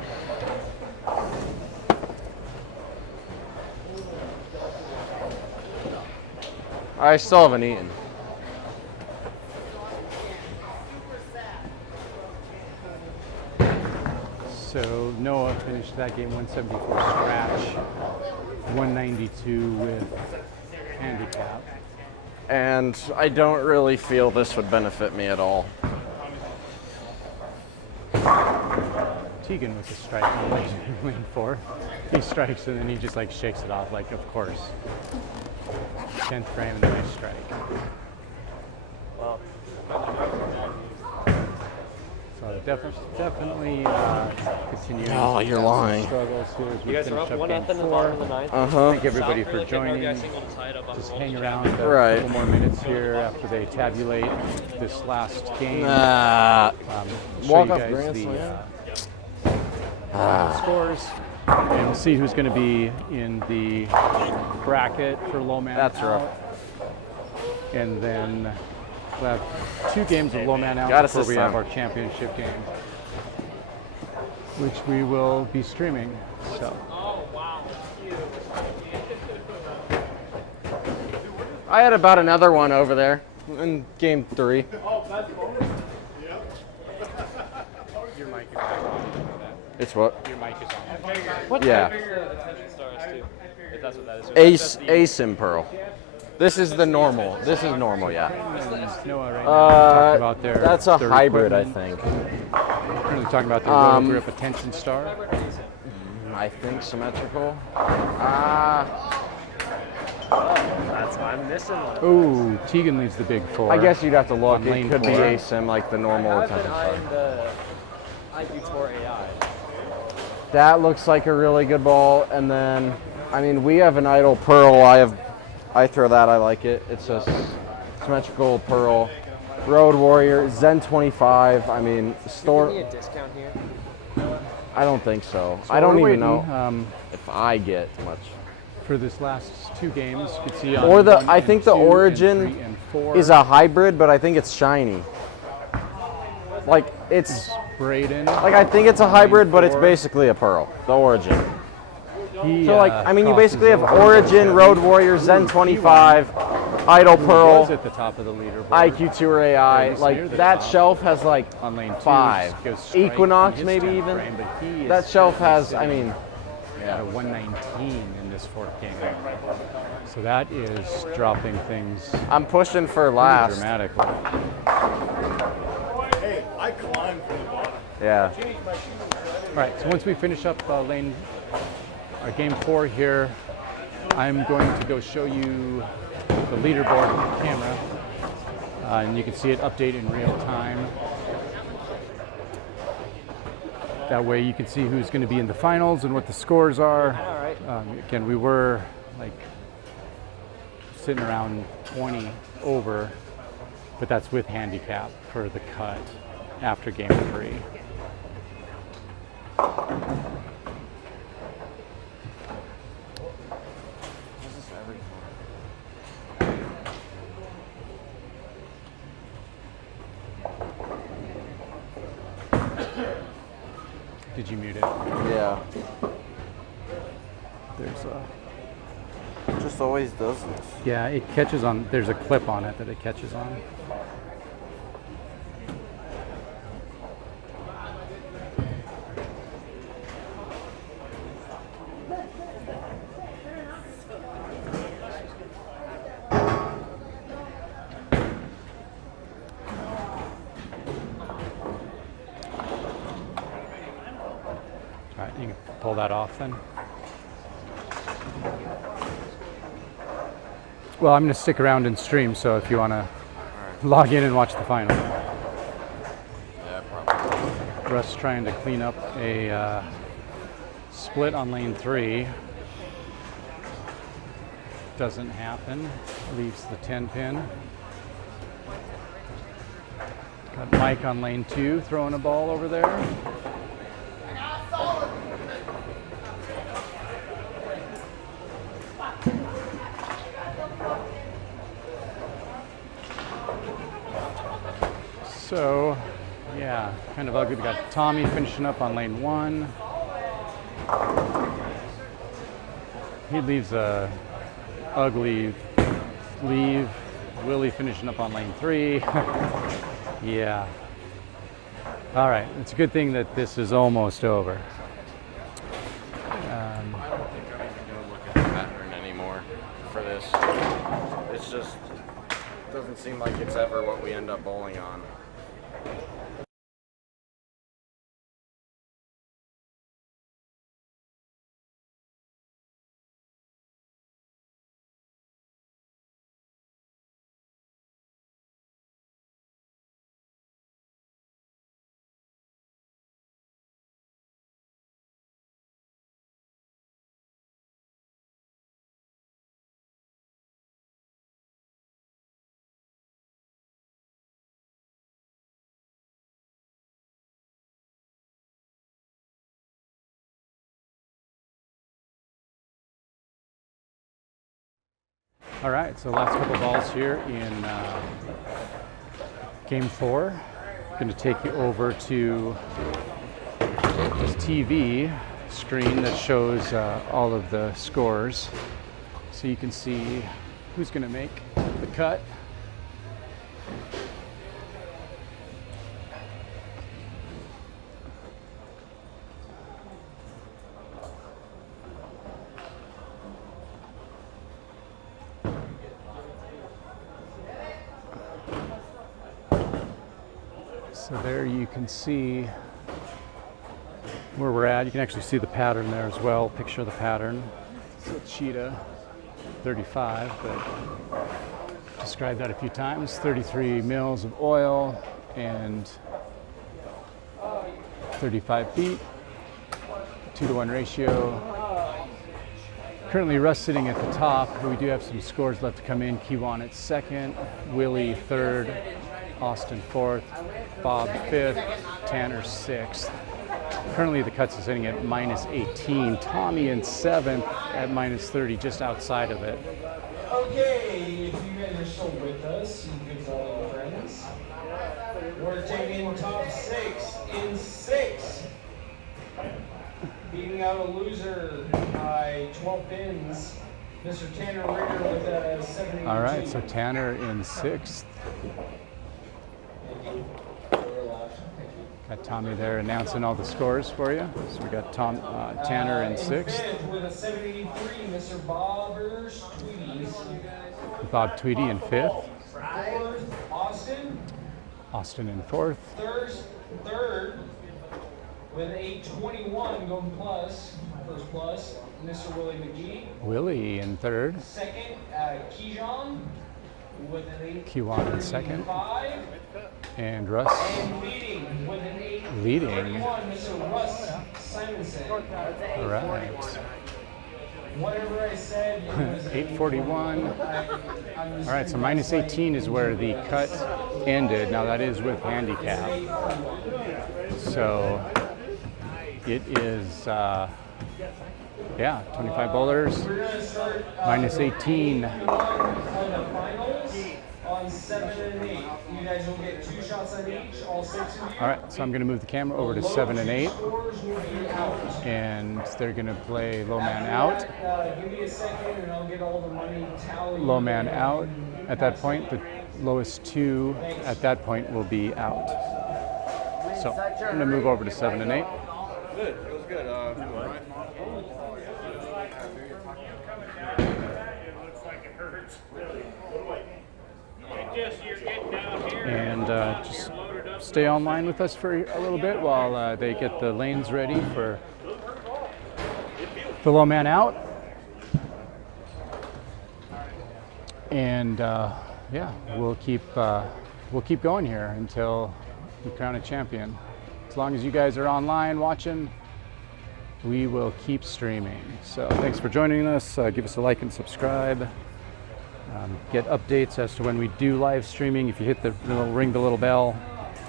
I still haven't eaten. So Noah finished that game 174 scratch, 192 with handicap. And I don't really feel this would benefit me at all. Tegan with a strike on lane 4. He strikes and then he just like shakes it off like, of course. 10th frame and a nice strike. Well, So definitely continuing. Oh, you're lying. Struggles here as we you guys are finish up up 1-0 game in the 4. bottom of the ninth. Thank everybody for Really big, no joining. guy single tied up on Just roll hang check. around a Right. couple more minutes here after they tabulate this last game. Show Walk you off guys Grand the Slam. scores and we'll see who's going to be in the bracket for low man That's out. rough. And then we'll have 2 games of low man out Got us before this we have time. our championship game, which we will be streaming. So I had about another one over there in game 3. your mic is on. It's what? Your mic is on. What Yeah. type is the attention stars too? If that's what that is. Or Ace, that's the- Ace and Pearl. This is the normal. This is normal, yeah. Noah right now talking about their That's a their hybrid, I equipment. think. Currently talking about the Roto Grip Attention Star. I think symmetrical. That's why I'm missing one. Ooh, Tegan leads the big 4. I guess you'd have to look. On It lane could be 4. asim like the normal I've been attention eyeing star. the IQ Tour AI. That looks like a really good ball. And then, I mean, we have an idle pearl. I throw that. I like it. It's a symmetrical pearl. Road Warrior, Zen 25. I mean, Give store. me a discount here. I don't think so. So I don't we're even waiting, know if I get much. for this last 2 games. You can see on Or the 1 I and think the 2 and Origin 3 and 4 is a hybrid, but I think it's shiny. Like it's Braden. like I think it's a hybrid, but it's 4. basically a pearl. The Origin. He, So like I mean, you crosses basically have over. Origin, Road Warrior, Zen 25, Idle He Pearl, was at the top of the leaderboard. IQ Tour AI. Or he's near Like the that top. shelf has like On lane 2, 5. goes straight Equinox in his maybe 10th even. frame, but he is That shelf certainly has. I sitting mean, at a 119 in this 4th game. So that is dropping things I'm pushing for pretty last. dramatically. Hey, I climbed from the bottom. Yeah. All right, so once we finish up game 4 here, I'm going to go show you the leaderboard on the camera, and you can see it update in real time. That way you can see who's going to be in the finals and what the scores are. All right. Again, we were like sitting around 20 over, but that's with handicap for the cut after game 3. Did you mute it? Yeah. There's a It just always does this. yeah, it catches on. There's a clip on it that it catches on. All right, you can pull that off then. Well, I'm going to stick around and stream, so if you want to log in and watch the final. Yeah, probably. Russ trying to clean up a split on lane 3. Doesn't happen. Leaves the 10 pin. Got Mike on lane 2 throwing a ball over there. So, yeah, kind of ugly. We got Tommy finishing up on lane 1. He leaves a ugly leave. Willie finishing up on lane 3. Yeah. All right, it's a good thing that this is almost over. I don't think I'm even gonna look at the pattern anymore for this. It's just doesn't seem like it's ever what we end up bowling on. All right, so last couple balls here in game 4. Going to take you over to this TV screen that shows all of the scores, so you can see who's going to make the cut. So there you can see where we're at. You can actually see the pattern there as well. Picture the pattern. So Cheetah 35, but described that a few times. 33 mils of oil and 35 feet, 2-to-1 ratio. Currently Russ sitting at the top, but we do have some scores left to come in. Kiwan at second, Willie third, Austin fourth, Bob fifth, Tanner sixth. Currently the cuts is sitting at -18. Tommy in seventh at -30, just outside of it. Okay, if you guys are still with us, you good bowling friends, we're taking top 6 in 6. Beating out a loser by 12 pins, Mr. Tanner Ritter with a 72. All right, so Tanner in sixth. Thank you. Lower left. Thank you. Got Tommy there announcing all the scores for you. So we got Tanner in sixth. Fifth with a 73, Mr. Bobbers Tweedies. Bob Tweedy in fifth. Fourth, Austin. Austin in fourth. Third, with a 21 going plus, first plus, Mr. Willie McGee. Willie in third. Second, Kijan with an Kiwan in second. 8.5. And Russ And leading with an 8.31, leading. Mr. Russ Simonson. All right. Whatever I said, it was 841. I'm All right, so -18 is where the cut ended. Now that is with handicap. So it is, yeah, 25 bowlers, We're going to start -18. on the finals on 7 and 8. You guys will get 2 shots on each, all 6 of you. All right, so I'm going to move the camera over to 7 and 8, Scores will be out. and they're going to play low man out. Give me a second and I'll get all the money tallied. Low man out. At that point, the lowest 2 at that point will be out. So I'm going to move over to 7 and 8. Good. It was good. And just stay online with us for a little bit while they get the lanes ready for the low man out. And yeah, we'll keep going here until we crown a champion. As long as you guys are online watching, we will keep streaming. So thanks for joining us. Give us a like and subscribe. Get updates as to when we do live streaming. If you hit ring the little bell.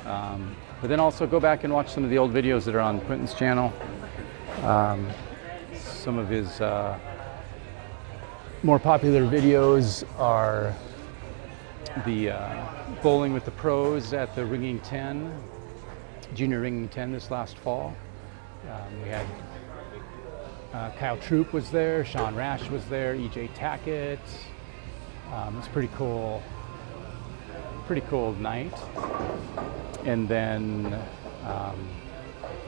But then also go back and watch some of the old videos that are on Quinton's channel. Some of his more popular videos are the bowling with the pros at the Ringing 10, Junior Ringing 10 this last fall. We had Kyle Troop was there, Sean Rash was there, EJ Tackett. It's pretty cool night. And then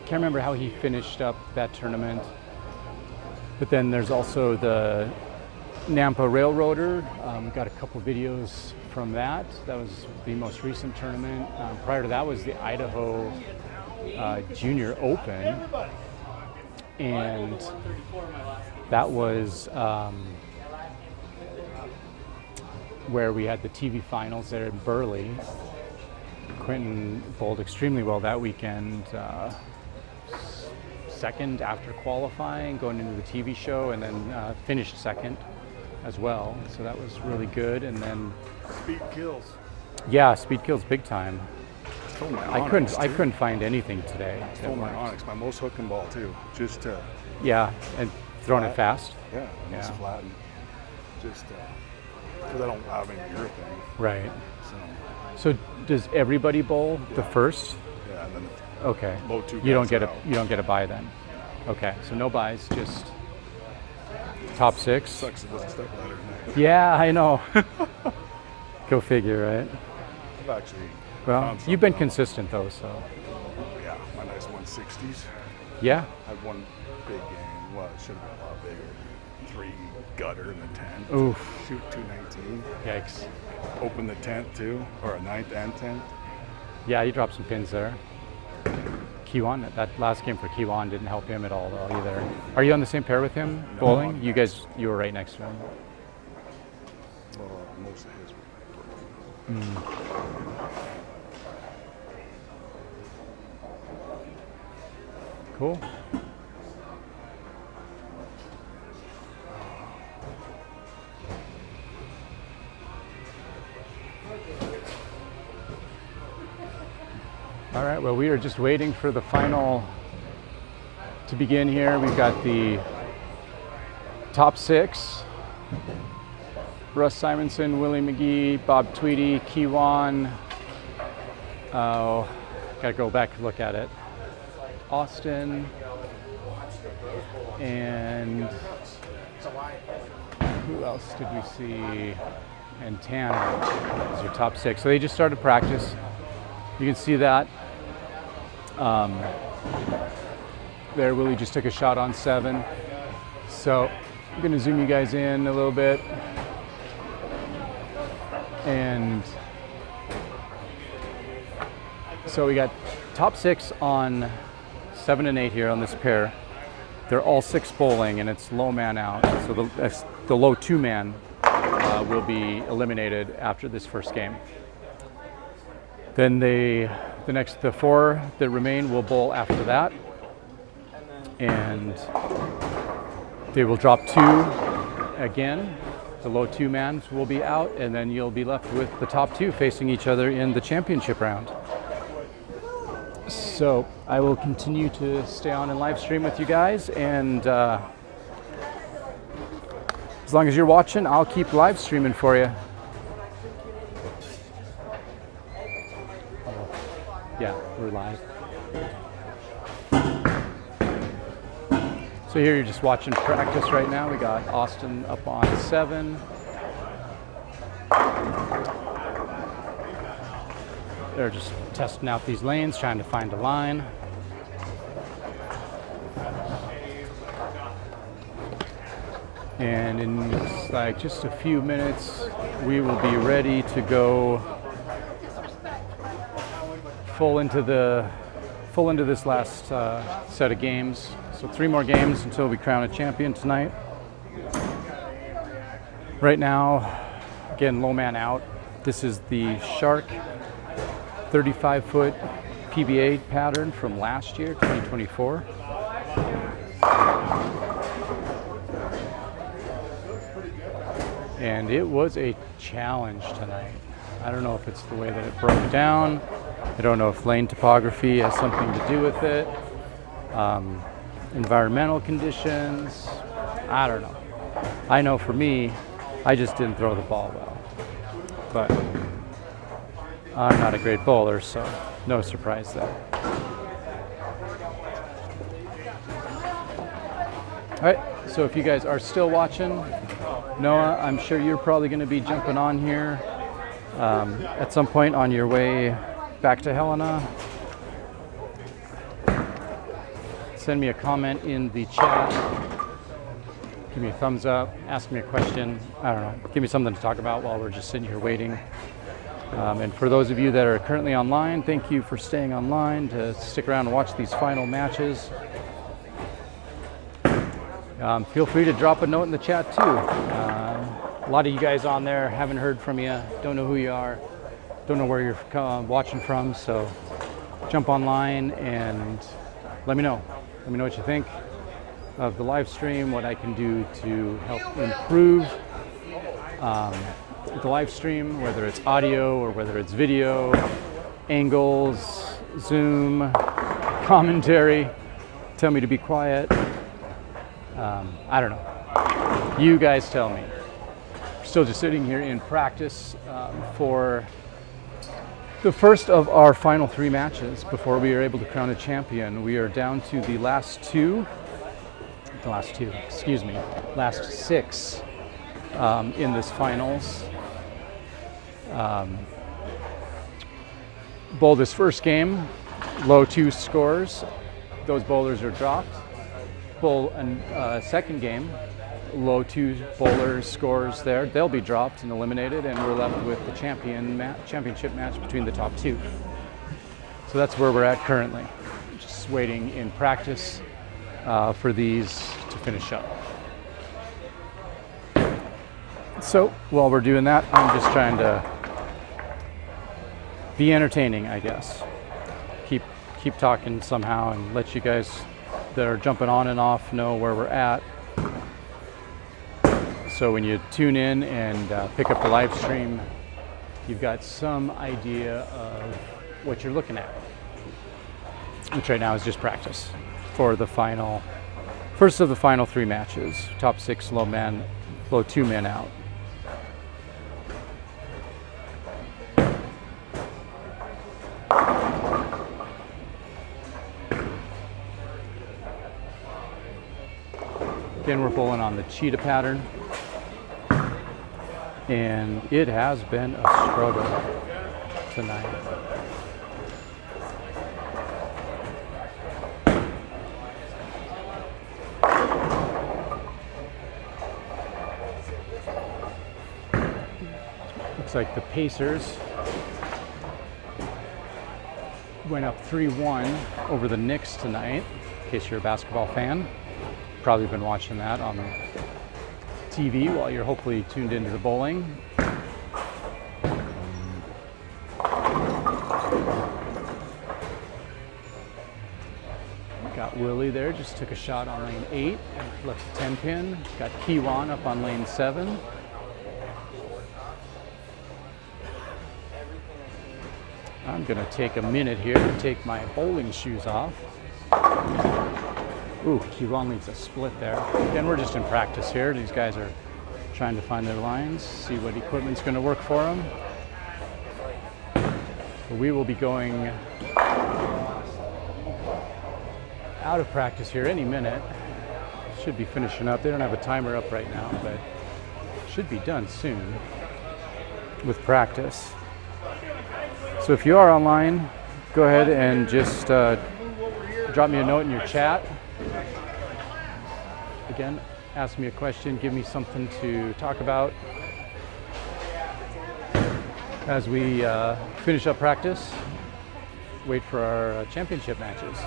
can't remember how he finished up that tournament. But then there's also the Nampa Railroader. We got a couple videos from that. That was the most recent tournament. Prior to that was the Idaho Junior Open. And that was where we had the TV finals there in Burley. Quinton bowled extremely well that weekend. Second after qualifying, going into the TV show, and then finished second as well. So that was really good. And then Speed kills. yeah, speed kills big time. Stole my I Onyx, couldn't find anything today. Stole that my worked. Onyx, my most hooking ball too. Just Yeah, and throwing it fast. yeah, most Yeah. flattened. Just because I don't have any urethane. Right. So So does everybody bowl the first? yeah, and then Okay. low 2 You don't guys get are a out. you don't get a buy then. Okay. So no buys, just top 6. Sucks it doesn't step ladder. Yeah, I know. Go figure, right? I've actually Well, found you've been something consistent though, so yeah, my nice 160s. yeah. I had one big game. Well, it should have been a lot bigger. 3 gutter and a 10. Oof. Shoot 219. Yikes. Open the 10th too, or a 9th and 10th. Yeah, you dropped some pins there. Kiwan. That last game for Kiwan didn't help him at all, though, either. Are you on the same pair with him, bowling? You were right next to him. Most of his were Cool. All right, well, we are just waiting for the final to begin here. We've got the top 6. Russ Simonson, Willie McGee, Bob Tweedy, Kiwan. Oh, gotta go back and look at it. Austin. And who else did we see? And Tanner is your top 6. So they just started practice. You can see that. There, Willie just took a shot on 7. So I'm gonna zoom you guys in a little bit. And so we got top 6 on 7 and 8 here on this pair. They're all 6 bowling, and it's low man out. So the low 2 man will be eliminated after this first game. Then the 4 that remain will bowl after that, and they will drop 2 again. The low 2 mans will be out, and then you'll be left with the top 2 facing each other in the championship round. So I will continue to stay on and live stream with you guys, and as long as you're watching, I'll keep live streaming for you. Yeah, we're live. So here you're just watching practice right now. We got Austin up on 7. They're just testing out these lanes, trying to find a line. And in like just a few minutes, we will be ready to go full into this last set of games. So 3 more games until we crown a champion tonight. Right now, again, low man out. This is the Shark 35-foot PBA pattern from last year, 2024. And it was a challenge tonight. I don't know if it's the way that it broke down. I don't know if lane topography has something to do with it. Environmental conditions, I don't know. I know for me, I just didn't throw the ball well. But I'm not a great bowler, so no surprise there. All right, so if you guys are still watching, Noah, I'm sure you're probably going to be jumping on here at some point on your way back to Helena. Send me a comment in the chat. Give me a thumbs up, ask me a question. I don't know, give me something to talk about while we're just sitting here waiting. And for those of you that are currently online, thank you for staying online to stick around and watch these final matches. Feel free to drop a note in the chat too. A lot of you guys on there, haven't heard from you, don't know who you are, don't know where you're watching from, so jump online and let me know. Let me know what you think of the live stream, what I can do to help improve the live stream, whether it's audio or whether it's video, angles, zoom, commentary, tell me to be quiet. I don't know. You guys tell me. We're still just sitting here in practice for the first of our final 3 matches before we are able to crown a champion. We are down to the last 6 in this finals. Bowl this first game, low 2 scores. Those bowlers are dropped. Bowl a second game, low 2 bowlers scores there. They'll be dropped and eliminated, and we're left with the championship match between the top 2. So that's where we're at currently. just waiting in practice for these to finish up. So while we're doing that, I'm just trying to be entertaining, I guess. Keep talking somehow and let you guys that are jumping on and off know where we're at. So when you tune in and pick up the live stream, you've got some idea of what you're looking at, which right now is just practice for the first of the final 3 matches. Top 6 low 2 men out. Again, we're bowling on the Cheetah pattern, and it has been a struggle tonight. Looks like the Pacers went up 3-1 over the Knicks tonight, in case you're a basketball fan. Probably been watching that on TV while you're hopefully tuned into the bowling. Got Willie there, just took a shot on lane 8 and left a 10 pin. Got Quinton up on lane 7. I'm gonna take a minute here to take my bowling shoes off. Ooh, Quinton leads a split there. Again, we're just in practice here. These guys are trying to find their lines, see what equipment's going to work for them. But we will be going out of practice here any minute. Should be finishing up. They don't have a timer up right now, but should be done soon with practice. So if you are online, go ahead and just drop me a note in your chat. Again, ask me a question, give me something to talk about as we finish up practice, wait for our championship matches.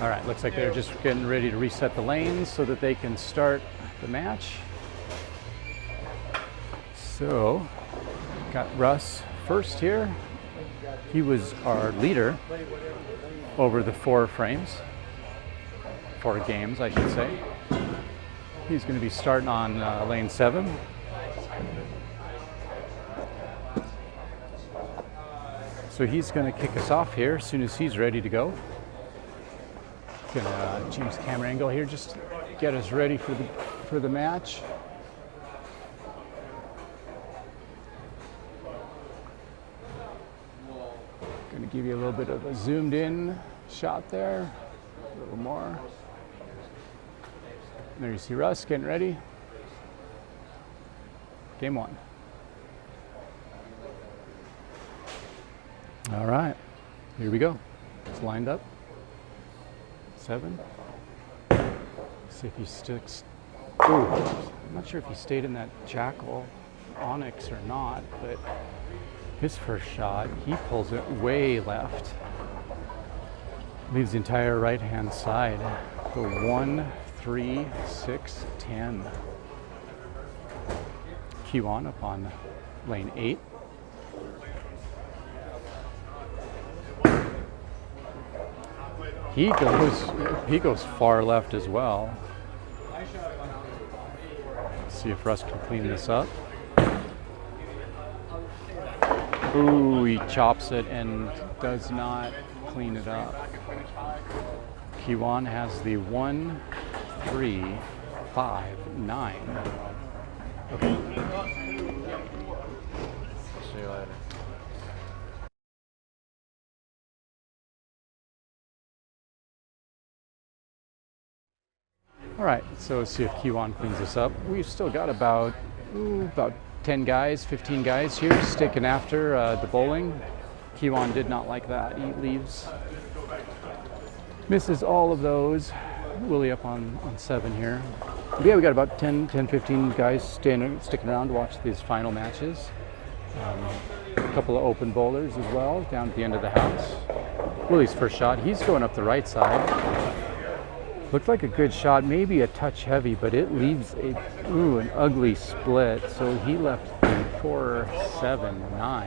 All right, looks like they're just getting ready to reset the lanes so that they can start the match. So, got Russ first here. He was our leader over the 4 games, I should say. He's going to be starting on lane 7. So he's going to kick us off here as soon as he's ready to go. Gonna change the camera angle here, just get us ready for the match. Gonna give you a little bit of a zoomed in shot there, a little more. There you see Russ getting ready. Game 1. All right, here we go. It's lined up. 7. See if he sticks. Ooh, I'm not sure if he stayed in that jackal onyx or not, but his first shot, he pulls it way left. Leaves the entire right-hand side. The 1, 3, 6, 10. Quinton up on lane 8. He goes far left as well. See if Russ can clean this up. Ooh, he chops it and does not clean it up. Quinton has the 1, 3, 5, 9. Okay. See you later. All right, so let's see if Quinton cleans this up. We've still got about about 10 guys, 15 guys here sticking after the bowling. Kiwan did not like that. He leaves, misses all of those. Willie up on 7 here. But yeah, we got about 10, 15 guys sticking around to watch these final matches. A couple of open bowlers as well down at the end of the house. Willie's first shot, he's going up the right side. Looked like a good shot, maybe a touch heavy, but it leaves an ugly split. So he left the 4-7-9.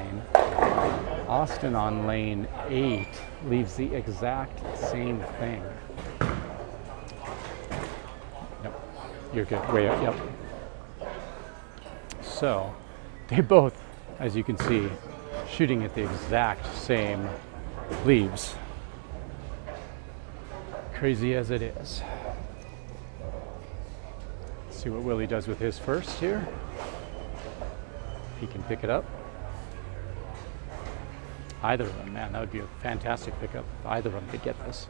Austin on lane 8 leaves the exact same thing. Yep, you're good, way up, yep. So they both, as you can see, shooting at the exact same leaves. Crazy as it is. Let's see what Willie does with his first here. If he can pick it up. Either of them, man, that would be a fantastic pickup. If either of them could get this.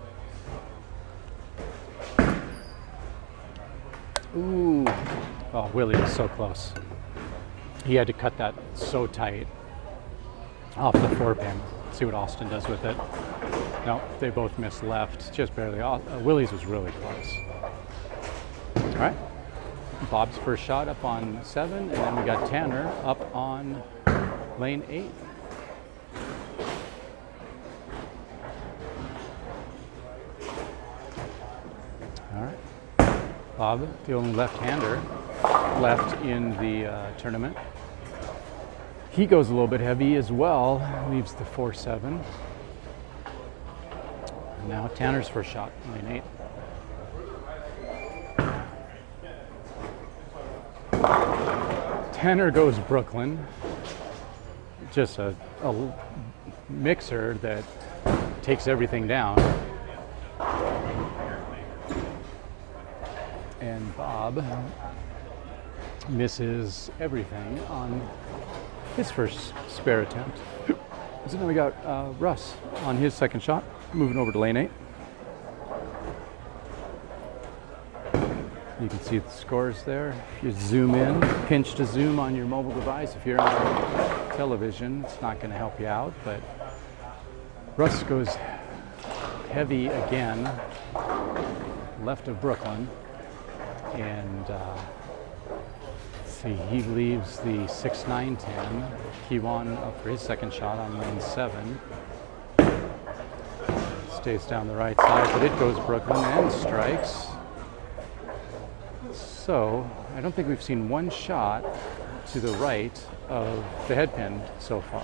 Ooh. Oh, Willie was so close. He had to cut that so tight off the 4-pin. See what Austin does with it. No, they both missed left, just barely. Willie's was really close. All right, Bob's first shot up on 7, and then we got Tanner up on lane 8. All right, Bob, the only left-hander left in the tournament. He goes a little bit heavy as well, leaves the 4-7. Now Tanner's first shot, lane 8. Tanner goes Brooklyn. Just a mixer that takes everything down. And Bob misses everything on his first spare attempt. So now we got Russ on his second shot, moving over to lane 8. You can see the scores there. If you zoom in, pinch to zoom on your mobile device. If you're on television, it's not going to help you out, but Russ goes heavy again, left of Brooklyn, and see, he leaves the 6-9-10. Kiwan up for his second shot on lane 7. Stays down the right side, but it goes Brooklyn and strikes. So I don't think we've seen one shot to the right of the headpin so far.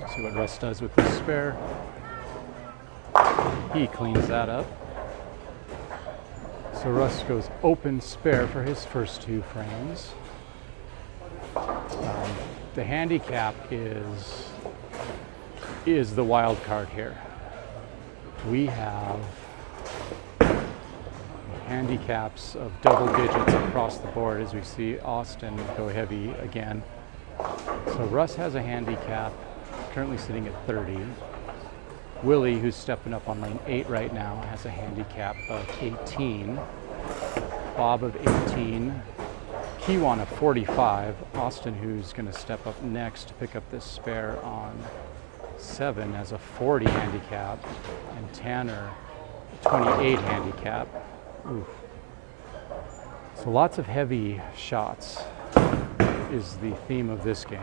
Let's see what Russ does with this spare. He cleans that up. So Russ goes open spare for his first 2 frames. The handicap is the wild card here. We have handicaps of double digits across the board as we see Austin go heavy again. So Russ has a handicap currently sitting at 30. Willie, who's stepping up on lane 8 right now, has a handicap of 18. Bob of 18. Kiwan of 45. Austin, who's going to step up next to pick up this spare on 7, has a 40 handicap. And Tanner, 28 handicap. Oof. So lots of heavy shots is the theme of this game.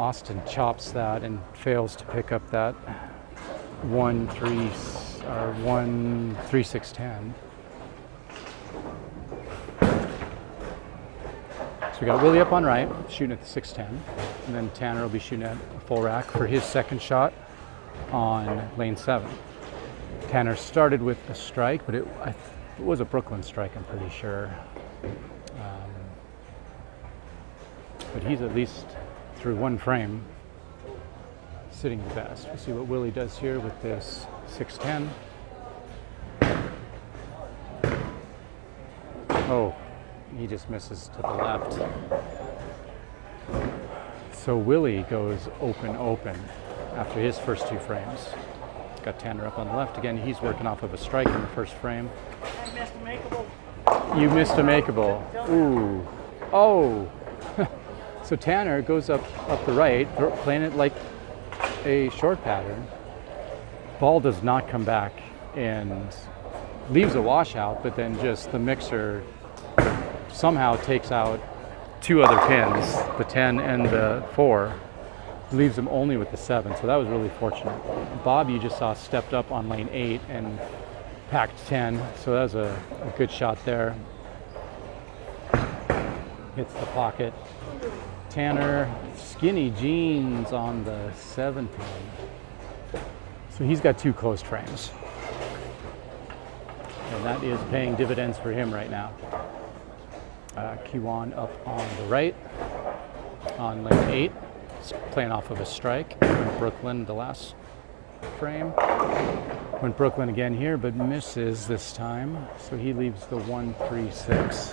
Austin chops that and fails to pick up that 1-3-6-10. So we got Willie up on right, shooting at the 6-10, and then Tanner will be shooting at a full rack for his second shot on lane 7. Tanner started with a strike, but it was a Brooklyn strike, I'm pretty sure. But he's at least through 1 frame sitting the best. We'll see what Willie does here with this 6-10. Oh, he just misses to the left. So Willie goes open after his first 2 frames. got Tanner up on the left. Again, he's working off of a strike in the first frame. I missed a makeable. You missed a makeable. Ooh. Oh. So Tanner goes up the right, playing it like a short pattern. Ball does not come back and leaves a washout, but then just the mixer somehow takes out two other pins, the 10 and the 4, leaves them only with the 7. So that was really fortunate. Bob, you just saw, stepped up on lane 8 and packed 10. So that was a good shot there. Hits the pocket. Tanner, skinny jeans on the 7 pin. So he's got 2 closed frames. And that is paying dividends for him right now. Kiwan up on the right on lane 8, playing off of a strike. Went Brooklyn the last frame. Went Brooklyn again here, but misses this time. So he leaves the 1-3-6.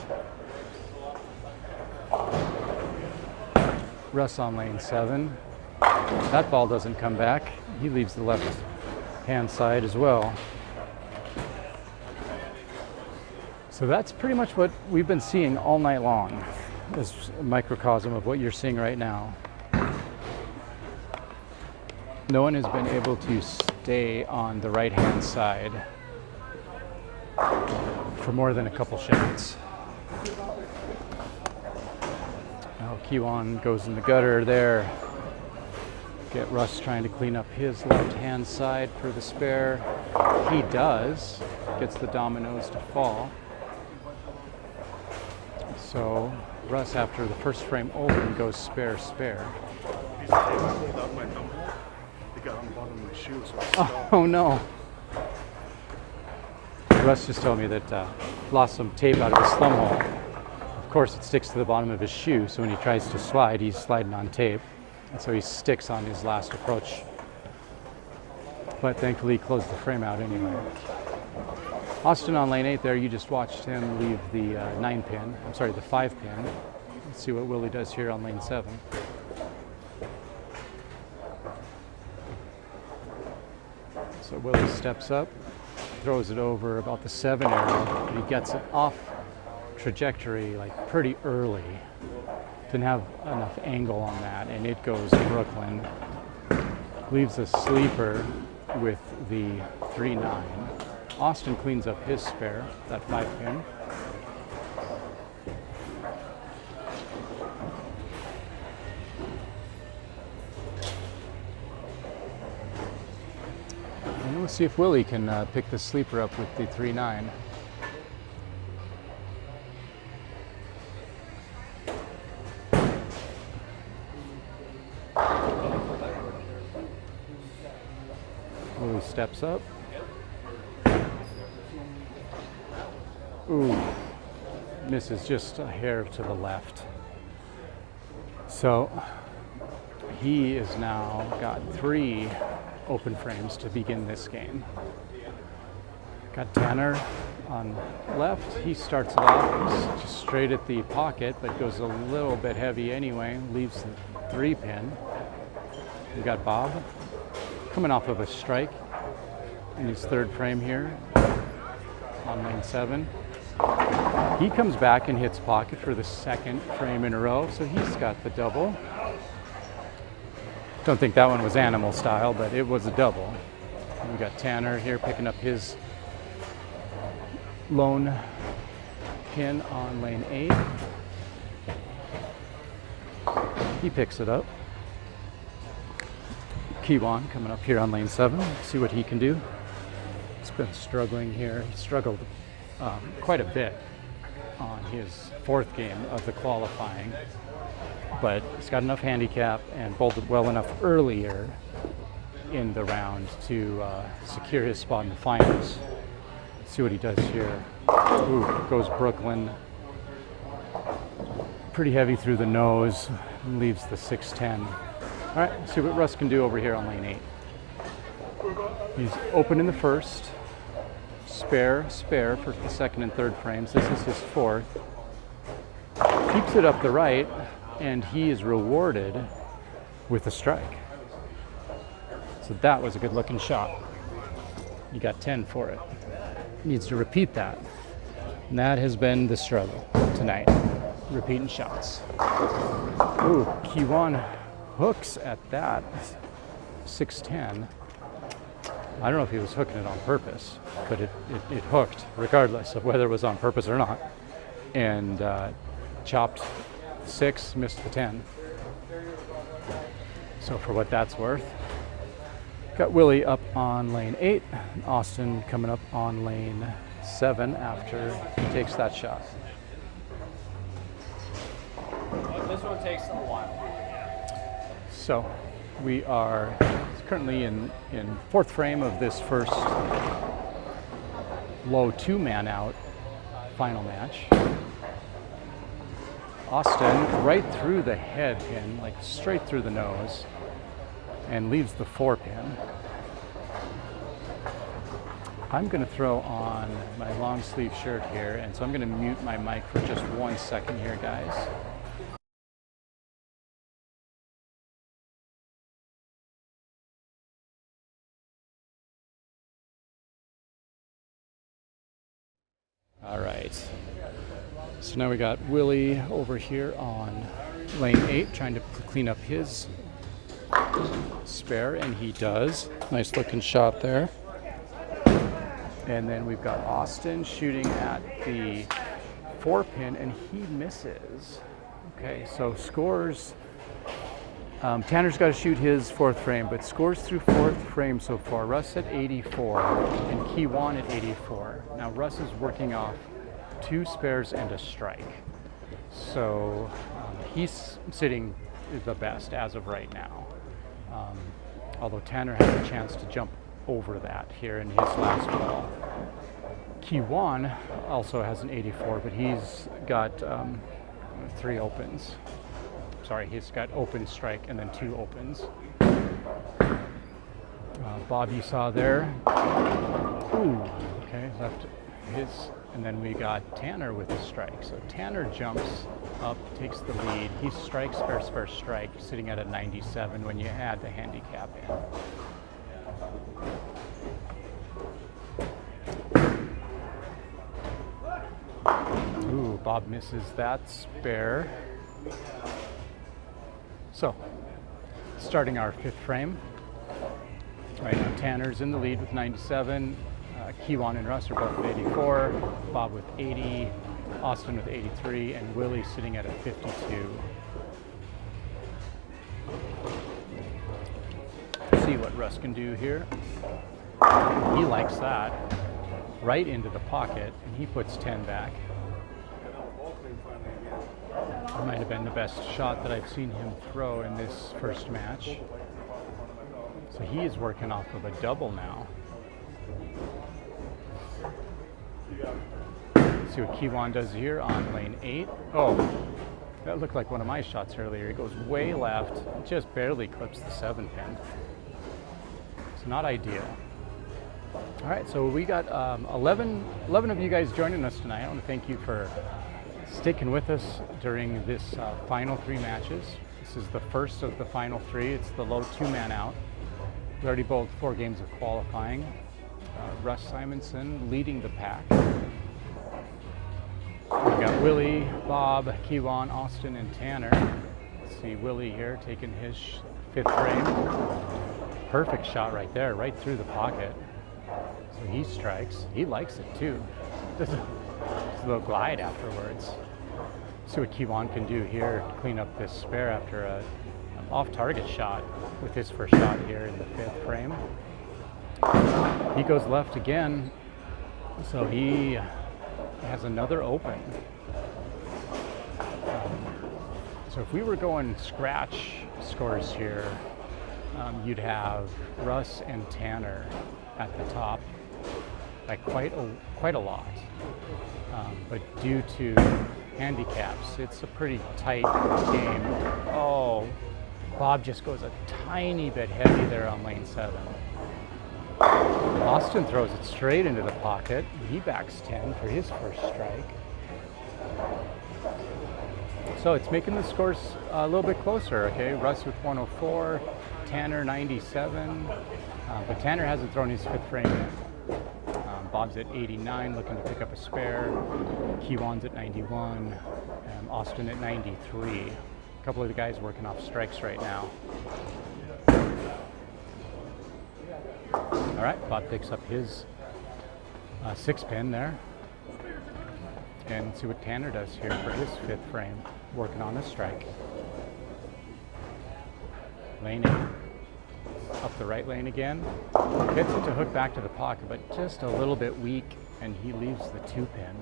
Russ on lane 7. That ball doesn't come back. He leaves the left hand side as well. So that's pretty much what we've been seeing all night long, is a microcosm of what you're seeing right now. No one has been able to stay on the right hand side for more than a couple shots. Now Kiwan goes in the gutter there. Get Russ trying to clean up his left hand side for the spare. He does. Gets the dominoes to fall. So Russ, after the first frame open, goes spare, spare. Piece of tape I pulled out my thumb hole. It got on the bottom of my shoe, so I stopped. Oh no. Russ just told me that lost some tape out of his thumb hole. Of course, it sticks to the bottom of his shoe, so when he tries to slide, he's sliding on tape. And so he sticks on his last approach. But thankfully, he closed the frame out anyway. Austin on lane 8 there, you just watched him leave the 9 pin, I'm sorry, the 5 pin. Let's see what Willie does here on lane 7. So Willie steps up, throws it over about the 7 arrow, and he gets it off trajectory like pretty early. Didn't have enough angle on that, and it goes Brooklyn. Leaves a sleeper with the 3-9. Austin cleans up his spare, that 5 pin. And we'll see if Willie can pick the sleeper up with the 3-9. Willie steps up. Ooh, misses just a hair to the left. So he is now got 3 open frames to begin this game. Got Tanner on left. He starts it off just straight at the pocket, but goes a little bit heavy anyway. Leaves the 3 pin. We got Bob coming off of a strike in his 3rd frame here on lane 7. He comes back and hits pocket for the 2nd frame in a row, so he's got the double. Don't think that one was animal style, but it was a double. And we got Tanner here picking up his lone pin on lane 8. He picks it up. Kiwan coming up here on lane 7. See what he can do. He's been struggling here. He struggled quite a bit on his 4th game of the qualifying, but he's got enough handicap and bolted well enough earlier in the round to secure his spot in the finals. Let's see what he does here. Ooh, goes Brooklyn. Pretty heavy through the nose and leaves the 6-10. All right, let's see what Russ can do over here on lane 8. He's open in the first. Spare for the 2nd and 3rd frames. This is his 4th. Keeps it up the right, and he is rewarded with a strike. So that was a good looking shot. You got 10 for it. Needs to repeat that. And that has been the struggle tonight. Repeating shots. Ooh, Kiwan hooks at that. 610. I don't know if he was hooking it on purpose, but it hooked regardless of whether it was on purpose or not. And chopped 6, missed the 10. So for what that's worth, got Willie up on lane 8, Austin coming up on lane 7 after he takes that shot. This one takes a while. So we are currently in fourth frame of this first low 2-man out final match. Austin right through the head pin, like straight through the nose, and leaves the 4 pin. I'm going to throw on my long sleeve shirt here, and so I'm going to mute my mic for just 1 second here, guys. All right. So now we got Willie over here on lane 8 trying to clean up his spare, and he does. Nice looking shot there. And then we've got Austin shooting at the 4 pin, and he misses. Okay, so scores. Tanner's got to shoot his 4th frame, but scores through 4th frame so far. Russ at 84 and Kiwan at 84. Now Russ is working off 2 spares and a strike. So he's sitting the best as of right now. Although Tanner has a chance to jump over that here in his last ball. Kiwan also has an 84, but he's got 3 opens. Sorry, he's got open strike and then 2 opens. Bob, you saw there. Ooh, okay, left his, and then we got Tanner with a strike. So Tanner jumps up, takes the lead. He strikes, spare, strike, sitting at a 97 when you add the handicap in. Ooh, Bob misses that spare. So, starting our 5th frame. Right now, Tanner's in the lead with 97. Kiwan and Russ are both with 84. Bob with 80. Austin with 83. And Willie sitting at a 52. See what Russ can do here. He likes that. Right into the pocket, and he puts 10 back. It might have been the best shot that I've seen him throw in this first match. So he is working off of a double now. Let's see what Kiwan does here on lane 8. Oh, that looked like one of my shots earlier. He goes way left, just barely clips the 7 pin. It's not ideal. All right, so we got 11 of you guys joining us tonight. I want to thank you for sticking with us during this final 3 matches. This is the first of the final 3. It's the low 2-man out. We already bowled 4 games of qualifying. Russ Simonson leading the pack. We got Willie, Bob, Kiwan, Austin, and Tanner. Let's see Willie here taking his 5th frame. Perfect shot right there, right through the pocket. So he strikes. He likes it too. Just a little glide afterwards. See what Kiwan can do here to clean up this spare after an off-target shot with his first shot here in the 5th frame. He goes left again, so he has another open. So if we were going scratch scores here, you'd have Russ and Tanner at the top by quite a lot. But due to handicaps, it's a pretty tight game. Oh, Bob just goes a tiny bit heavy there on lane 7. Austin throws it straight into the pocket. He backs 10 for his first strike. So it's making the scores a little bit closer, okay? Russ with 104, Tanner 97, but Tanner hasn't thrown his 5th frame yet. Bob's at 89, looking to pick up a spare. Kiwan's at 91. Austin at 93. A couple of the guys working off strikes right now. All right, Bob picks up his 6-pin there. And see what Tanner does here for his 5th frame, working on a strike. Lane 8. Up the right lane again. Gets it to hook back to the pocket, but just a little bit weak, and he leaves the 2-pin.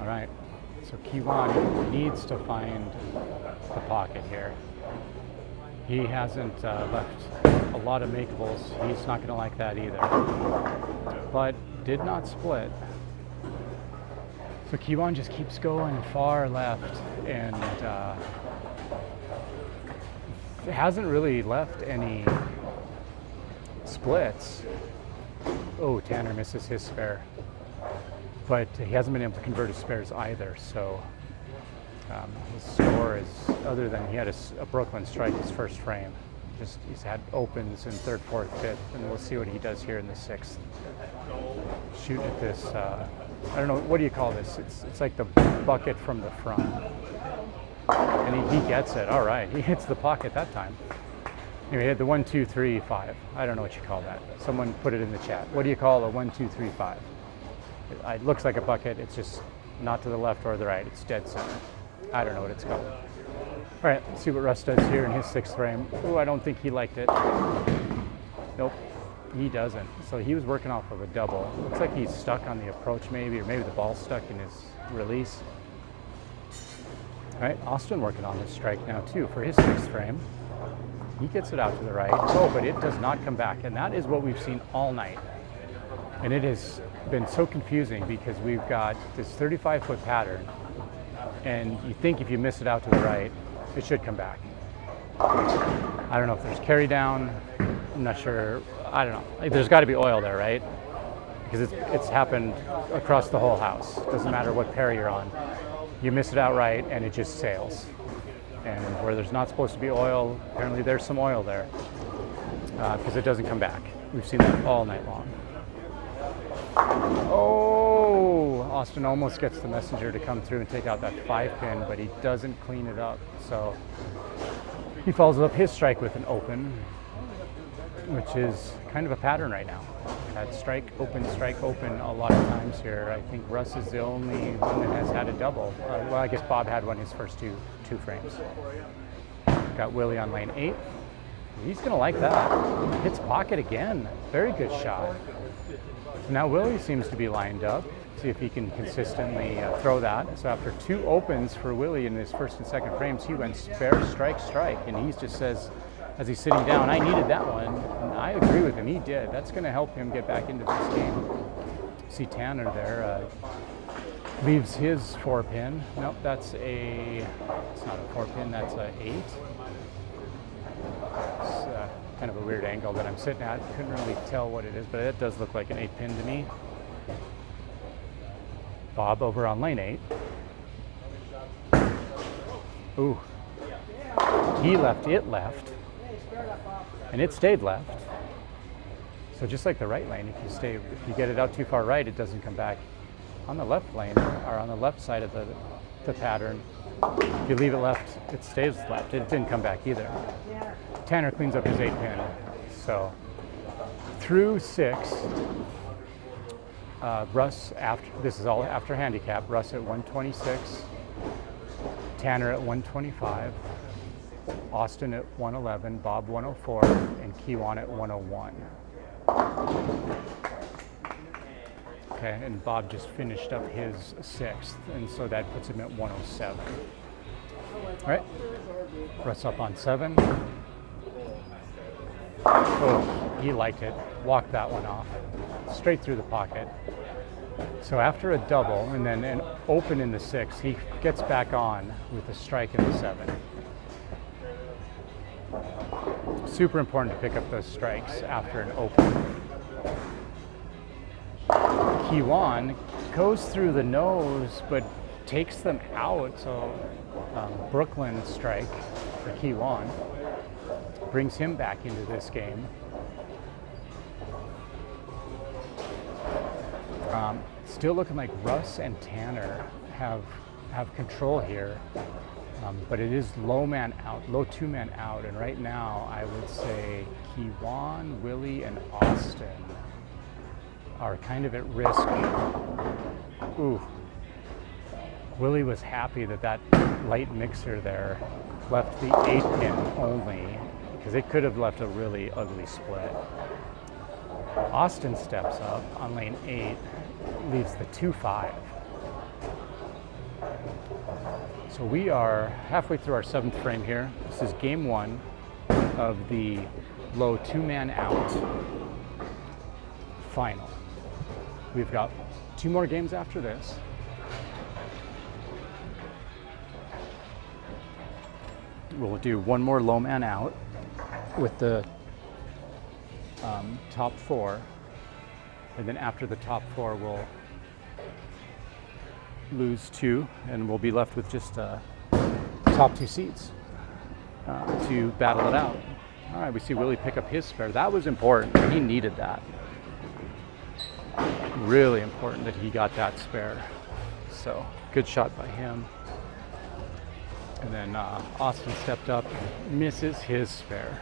All right, so Kiwan needs to find the pocket here. He hasn't left a lot of makeables. He's not going to like that either. But did not split. So Kiwan just keeps going far left, and hasn't really left any splits. Oh, Tanner misses his spare. But he hasn't been able to convert his spares either, so his score is, other than he had a Brooklyn strike his first frame, just he's had opens in 3rd, 4th, 5th, and we'll see what he does here in the 6th. Shooting at this, I don't know, what do you call this? It's like the bucket from the front. And he gets it. All right, he hits the pocket that time. Anyway, he had the 1, 2, 3, 5. I don't know what you call that. Someone put it in the chat. What do you call a 1, 2, 3, 5? It looks like a bucket. It's just not to the left or the right. It's dead center. I don't know what it's called. All right, let's see what Russ does here in his 6th frame. Oh, I don't think he liked it. Nope, he doesn't. So he was working off of a double. Looks like he's stuck on the approach maybe, or maybe the ball's stuck in his release. All right, Austin working on this strike now too for his 6th frame. He gets it out to the right. Oh, but it does not come back. And that is what we've seen all night. And it has been so confusing because we've got this 35-foot pattern, and you think if you miss it out to the right, it should come back. I don't know if there's carry down. I'm not sure. I don't know. Like, there's got to be oil there, right? Because it's happened across the whole house. Doesn't matter what pair you're on. You miss it out right, and it just sails. And where there's not supposed to be oil, apparently there's some oil there because it doesn't come back. We've seen that all night long. Oh, Austin almost gets the messenger to come through and take out that 5-pin, but he doesn't clean it up. So he follows up his strike with an open, which is kind of a pattern right now. That strike open a lot of times here. I think Russ is the only one that has had a double. Well, I guess Bob had one his first two frames. Got Willie on lane 8. He's going to like that. Hits pocket again. Very good shot. Now Willie seems to be lined up. See if he can consistently throw that. So after 2 opens for Willie in his 1st and 2nd frames, he went spare, strike, and he just says, as he's sitting down, I needed that one. And I agree with him, he did. That's going to help him get back into this game. See Tanner there, leaves his 4-pin. Nope, it's not a 4-pin, that's a 8. It's kind of a weird angle that I'm sitting at. Couldn't really tell what it is, but it does look like an 8-pin to me. Bob over on lane 8. Ooh. He left, it left. And it stayed left. So just like the right lane, if you get it out too far right, it doesn't come back. On the left lane, or on the left side of the pattern, if you leave it left, it stays left. It didn't come back either. Tanner cleans up his 8-pin. So through 6, Russ, this is all after handicap, Russ at 126, Tanner at 125, Austin at 111, Bob 104, and Kiwan at 101. Okay, and Bob just finished up his 6th, and so that puts him at 107. All right, Russ up on 7. Oh, he liked it. Walked that one off. Straight through the pocket. So after a double and then an open in the 6, he gets back on with a strike in the 7. Super important to pick up those strikes after an open. Kiwan goes through the nose, but takes them out. So Brooklyn strike for Kiwan brings him back into this game. Still looking like Russ and Tanner have control here, but it is low two-man out, and right now I would say Kiwan, Willie, and Austin are kind of at risk. Ooh. Willie was happy that light mixer there left the 8-pin only, because it could have left a really ugly split. Austin steps up on lane 8, leaves the 2-5. So we are halfway through our 7th frame here. This is game 1 of the low two-man out final. We've got 2 more games after this. We'll do 1 more low man out with the top 4, and then after the top 4 we'll lose 2 and we'll be left with just top 2 seeds to battle it out. All right, we see Willie pick up his spare. That was important. He needed that. Really important that he got that spare. So good shot by him. And then Austin stepped up, misses his spare.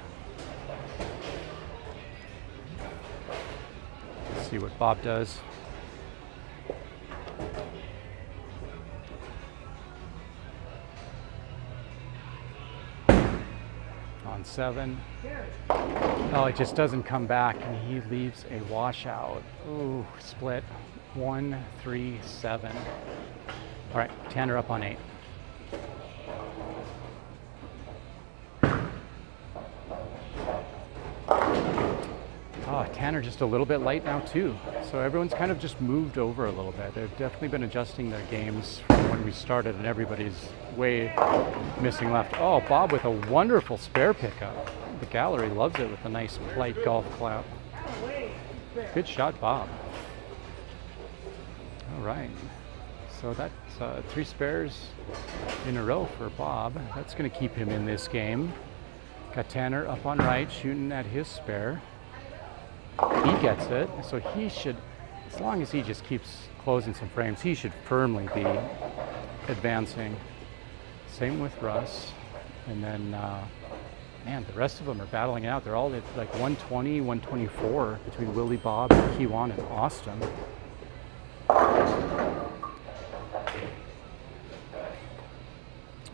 Let's see what Bob does. On 7. Oh, it just doesn't come back, and he leaves a washout. Ooh, split 1, 3, 7. All right, Tanner up on 8. Oh, Tanner just a little bit light now too. So everyone's kind of just moved over a little bit. They've definitely been adjusting their games from when we started, and everybody's way missing left. Oh, Bob with a wonderful spare pickup. The gallery loves it with a nice light golf clap. Good shot, Bob. All right. So that's 3 spares in a row for Bob. That's going to keep him in this game. Got Tanner up on right, shooting at his spare. He gets it, so he should, as long as he just keeps closing some frames, he should firmly be advancing. Same with Russ. And then, man, the rest of them are battling it out. They're all at like 120, 124 between Willie, Bob, Kiwan, and Austin.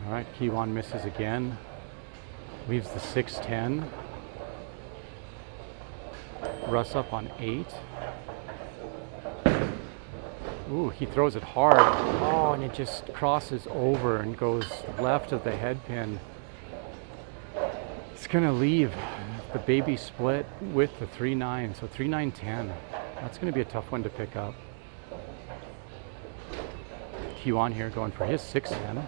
All right, Kiwan misses again. Leaves the 6-10. Russ up on 8. Ooh, he throws it hard. Oh, and it just crosses over and goes left of the head pin. It's gonna leave the baby split with the 3-9, so 3-9-10. That's gonna be a tough one to pick up. Kiwan here going for his 6-10.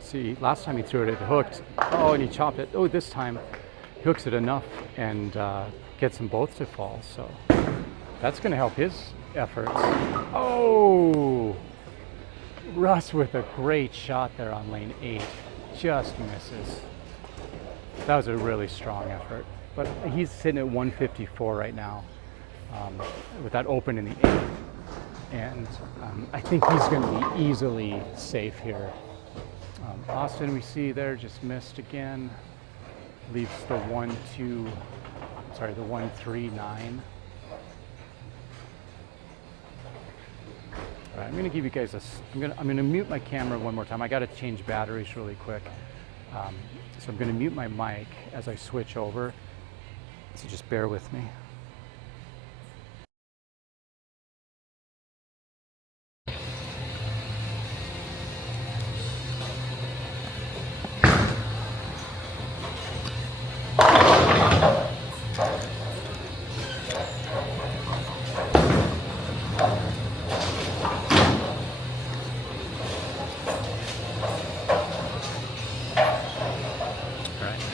See, last time he threw it, it hooked. Oh, and he chopped it. Oh, this time he hooks it enough and gets them both to fall. So that's going to help his efforts. Oh, Russ with a great shot there on lane 8. Just misses. That was a really strong effort. But he's sitting at 154 right now with that open in the 8th. And I think he's going to be easily safe here. Austin, we see there, just missed again. Leaves the 1-3-9. All right, I'm going to give you guys I'm going to mute my camera one more time. I got to change batteries really quick. So I'm going to mute my mic as I switch over. So just bear with me.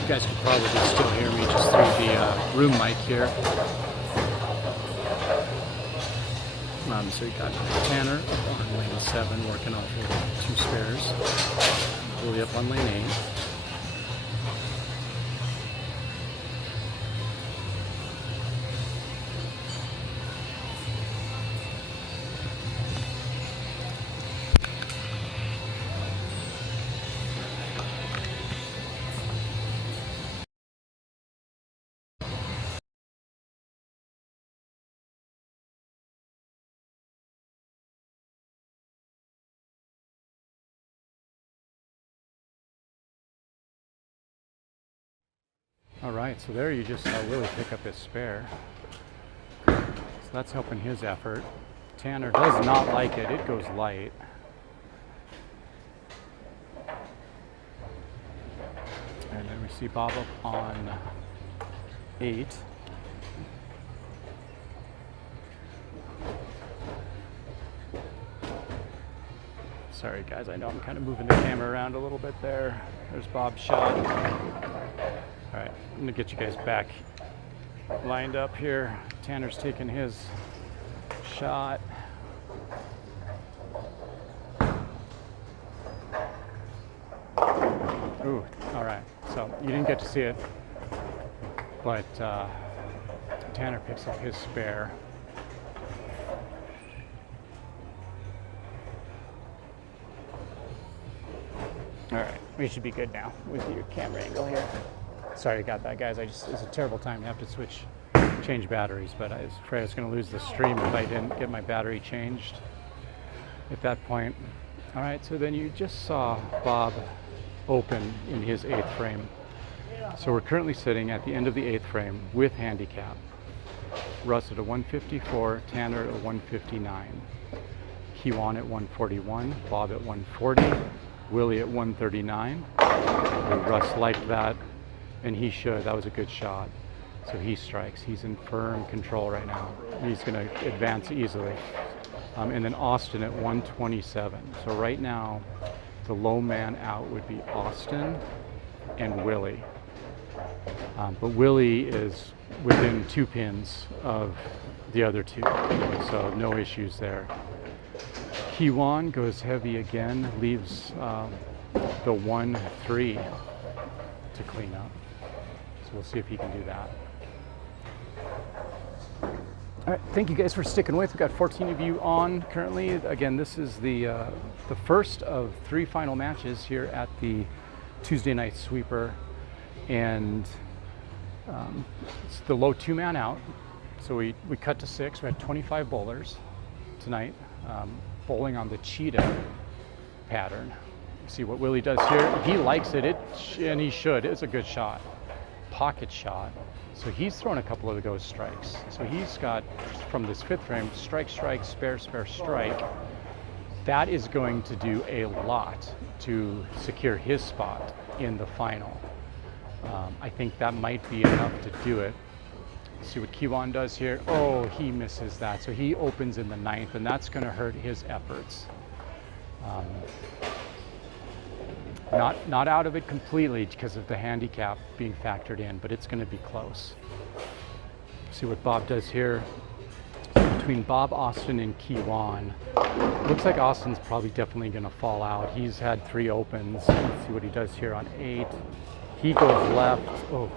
You guys can probably still hear me just through the room mic here. So you got Tanner up on lane 7 working off of 2 spares. Willie up on lane 8. All right, so there you just saw Willie pick up his spare. So that's helping his effort. Tanner does not like it. It goes light. And then we see Bob up on 8. Sorry guys, I know I'm kind of moving the camera around a little bit there. There's Bob's shot. All right, I'm gonna get you guys back lined up here. Tanner's taking his shot. Ooh, all right, so you didn't get to see it, but Tanner picks up his spare. All right, we should be good now with your camera angle here. Sorry about that, guys. It's a terrible time to have to change batteries, but I was afraid I was going to lose the stream if I didn't get my battery changed at that point. All right, so then you just saw Bob open in his 8th frame. So we're currently sitting at the end of the 8th frame with handicap. Russ at a 154, Tanner at a 159, Kiwan at 141, Bob at 140, Willie at 139. Russ liked that, and he should. That was a good shot. So he strikes. He's in firm control right now. He's going to advance easily. And then Austin at 127. So right now, the low man out would be Austin and Willie. But Willie is within 2 pins of the other 2, so no issues there. Kiwan goes heavy again, leaves the 1-3 to clean up. So we'll see if he can do that. All right, thank you guys for sticking with. We've got 14 of you on currently. Again, this is the first of 3 final matches here at the Tuesday night sweeper. And it's the low 2-man out. So we cut to 6. We had 25 bowlers tonight, bowling on the Cheetah pattern. See what Willie does here. He likes it, and he should. It's a good shot, pocket shot. So he's thrown a couple of those strikes. So he's got, from this 5th frame, strike, strike, spare, spare, strike. That is going to do a lot to secure his spot in the final. I think that might be enough to do it. See what Kiwan does here. Oh, he misses that. So he opens in the 9th, and that's going to hurt his efforts. Not out of it completely because of the handicap being factored in, but it's going to be close. See what Bob does here. Between Bob, Austin, and Kiwan, looks like Austin's probably definitely going to fall out. He's had 3 opens. Let's see what he does here on 8. He goes left. Oh,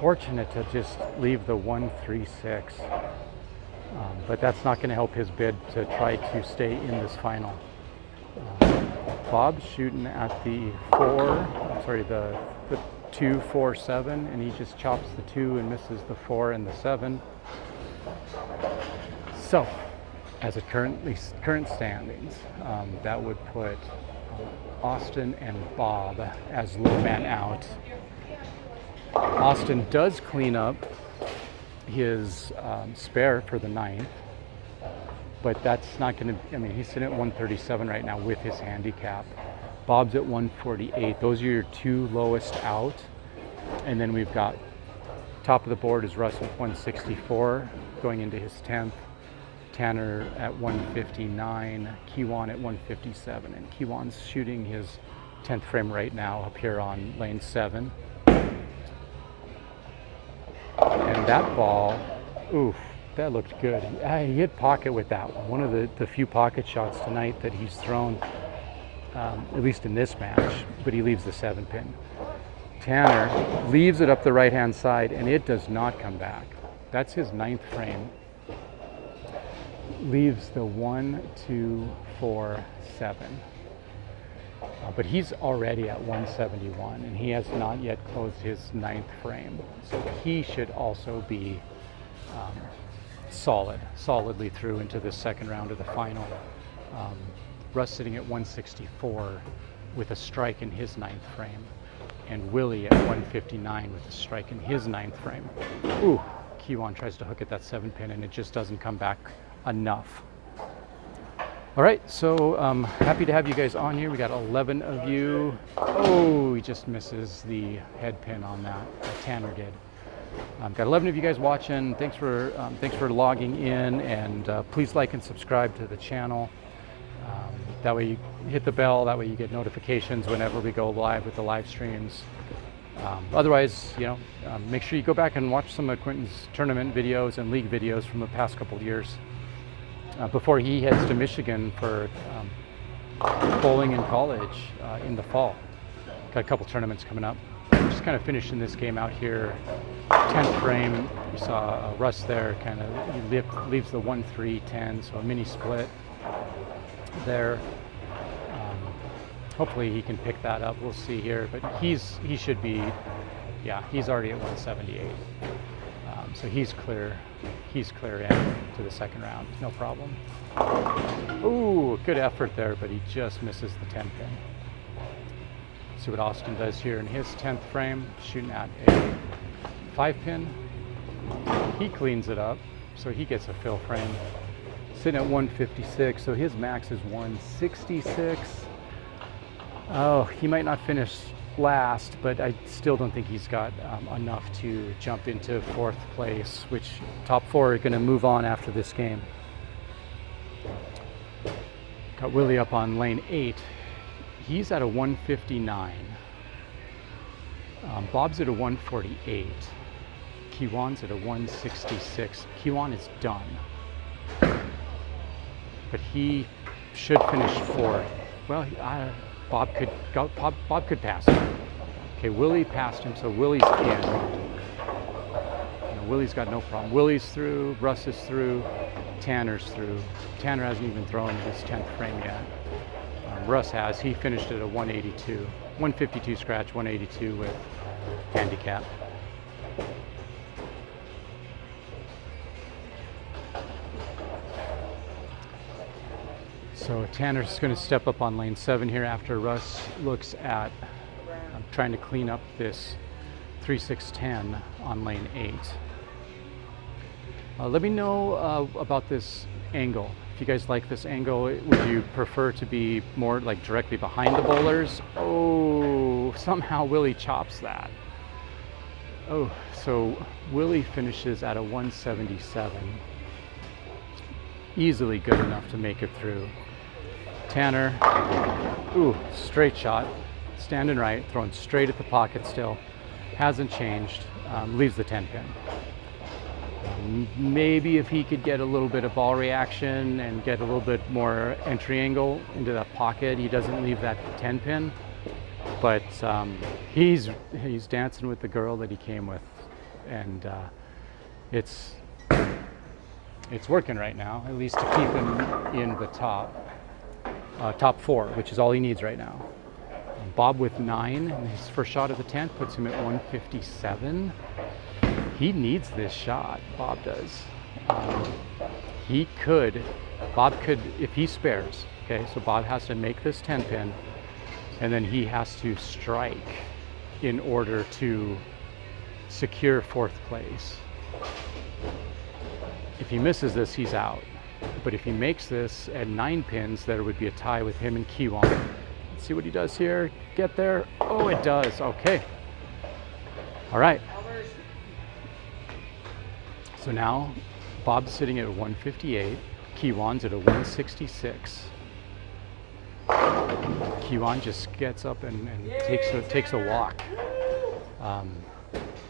fortunate to just leave the 1-3-6. But that's not going to help his bid to try to stay in this final. Bob's shooting at the 2, 4, 7, and he just chops the 2 and misses the 4 and the 7. So, as a current standings, that would put Austin and Bob as low man out. Austin does clean up his spare for the 9th, but that's not going to, I mean, he's sitting at 137 right now with his handicap. Bob's at 148. Those are your 2 lowest out. And then we've got top of the board is Russ with 164 going into his 10th. Tanner at 159, Kiwan at 157. And Kiwan's shooting his 10th frame right now up here on lane 7. And that ball, oof, that looked good. He hit pocket with that one. One of the few pocket shots tonight that he's thrown, at least in this match, but he leaves the 7-pin. Tanner leaves it up the right-hand side, and it does not come back. That's his 9th frame. Leaves the 1, 2, 4, 7. But he's already at 171, and he has not yet closed his 9th frame. So he should also be solidly through into the second round of the final. Russ sitting at 164 with a strike in his 9th frame. and Willie at 159 with a strike in his 9th frame. Ooh, Quinton tries to hook at that 7-pin and it just doesn't come back enough. All right, so happy to have you guys on here. We got 11 of you. Oh, he just misses the head pin on that. Tanner did. Got 11 of you guys watching. Thanks for logging in, and please like and subscribe to the channel. That way you hit the bell. That way you get notifications whenever we go live with the live streams. Otherwise, you know, make sure you go back and watch some of Quinton's tournament videos and league videos from the past couple of years. Before he heads to Michigan for bowling in college in the fall. Got a couple tournaments coming up. Just kind of finishing this game out here. 10th frame, you saw Russ there, kind of he leaves the 1-3-10, so a mini split there. Hopefully he can pick that up. We'll see here, but he should be, yeah, he's already at 178. So he's clear in to the second round, no problem. Ooh, good effort there, but he just misses the 10 pin. See what Austin does here in his 10th frame, shooting at a 5 pin. He cleans it up, so he gets a fill frame. Sitting at 156, so his max is 166. Oh, he might not finish last, but I still don't think he's got enough to jump into 4th place, which top 4 are going to move on after this game. Got Willie up on lane 8. He's at a 159. Bob's at a 148. Quinton's at a 166. Quinton is done, but he should finish 4th. Well, Bob could pass him. Okay, Willie passed him, so Willie's in. You know, Willie's got no problem. Willie's through, Russ is through, Tanner's through. Tanner hasn't even thrown his 10th frame yet. Russ has. He finished at a 182. 152 scratch, 182 with handicap. So Tanner's going to step up on lane 7 here after Russ looks at trying to clean up this 3-6-10 on lane 8. Let me know about this angle. If you guys like this angle, would you prefer to be more like directly behind the bowlers? Oh, somehow Willie chops that. Oh, so Willie finishes at a 177. Easily good enough to make it through. Tanner, ooh, straight shot, standing right, throwing straight at the pocket still. Hasn't changed, leaves the 10 pin. Maybe if he could get a little bit of ball reaction and get a little bit more entry angle into that pocket, he doesn't leave that 10 pin. But he's dancing with the girl that he came with, and it's working right now, at least to keep him in the top 4, which is all he needs right now. Bob with 9, and his first shot of the 10th puts him at 157. He needs this shot, Bob does. Bob could, if he spares, okay, so Bob has to make this 10 pin, and then he has to strike in order to secure 4th place. If he misses this, he's out. But if he makes this at 9 pins, there would be a tie with him and Quinton. Let's see what he does here. Get there. Oh, it does. Okay. All right. So now Bob's sitting at a 158. Quinton's at a 166. Quinton just gets up and takes a walk.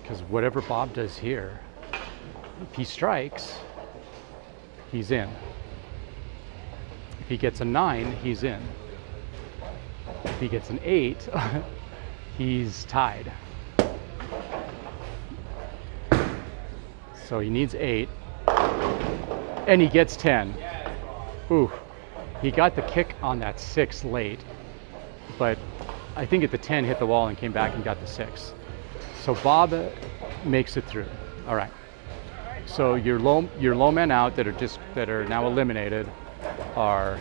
Because whatever Bob does here, if he strikes, he's in. If he gets a 9, he's in. If he gets an 8, he's tied. So he needs 8, and he gets 10. Ooh, he got the kick on that 6 late, but I think at the 10 hit the wall and came back and got the 6. So Bob makes it through. All right. So your low men out that are now eliminated are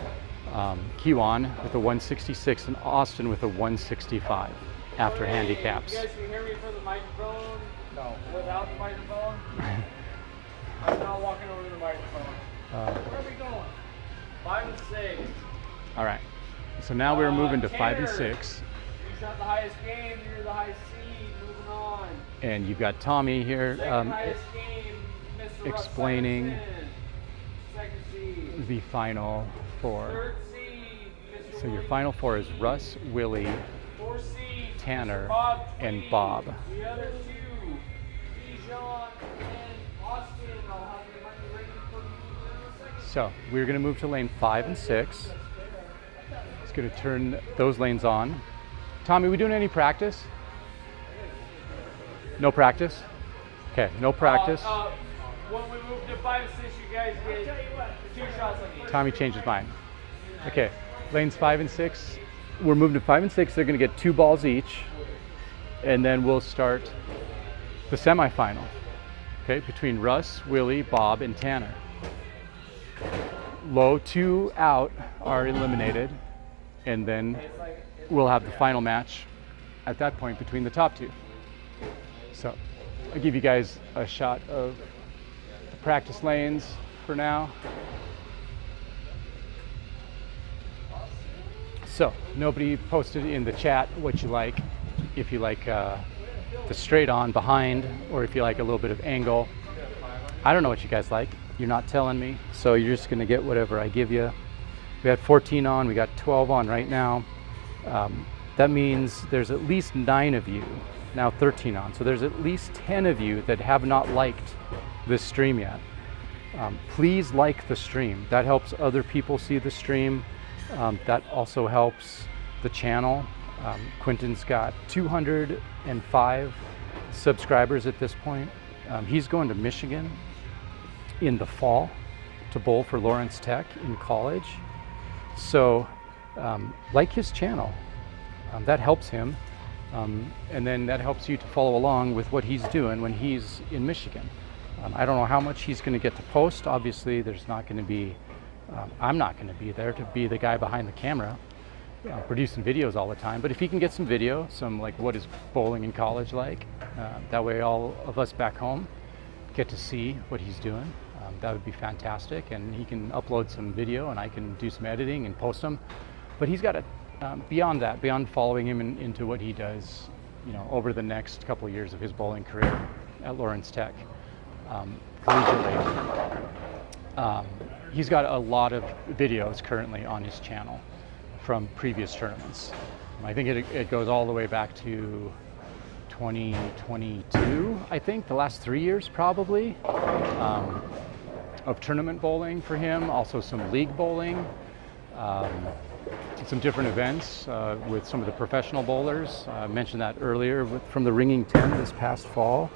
Quinton with a 166 and Austin with a 165. after handicaps. You guys can hear me from the microphone? No. Without the microphone? I'm not walking over to the microphone. Where are we going? 5 and 6. All right. So now we're moving to 5 and Tanner, 6. You shot the highest game, you're the highest seed, moving on. And you've got Tommy here Second highest game, Mr. Russ explaining Simonson. Second seed. the final four. Third seed, Mr. So your Williams. final four is Russ, Willie, Fourth seed, Tanner, Mr. Bob and Tweed. Bob. The other two, Dijon and Austin. I'll have the money ready for you in a second. So we're going to move to lane 5 and 6. It's going to turn those lanes on. Tommy, we doing any practice? No practice? Okay, no practice. When we move to 5 and 6, you guys get 2 shots on each. Tommy changed his mind. Okay, lanes 5 and 6. We're moving to 5 and 6. They're going to get 2 balls each. And then we'll start the semifinal. Okay, between Russ, Willie, Bob, and Tanner. Low 2 out are eliminated. And then we'll have the final match at that point between the top 2. So I'll give you guys a shot of the practice lanes for now. So nobody posted in the chat what you like, if you like the straight on behind, or if you like a little bit of angle. I don't know what you guys like. You're not telling me, so you're just gonna get whatever I give you. We had 14 on, we got 12 on right now. That means there's at least 9 of you, now 13 on. So there's at least 10 of you that have not liked this stream yet. Please like the stream. That helps other people see the stream. That also helps the channel. Quinton's got 205 subscribers at this point. He's going to Michigan in the fall to bowl for Lawrence Tech in college. So like his channel, that helps him. And then that helps you to follow along with what he's doing when he's in Michigan. I don't know how much he's going to get to post. Obviously, there's not going to be, I'm not going to be there to be the guy behind the camera producing videos all the time. But if he can get some video, some like what is bowling in college like, that way all of us back home get to see what he's doing. That would be fantastic. And he can upload some video and I can do some editing and post them. But he's got to, beyond that, beyond following him into what he does, you know, over the next couple of years of his bowling career at Lawrence Tech, collegiately. He's got a lot of videos currently on his channel from previous tournaments. I think it goes all the way back to 2022, I think, the last 3 years probably, of tournament bowling for him, also some league bowling, some different events with some of the professional bowlers. I mentioned that earlier from the Ringing 10 this past fall.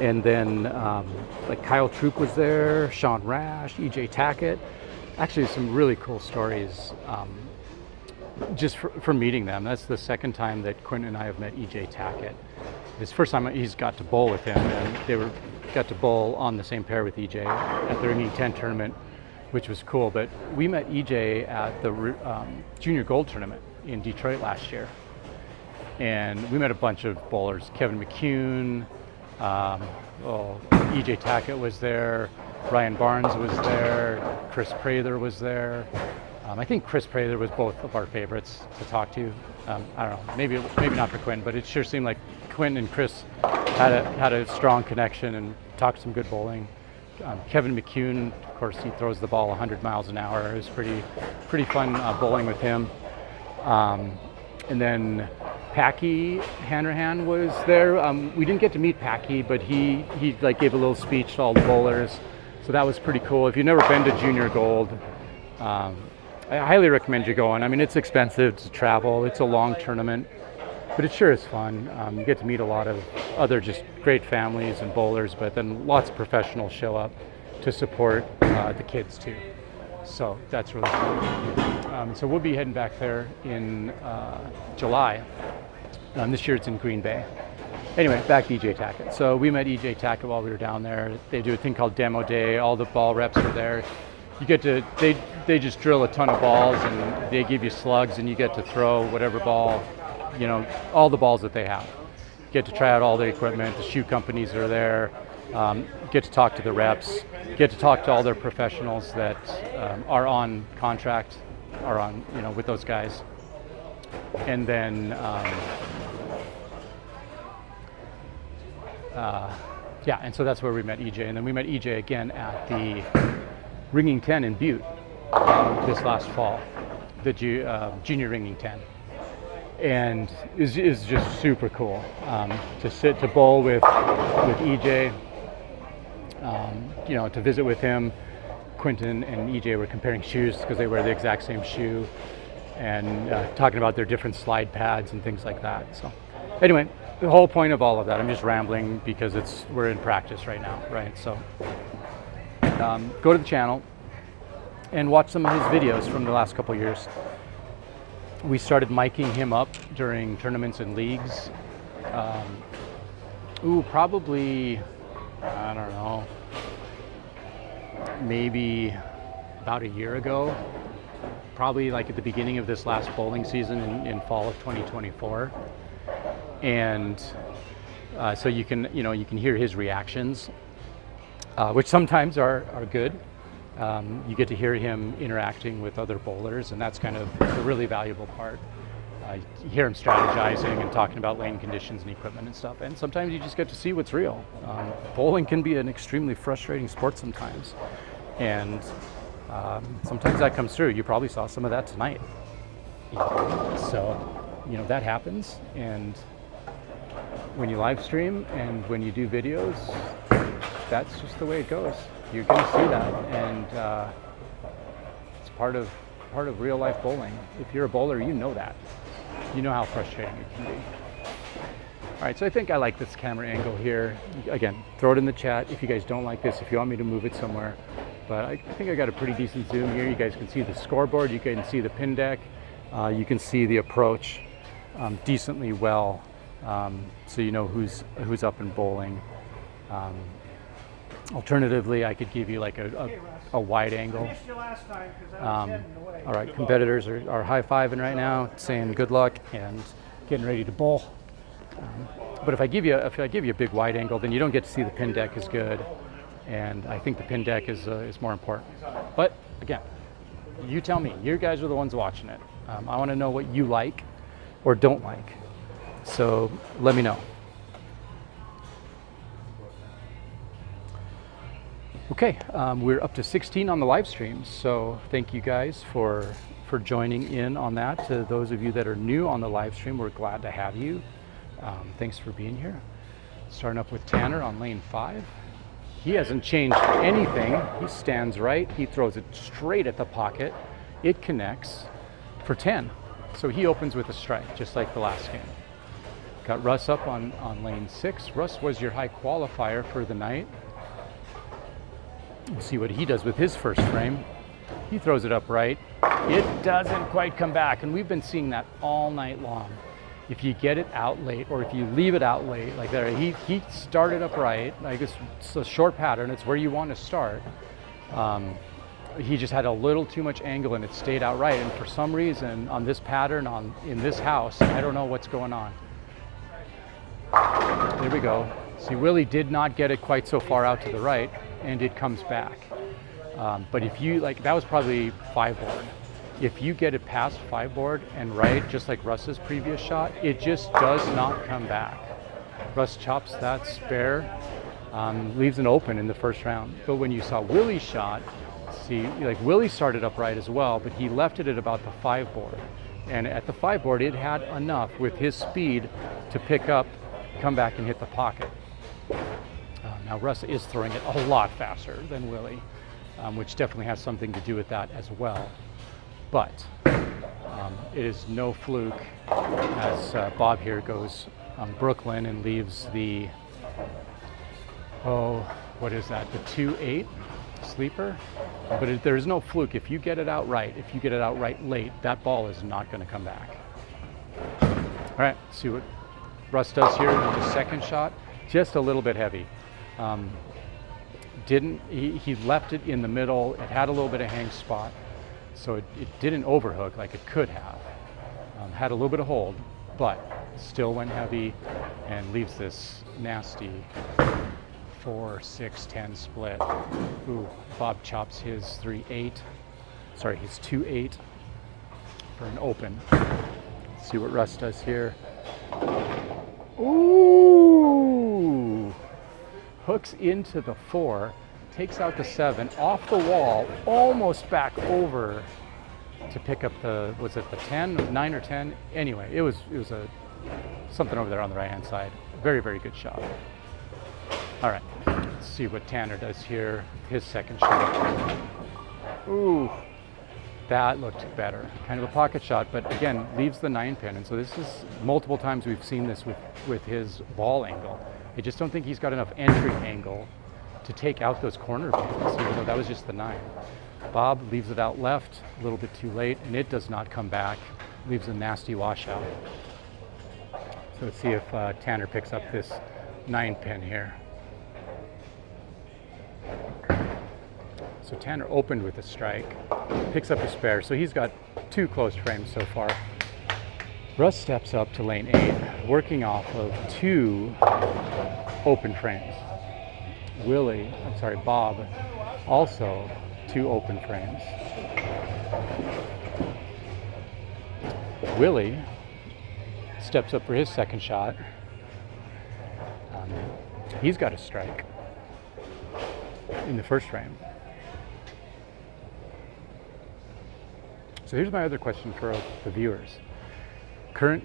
And then like Kyle Troop was there, Sean Rash, EJ Tackett. Actually, some really cool stories just for meeting them. That's the second time that Quinton and I have met EJ Tackett. It's the first time he's got to bowl with him, and they got to bowl on the same pair with EJ at the Ringing 10 tournament, which was cool. But we met EJ at the Junior Gold tournament in Detroit last year. And we met a bunch of bowlers. Kevin McCune, EJ Tackett was there, Ryan Barnes was there, Chris Prather was there. I think Chris Prather was both of our favorites to talk to. I don't know, maybe not for Quinn, but it sure seemed like Quinn and Chris had a strong connection and talked some good bowling. Kevin McCune, of course, he throws the ball 100 miles an hour. It was pretty fun bowling with him. And then Packy Hanrahan was there. We didn't get to meet Packy, but he like gave a little speech to all the bowlers. So that was pretty cool. If you've never been to Junior Gold, I highly recommend you going. I mean, it's expensive to travel. It's a long tournament, but it sure is fun. You get to meet a lot of other just great families and bowlers, but then lots of professionals show up to support the kids too. So that's really cool. So we'll be heading back there in July. This year it's in Green Bay. Anyway, back to EJ Tackett. So we met EJ Tackett while we were down there. They do a thing called Demo Day. All the ball reps are there. You get to, they just drill a ton of balls and they give you slugs and you get to throw whatever ball, you know, all the balls that they have. Get to try out all the equipment, the shoe companies are there, get to talk to the reps, get to talk to all their professionals that are on contract, are on, you know, with those guys. And then, yeah, and so that's where we met EJ. And then we met EJ again at the Ringing 10 in Butte this last fall, the junior Ringing 10. And is just super cool to bowl with EJ, you know, to visit with him. Quinton and EJ were comparing shoes because they wear the exact same shoe, and talking about their different slide pads and things like that. So anyway, the whole point of all of that, I'm just rambling because we're in practice right now, right? So go to the channel and watch some of his videos from the last couple years. We started miking him up during tournaments and leagues. Probably, I don't know, maybe about a year ago. Probably like at the beginning of this last bowling season in fall of 2024. And so you can hear his reactions, which sometimes are good. You get to hear him interacting with other bowlers, and that's kind of the really valuable part. You hear him strategizing and talking about lane conditions and equipment and stuff, and sometimes you just get to see what's real. Bowling can be an extremely frustrating sport sometimes, and sometimes that comes through. You probably saw some of that tonight. So, you know, that happens, and when you live stream and when you do videos, that's just the way it goes. You're going to see that, and it's part of real life bowling. If you're a bowler, you know that. You know how frustrating it can be. All right, so I think I like this camera angle here. Again, throw it in the chat if you guys don't like this, if you want me to move it somewhere. But I think I got a pretty decent zoom here. You guys can see the scoreboard, you can see the pin deck, you can see the approach decently well, so you know who's up and bowling. Alternatively, I could give you like a wide angle. All right, competitors are high-fiving right now, saying good luck and getting ready to bowl. But if I give you a big wide angle, then you don't get to see the pin deck as good, and I think the pin deck is more important. But again, you tell me. You guys are the ones watching it. I want to know what you like or don't like. So let me know. Okay, we're up to 16 on the live stream, so thank you guys for joining in on that. To those of you that are new on the live stream, we're glad to have you. Thanks for being here. Starting up with Tanner on lane 5. He hasn't changed anything. He stands right, he throws it straight at the pocket. It connects for 10. So he opens with a strike, just like the last game. Got Russ up on lane 6. Russ was your high qualifier for the night. We'll see what he does with his first frame. He throws it up right. It doesn't quite come back, and we've been seeing that all night long. If you get it out late, or if you leave it out late, like there, he started up right. Like it's a short pattern. It's where you want to start. He just had a little too much angle, and it stayed out right. And for some reason, on this pattern, in this house, I don't know what's going on. There we go. See, Willie did not get it quite so far out to the right, and it comes back. But if you, like, that was probably 5 board. If you get it past 5 board and right, just like Russ's previous shot, it just does not come back. Russ chops that spare, leaves it open in the first round. But when you saw Willie's shot, see, like Willie started up right as well, but he left it at about the 5 board. And at the 5 board, it had enough with his speed to pick up, come back and hit the pocket. Now Russ is throwing it a lot faster than Willie, which definitely has something to do with that as well. But it is no fluke as Bob here goes Brooklyn and leaves the, what is that, the 2-8 sleeper? But there's no fluke. If you get it out right, if you get it out right late, that ball is not going to come back. All right, see what Russ does here with the second shot. Just a little bit heavy. He left it in the middle. It had a little bit of hang spot. So it didn't overhook like it could have. Had a little bit of hold, but still went heavy and leaves this nasty 4-6-10 split. Ooh, Bob chops his 3-8. Sorry, his 2-8 for an open. Let's see what Russ does here. Ooh! Hooks into the 4, takes out the 7, off the wall, almost back over to pick up the, was it the 10, 9 or 10? Anyway, it was something over there on the right-hand side. Very, very good shot. All right, let's see what Tanner does here. His second shot. Ooh, that looked better. Kind of a pocket shot, but again, leaves the 9 pin. And so this is multiple times we've seen this with his ball angle. I just don't think he's got enough entry angle to take out those corner pins, even though that was just the 9. Bob leaves it out left, a little bit too late, and it does not come back. Leaves a nasty washout. So let's see if Tanner picks up this 9 pin here. So Tanner opened with a strike, picks up a spare, so he's got 2 closed frames so far. Russ steps up to lane 8, working off of 2 open frames. Bob, also 2 open frames. Willie steps up for his second shot. He's got a strike in the first frame. So here's my other question for the viewers. Current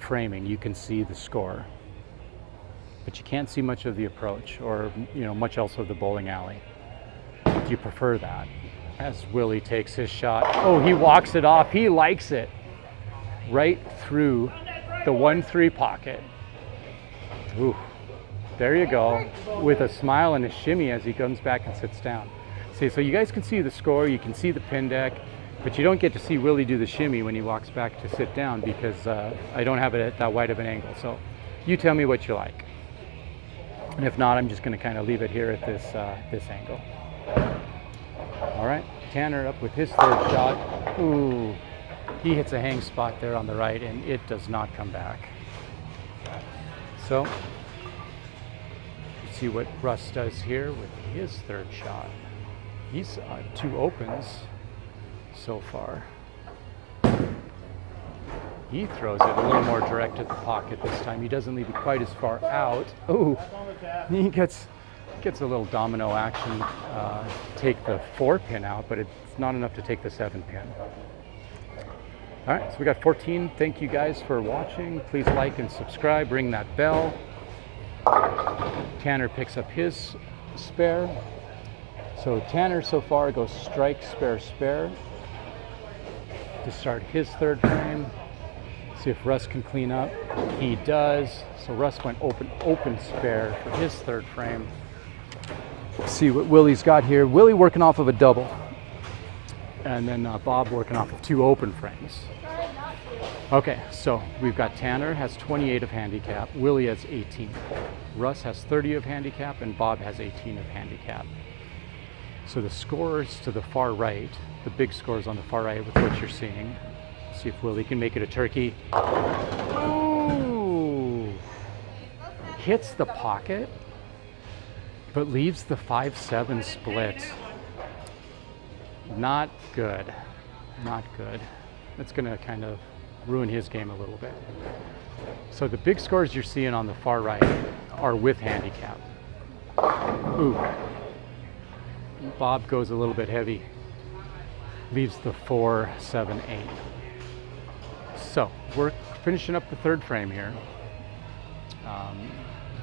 framing, you can see the score, but you can't see much of the approach or much else of the bowling alley. Do you prefer that? As Willie takes his shot, oh, he walks it off. He likes it right through the 1-3 pocket. Ooh, there you go, with a smile and a shimmy as he comes back and sits down. See, so you guys can see the score, you can see the pin deck, but you don't get to see Willie do the shimmy when he walks back to sit down because I don't have it at that wide of an angle. So you tell me what you like. And if not, I'm just going to kind of leave it here at this angle. All right, Tanner up with his third shot. Ooh, he hits a hang spot there on the right, and it does not come back. So let's see what Russ does here with his third shot. He's 2 opens so far. He throws it a little more direct at the pocket this time. He doesn't leave it quite as far out. Oh, he gets a little domino action. Take the 4 pin out, but it's not enough to take the 7 pin. All right, so we got 14. Thank you guys for watching. Please like and subscribe. Ring that bell. Tanner picks up his spare. So Tanner so far goes strike, spare, spare to start his third frame. See if Russ can clean up. He does. So Russ went open spare for his third frame. Let's see what Willie's got here. Willie working off of a double. And then Bob working off of 2 open frames. Okay, so we've got Tanner has 28 of handicap. Willie has 18. Russ has 30 of handicap, and Bob has 18 of handicap. So the scores to the far right, the big scores on the far right with what you're seeing. See if Willie can make it a turkey. Ooh! Hits the pocket, but leaves the 5-7 split. Not good. Not good. That's going to kind of ruin his game a little bit. So the big scores you're seeing on the far right are with handicap. Ooh. Bob goes a little bit heavy. Leaves the 4-7-8. So we're finishing up the third frame here.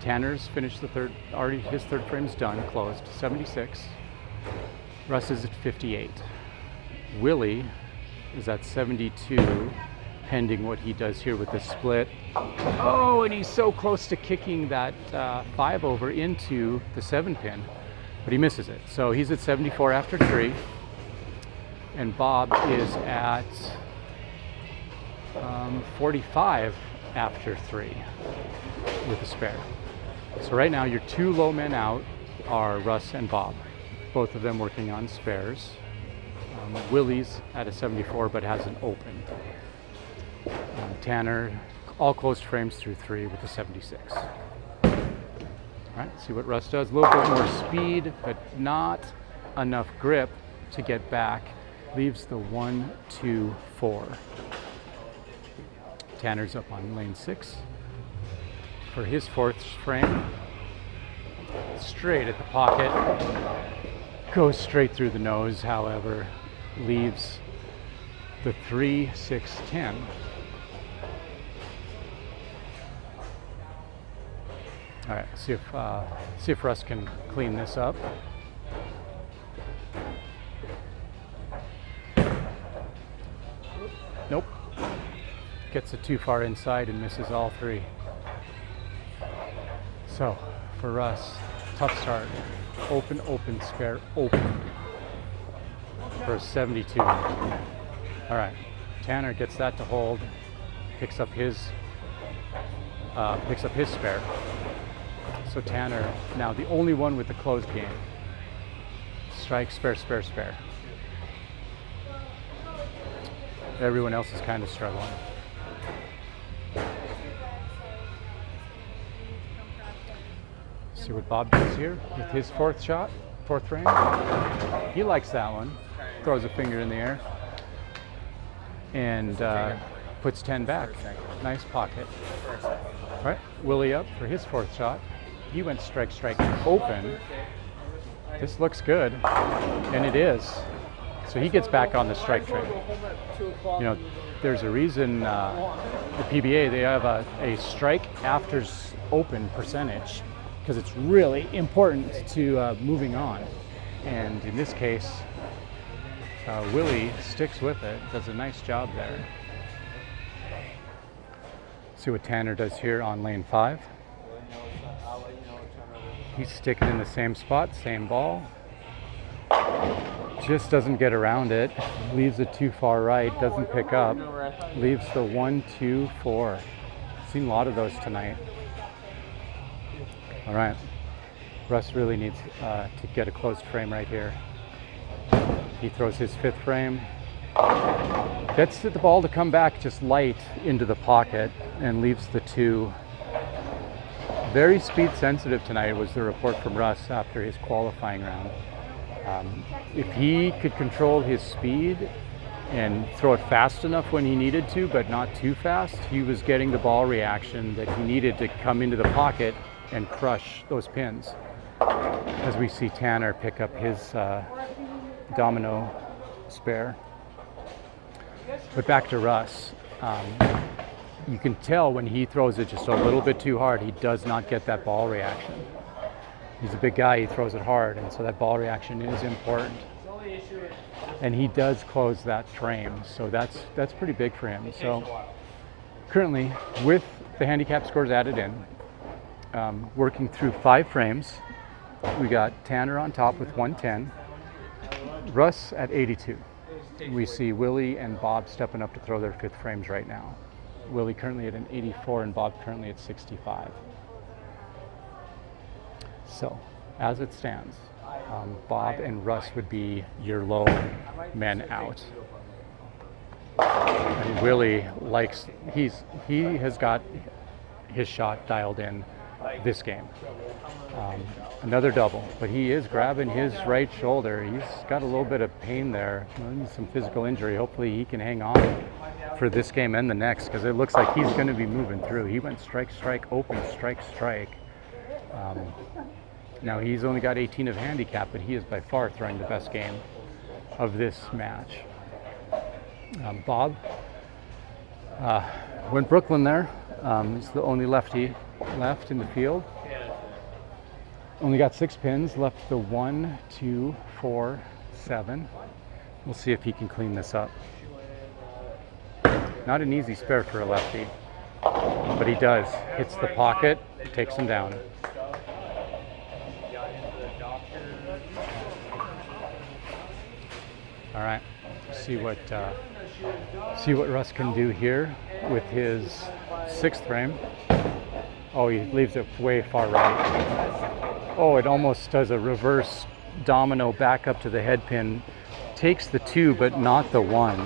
Tanner's finished the third, already his third frame's done, closed, 76. Russ is at 58. Willie is at 72, pending what he does here with the split. Oh, and he's so close to kicking that 5 over into the 7 pin, but he misses it. So he's at 74 after 3, and Bob is at 45 after 3 with a spare. So right now your 2 low men out are Russ and Bob, both of them working on spares. Willie's at a 74 but hasn't opened. Tanner, all closed frames through 3 with a 76. All right, see what Russ does. A little bit more speed, but not enough grip to get back. Leaves the 1, 2, 4. Tanner's up on lane 6 for his 4th frame. Straight at the pocket. Goes straight through the nose, however, leaves the 3, 6, 10. All right, see if Russ can clean this up. Nope. Gets it too far inside and misses all 3. So for Russ, tough start. Open, open, spare, open for a 72. All right, Tanner gets that to hold, picks up his spare. So Tanner now the only one with the closed game. Strike, spare, spare, spare. Everyone else is kind of struggling. See what Bob does here with his 4th shot, 4th frame. He likes that one. Throws a finger in the air and puts 10 back. Nice pocket. All right, Willie up for his 4th shot. He went strike, strike, open. This looks good, and it is. So he gets back on the strike train. You know, there's a reason the PBA, they have a strike after open percentage because it's really important to moving on. And in this case, Willie sticks with it, does a nice job there. See what Tanner does here on lane 5. He's sticking in the same spot, same ball. Just doesn't get around it. Leaves it too far right, doesn't pick up. Leaves the 1, 2, 4. Seen a lot of those tonight. All right. Russ really needs to get a closed frame right here. He throws his 5th frame. Gets the ball to come back just light into the pocket and leaves the 2. Very speed sensitive tonight was the report from Russ after his qualifying round. If he could control his speed and throw it fast enough when he needed to, but not too fast, he was getting the ball reaction that he needed to come into the pocket and crush those pins. As we see Tanner pick up his domino spare. But back to Russ. You can tell when he throws it just a little bit too hard, he does not get that ball reaction. He's a big guy, he throws it hard, and so that ball reaction is important. And he does close that frame, so that's pretty big for him. So currently, with the handicap scores added in, working through 5 frames, we got Tanner on top with 110, Russ at 82. We see Willie and Bob stepping up to throw their 5th frames right now. Willie currently at an 84 and Bob currently at 65. So, as it stands, Bob and Russ would be your low men out. And Willie likes, he has got his shot dialed in this game. Another double, but he is grabbing his right shoulder. He's got a little bit of pain there, some physical injury. Hopefully he can hang on for this game and the next, because it looks like he's going to be moving through. He went strike, strike, open, strike, strike. Now he's only got 18 of handicap, but he is by far throwing the best game of this match. Bob went Brooklyn there. He's the only lefty left in the field. Only got 6 pins, left the 1, 2, 4, 7. We'll see if he can clean this up. Not an easy spare for a lefty, but he does. Hits the pocket, takes him down. All right, see what Russ can do here with his 6th frame. Oh, he leaves it way far right. Oh, it almost does a reverse domino back up to the head pin. takes the 2, but not the 1,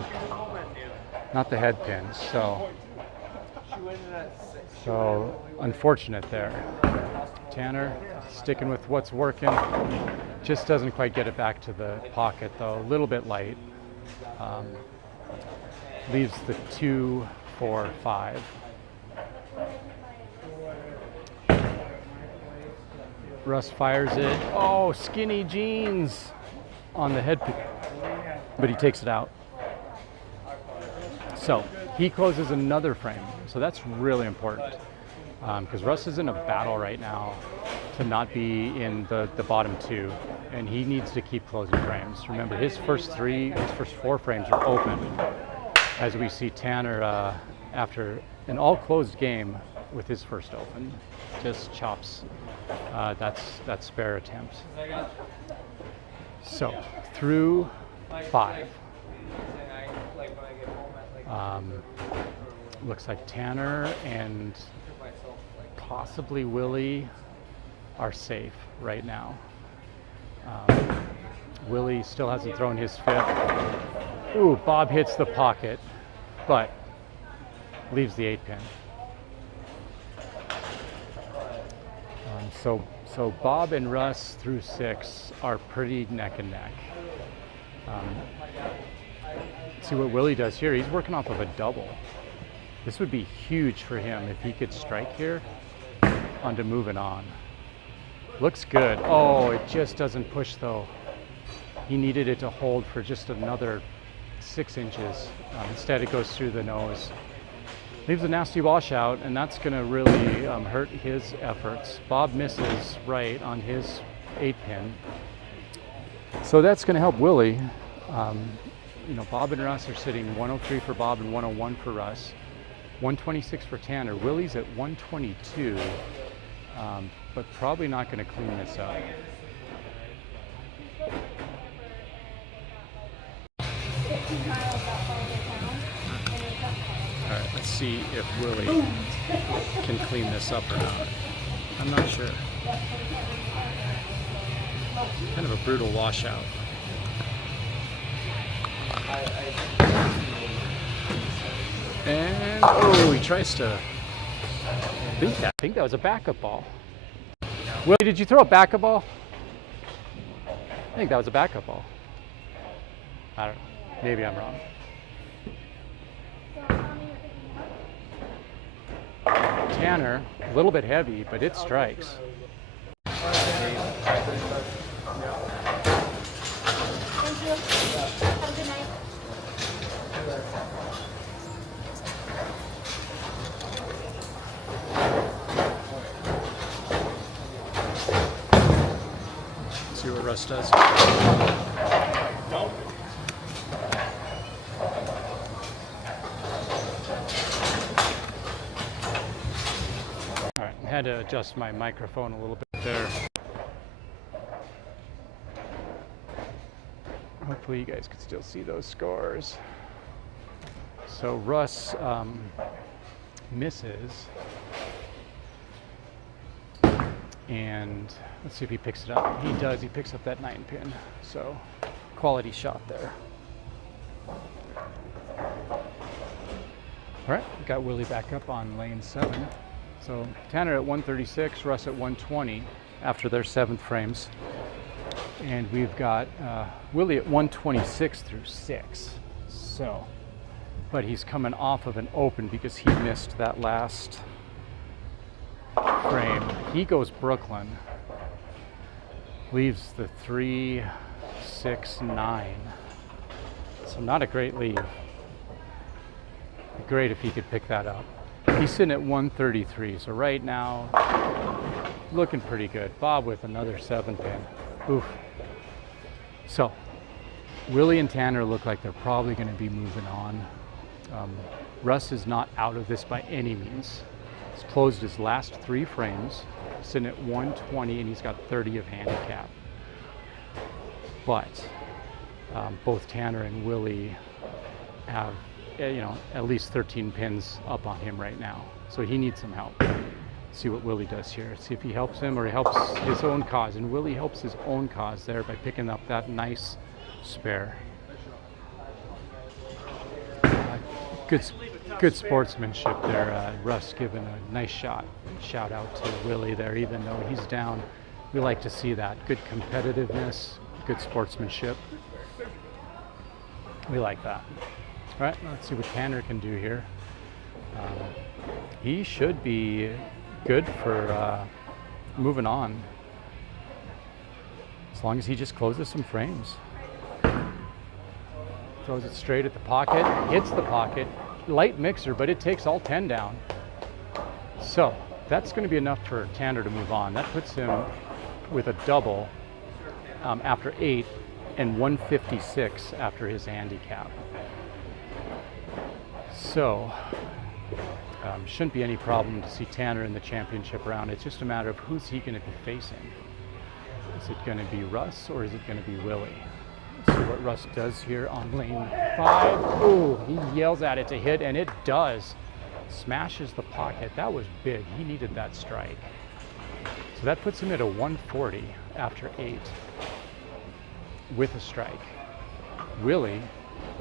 not the head pin. So unfortunate there. Tanner sticking with what's working. Just doesn't quite get it back to the pocket though. A little bit light. Leaves the 2, 4, 5. Russ fires it. Oh, skinny jeans on the head pin, but he takes it out. So he closes another frame. So that's really important because Russ is in a battle right now to not be in the bottom 2, and he needs to keep closing frames. Remember, his first 4 frames are open, as we see Tanner after an all closed game with his first open just chops that spare attempt. So through 5. Looks like Tanner and possibly Willie are safe right now. Willie still hasn't thrown his 5th. Ooh, Bob hits the pocket, but leaves the 8 pin. So Bob and Russ through 6 are pretty neck and neck. See what Willie does here. He's working off of a double. This would be huge for him if he could strike here onto moving on. Looks good. Oh, it just doesn't push though. He needed it to hold for just another 6 inches. Instead it goes through the nose. Leaves a nasty washout, and that's going to really hurt his efforts. Bob misses right on his 8 pin. So that's going to help Willie. Bob and Russ are sitting 103 for Bob and 101 for Russ. 126 for Tanner. Willie's at 122, but probably not going to clean this up. All right, let's see if Willie can clean this up or not. I'm not sure. Kind of a brutal washout. And oh, he tries to. I think that was a backup ball. Willie, did you throw a backup ball? I think that was a backup ball. I don't know. Maybe I'm wrong. Tanner, a little bit heavy, but it strikes. Thank you. Have a good night. See what Russ does. All right, I had to adjust my microphone a little bit there. Hopefully you guys can still see those scores. So Russ misses. And let's see if he picks it up. He does. He picks up that 9 pin. So quality shot there. All right, got Willie back up on lane 7. So Tanner at 136, Russ at 120 after their 7th frames. And we've got Willie at 126 through 6. So, but he's coming off of an open because he missed that last frame. He goes Brooklyn, leaves the 3, 6, 9. So not a great lead. Great if he could pick that up. He's sitting at 133. So right now, looking pretty good. Bob with another 7 pin. Oof. So Willie and Tanner look like they're probably going to be moving on. Russ is not out of this by any means. He's closed his last 3 frames, sitting at 120, and he's got 30 of handicap. But both Tanner and Willie have, at least 13 pins up on him right now. So he needs some help. See what Willie does here. See if he helps him or he helps his own cause. And Willie helps his own cause there by picking up that nice spare. Good sportsmanship there. Russ giving a nice shot. Shout out to Willie there, even though he's down. We like to see that. Good competitiveness, good sportsmanship. We like that. All right, let's see what Tanner can do here. He should be good for moving on, as long as he just closes some frames. Throws it straight at the pocket, hits the pocket. Light mixer, but it takes all 10 down. So that's going to be enough for Tanner to move on. That puts him with a double after 8 and 156 after his handicap. So shouldn't be any problem to see Tanner in the championship round. It's just a matter of who's he going to be facing. Is it going to be Russ or is it going to be Willie? Let's see what Russ does here on lane 5. Ooh, he yells at it to hit, and it does. Smashes the pocket. That was big. He needed that strike. So that puts him at a 140 after 8 with a strike. Willie,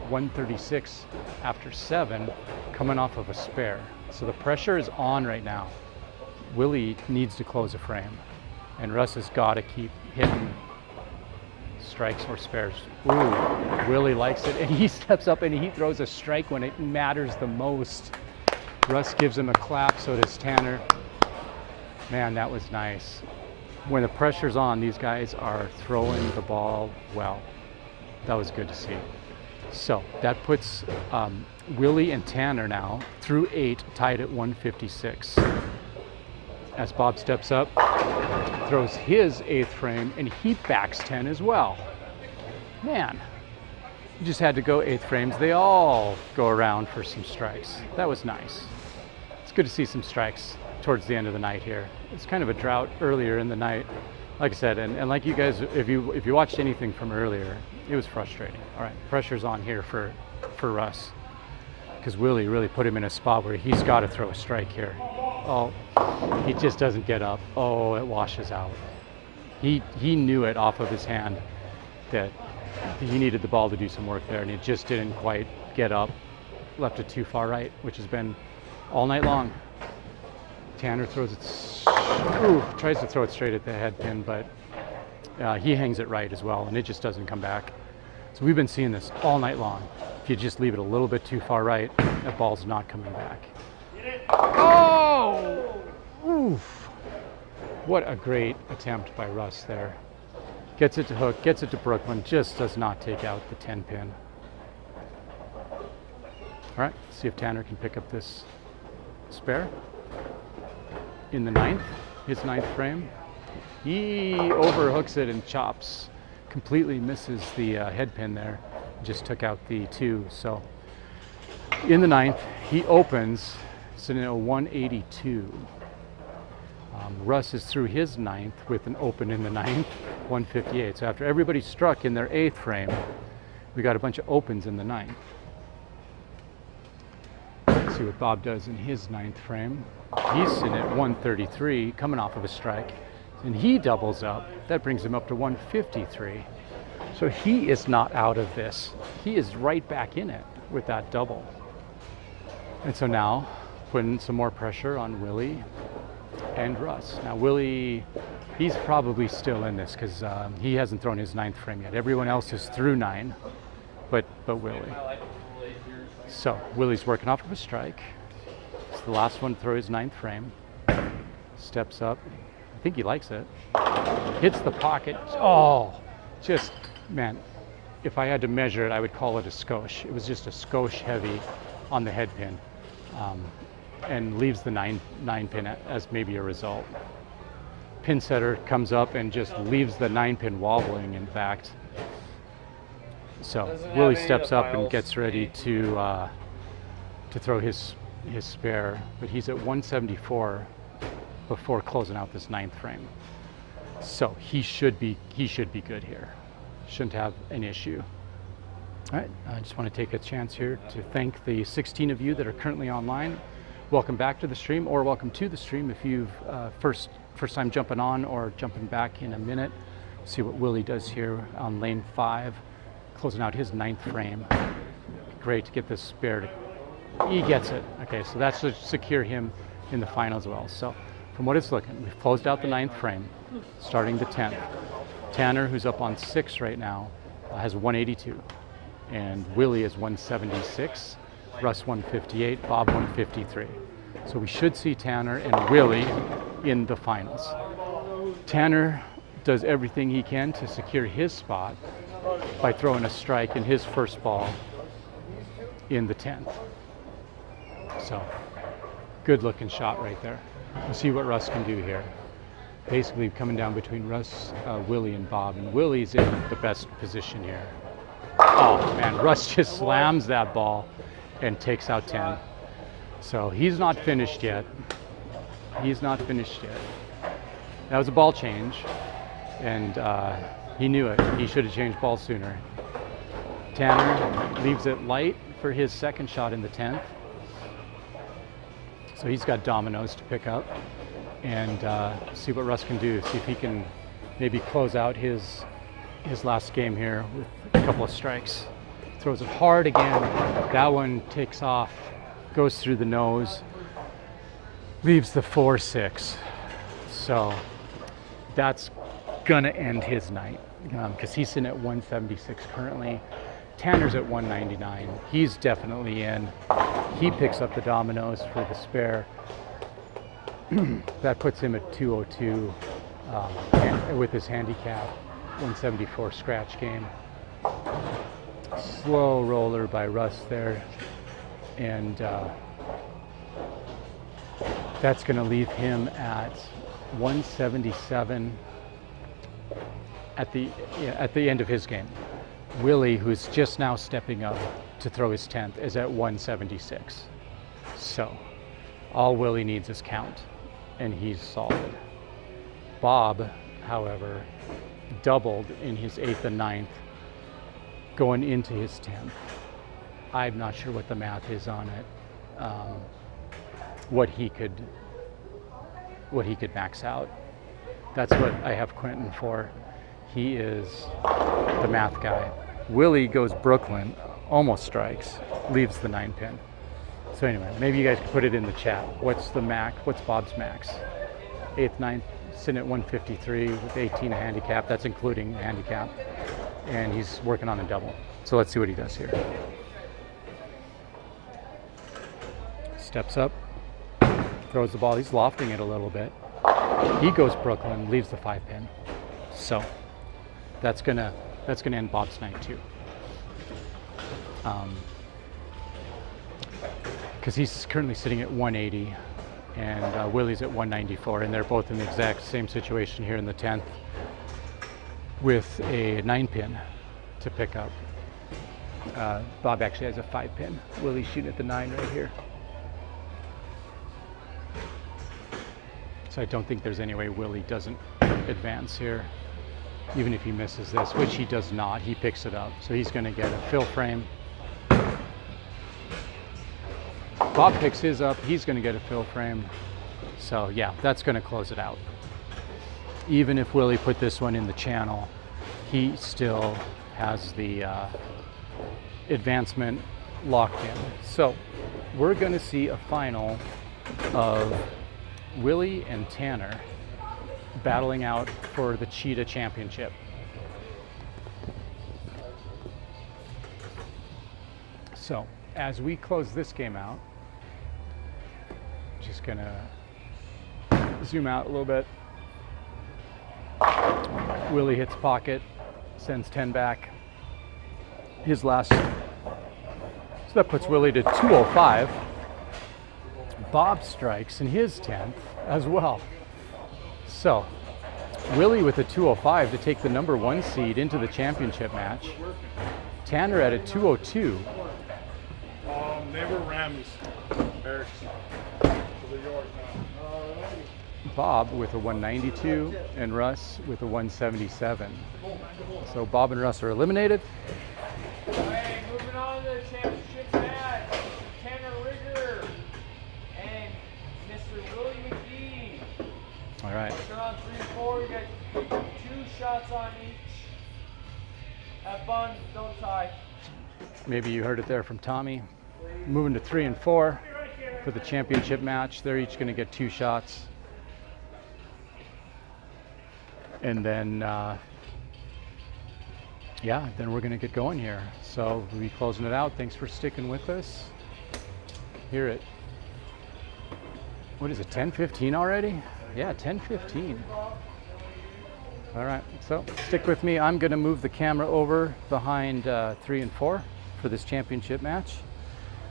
136 after 7, coming off of a spare. So the pressure is on right now. Willie needs to close a frame, and Russ has got to keep hitting strikes or spares. Ooh, Willie likes it, and he steps up and he throws a strike when it matters the most. Russ gives him a clap, so does Tanner. Man, that was nice. When the pressure's on, these guys are throwing the ball well. That was good to see. So that puts Willie and Tanner now through 8, tied at 156. As Bob steps up, throws his 8th frame, and he backs 10 as well. Man, you just had to go 8th frames. They all go around for some strikes. That was nice. It's good to see some strikes towards the end of the night here. It's kind of a drought earlier in the night, like I said, and like you guys, if you watched anything from earlier, it was frustrating. All right, pressure's on here for Russ, because Willie really put him in a spot where he's got to throw a strike here. Oh, he just doesn't get up. Oh, it washes out. He knew it off of his hand that he needed the ball to do some work there, and it just didn't quite get up. Left it too far right, which has been all night long. Tanner throws it, tries to throw it straight at the head pin, but he hangs it right as well, and it just doesn't come back. So we've been seeing this all night long. If you just leave it a little bit too far right, that ball's not coming back. Oh! Oof. What a great attempt by Russ there. Gets it to hook, gets it to Brooklyn, just does not take out the 10 pin. All right, see if Tanner can pick up this spare. In the 9th, his 9th frame. He overhooks it and chops. Completely misses the head pin there. Just took out the 2. So in the 9th, he opens sitting at a 182. Russ is through his 9th with an open in the 9th, 158. So after everybody struck in their 8th frame, we got a bunch of opens in the 9th. Let's see what Bob does in his 9th frame. He's sitting at 133, coming off of a strike, and he doubles up. That brings him up to 153. So he is not out of this. He is right back in it with that double. And so now, putting some more pressure on Willie and Russ. Now Willie, he's probably still in this because he hasn't thrown his 9th frame yet. Everyone else is through 9, but Willie. So Willie's working off of a strike. It's the last one to throw his 9th frame. Steps up. I think he likes it. Hits the pocket. Oh, just, man, if I had to measure it, I would call it a skosh. It was just a skosh heavy on the head pin. And leaves the 9 pin as maybe a result. Pin setter comes up and just leaves the 9 pin wobbling, in fact. So Willie steps up and gets ready to throw his spare, but he's at 174 before closing out this 9th frame. So he should be good here. Shouldn't have an issue. All right, I just want to take a chance here to thank the 16 of you that are currently online. Welcome back to the stream, or welcome to the stream if you've first time jumping on or jumping back in a minute. See what Willie does here on lane 5, closing out his 9th frame. Great to get this spare to He gets it. Okay, so that should secure him in the final as well. So from what it's looking, we've closed out the 9th frame, starting the 10th. Tanner, who's up on 6 right now, has 182. And Willie is 176, Russ 158, Bob 153. So we should see Tanner and Willie in the finals. Tanner does everything he can to secure his spot by throwing a strike in his first ball in the 10th. So, good looking shot right there. We'll see what Russ can do here. Basically coming down between Russ, Willie, and Bob, and Willie's in the best position here. Oh man, Russ just slams that ball and takes out 10. So he's not finished yet. He's not finished yet. That was a ball change, and he knew it. He should have changed balls sooner. Tanner leaves it light for his second shot in the 10th. So he's got dominoes to pick up, and see what Russ can do. See if he can maybe close out his last game here with a couple of strikes. Throws it hard again. That one takes off, goes through the nose, leaves the 4-6. So that's gonna end his night, because he's sitting at 176 currently. Tanner's at 199. He's definitely in. He picks up the dominoes for the spare. That puts him at 202 with his handicap, 174 scratch game. Slow roller by Russ there. And that's going to leave him at 177 at the end of his game. Willie, who's just now stepping up to throw his 10th, is at 176. So all Willie needs is count, and he's solid. Bob, however, doubled in his 8th and 9th, going into his 10th. I'm not sure what the math is on it, what he could max out. That's what I have Quinton for. He is the math guy. Willie goes Brooklyn, almost strikes, leaves the 9 pin. So anyway, maybe you guys can put it in the chat. What's the max? What's Bob's max? 8th, 9th, sitting at 153 with 18 a handicap. That's including the handicap. And he's working on a double. So let's see what he does here. Steps up, throws the ball. He's lofting it a little bit. He goes Brooklyn, leaves the 5 pin. So that's gonna end Bob's night too. Because he's currently sitting at 180 and Willie's at 194, and they're both in the exact same situation here in the 10th with a 9 pin to pick up. Bob actually has a 5 pin. Willie's shooting at the 9 right here. So I don't think there's any way Willie doesn't advance here, even if he misses this, which he does not. He picks it up, so he's going to get a fill frame. Bob picks his up, he's going to get a fill frame. So yeah, that's going to close it out. Even if Willie put this one in the channel, he still has the advancement locked in. So we're going to see a final of Willie and Tanner battling out for the Cheetah Championship. So as we close this game out, just gonna zoom out a little bit. Willie hits pocket, sends 10 back. His last, so that puts Willie to 205. Bob strikes in his 10th as well. So Willie with a 205 to take the number 1 seed into the championship match. Tanner at a 202. They were Rams. Eric's. So they're yours now. Bob with a 192 and Russ with a 177. So Bob and Russ are eliminated. Hey, moving on to the championship match. Tanner Rigger and Mr. Willie McGee. All right. Turn on 3 and 4. You got 2 shots on each. Have fun. Don't tie. Maybe you heard it there from Tommy. moving to 3 and 4 for the championship match. They're each going to get 2 shots. And then, yeah, then we're going to get going here. So we'll be closing it out. Thanks for sticking with us. Here at, what is it, 10:15 already? Yeah, 10:15. All right, so stick with me. I'm going to move the camera over behind 3 and 4 for this championship match.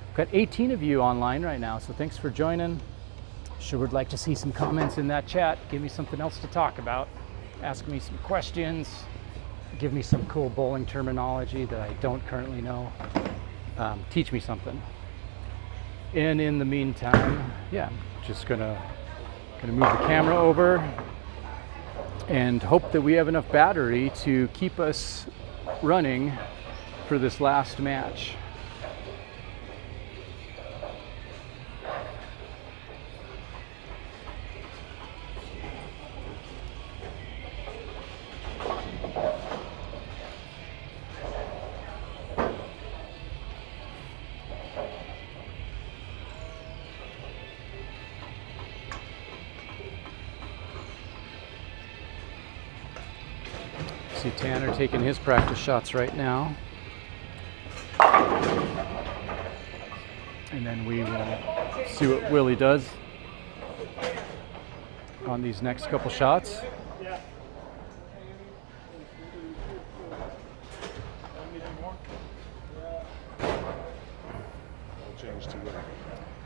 We've got 18 of you online right now, so thanks for joining. Sure would like to see some comments in that chat. Give me something else to talk about. Ask me some questions. Give me some cool bowling terminology that I don't currently know. Teach me something. And in the meantime, yeah, just gonna move the camera over and hope that we have enough battery to keep us running for this last match. See Tanner taking his practice shots right now. And then we will see what Willie does on these next couple shots.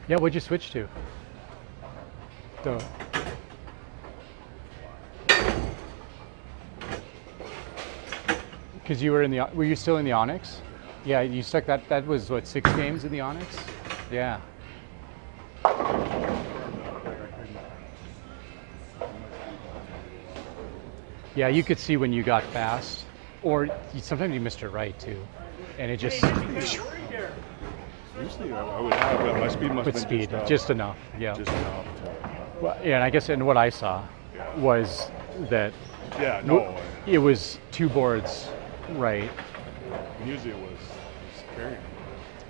Yeah, what'd you switch to? Because you were were you still in the Onyx? Yeah, you stuck that was what, 6 games in the Onyx? Yeah. Yeah, you could see when you got fast, or sometimes you missed it right too, and it just. Usually I would have, my speed must have been just enough. Yeah. Just enough to, well, yeah, and I guess and what I saw was that. Yeah, no. It was 2 boards right. Usually it was carrying.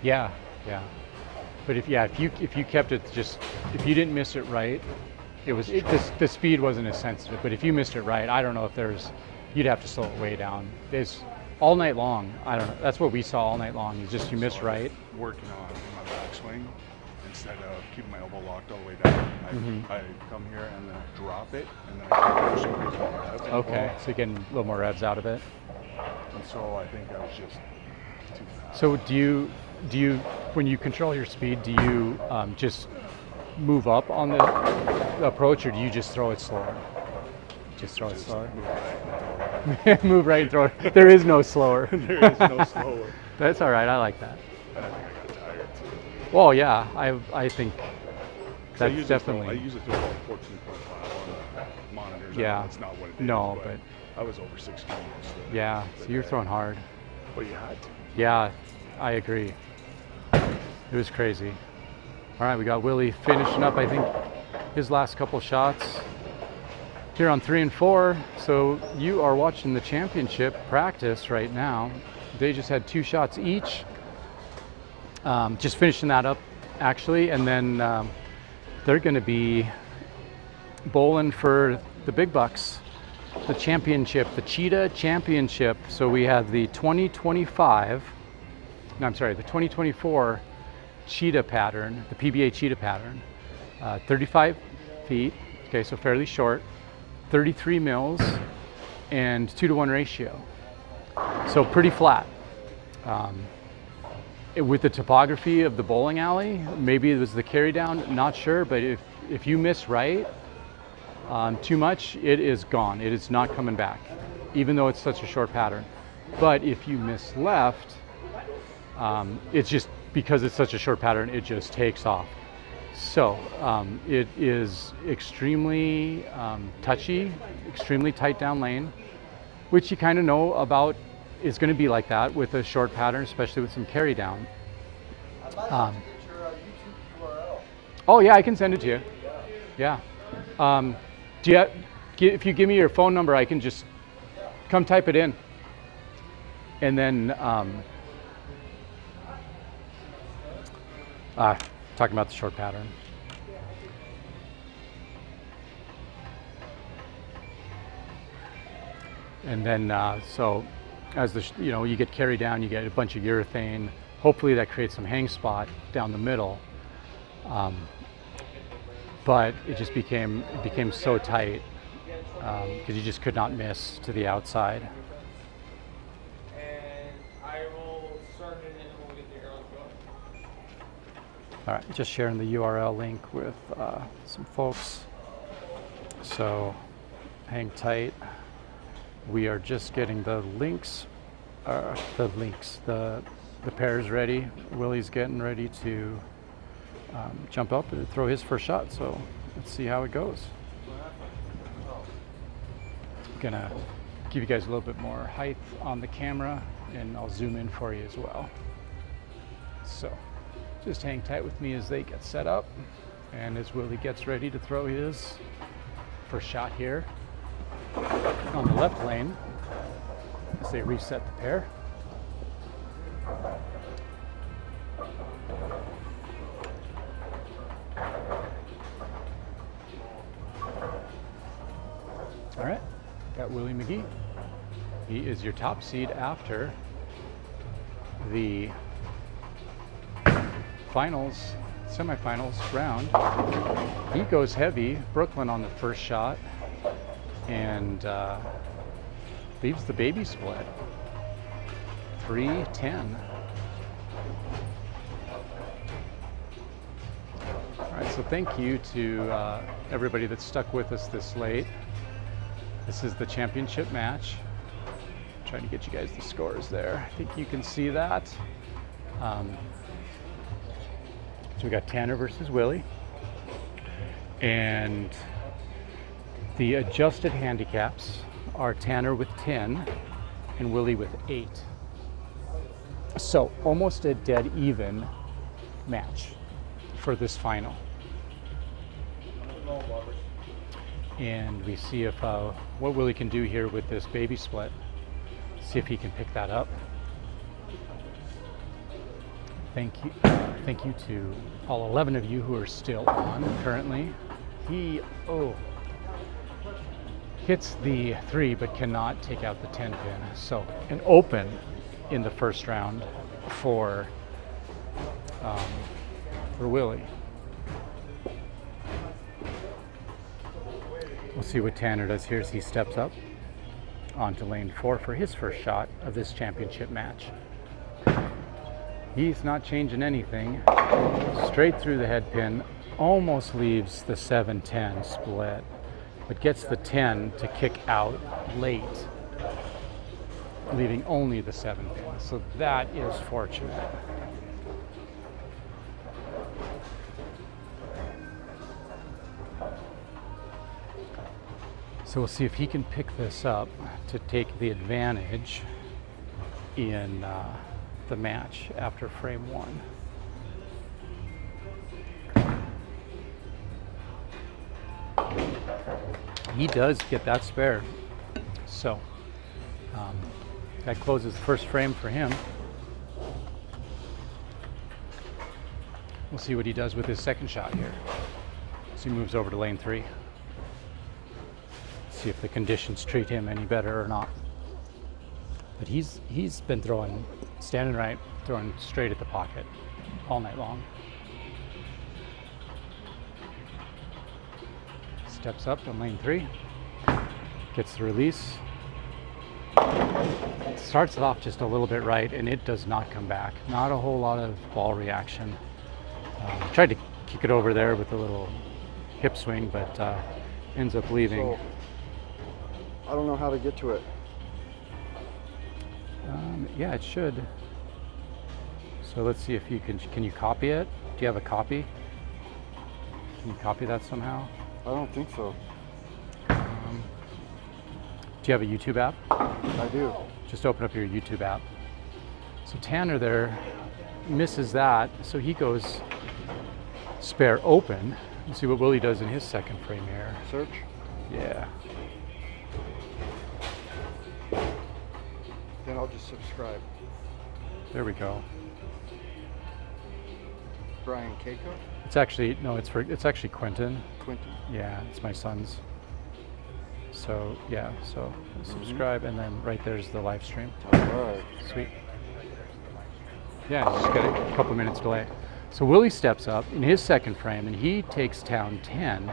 Yeah, yeah. But if you kept it just, if you didn't miss it right, the speed wasn't as sensitive. But if you missed it right, I don't know if you'd have to slow it way down. It's all night long. I don't know. That's what we saw all night long. Is just you miss right. Working on my backswing instead of keeping my elbow locked all the way down. I come here and then drop it, and then I keep pushing because of my rev. Okay, so you're getting a little more revs out of it. And so I think I was just too fast. So do you, when you control your speed, do you just move up on the approach, or do you just throw it slower? Just throw it slower. Move right and throw it. There is no slower. There is no slower. That's all right. I like that. I think I got tired too. Well, yeah, I think I that's usually definitely. I usually throw about 14.5 on the monitors. Yeah. It's not what it is. No, but I was over 16. yeah, so you're throwing hard. But you had to. Yeah, I agree. It was crazy. All right, we got Willie finishing up, I think, his last couple shots here on 3 and 4. So you are watching the championship practice right now. They just had 2 shots each. Just finishing that up, actually, and then they're going to be bowling for the big bucks, the championship, the Cheetah Championship. So we have the 2024 Cheetah pattern, the PBA Cheetah pattern, 35 feet, okay, so fairly short, 33 mils, and 2-to-1 ratio. So pretty flat. With the topography of the bowling alley, maybe it was the carry down, not sure, but if you miss right too much, it is gone. It is not coming back, even though it's such a short pattern. But if you miss left, it's just because it's such a short pattern, it just takes off. So it is extremely touchy, extremely tight down lane, which you kind of know about is going to be like that with a short pattern, especially with some carry down. Oh yeah, I can send it to you. Yeah. If you give me your phone number, I can just come type it in, and then Talking about the short pattern. And then, so as the you get carried down, you get a bunch of urethane. Hopefully that creates some hang spot down the middle. But it just became so tight because you just could not miss to the outside. All right, just sharing the URL link with some folks. So hang tight. We are just getting the pairs ready. Willie's getting ready to jump up and throw his first shot. So let's see how it goes. I'm gonna give you guys a little bit more height on the camera, and I'll zoom in for you as well. So just hang tight with me as they get set up, and as Willie gets ready to throw his first shot here on the left lane as they reset the pair. All right, got Willie McGee. He is your top seed after the semifinals round. He goes heavy, Brooklyn on the first shot, and leaves the baby split. 3-10. All right, so thank you to everybody that stuck with us this late. This is the championship match. Trying to get you guys the scores there. I think you can see that. So we got Tanner versus Willie. And the adjusted handicaps are Tanner with 10 and Willie with 8. So almost a dead even match for this final. And we see if what Willie can do here with this baby split. See if he can pick that up. Thank you to all 11 of you who are still on currently. He hits the 3 but cannot take out the 10 pin. So an open in the first round for Willie. We'll see what Tanner does here as he steps up onto lane 4 for his first shot of this championship match. He's not changing anything. Straight through the head pin, almost leaves the 7-10 split, but gets the 10 to kick out late, leaving only the 7 pin. So that is fortunate. So we'll see if he can pick this up to take the advantage in the match after frame 1. He does get that spare. So that closes the first frame for him. We'll see what he does with his second shot here. So he moves over to lane 3. See if the conditions treat him any better or not. But he's been throwing, standing right, throwing straight at the pocket all night long. Steps up on lane 3, gets the release. Starts it off just a little bit right, and it does not come back. Not a whole lot of ball reaction. Tried to kick it over there with a little hip swing, but ends up leaving. So, I don't know how to get to it. Yeah, it should. So let's see if you can you copy it? Do you have a copy? Can you copy that somehow? I don't think so. Do you have a YouTube app? I do. Just open up your YouTube app. So Tanner there misses that, so he goes spare open. Let's see what Willie does in his second frame here. Search? Yeah. Then I'll just subscribe. There we go. Brian Keiko? It's actually, no, it's actually Quinton. Quinton. Yeah, it's my son's. So yeah, so subscribe, and then right there's the live stream. All right. Sweet. Yeah, just got a couple minutes delay. So Willie steps up in his second frame, and he takes down 10.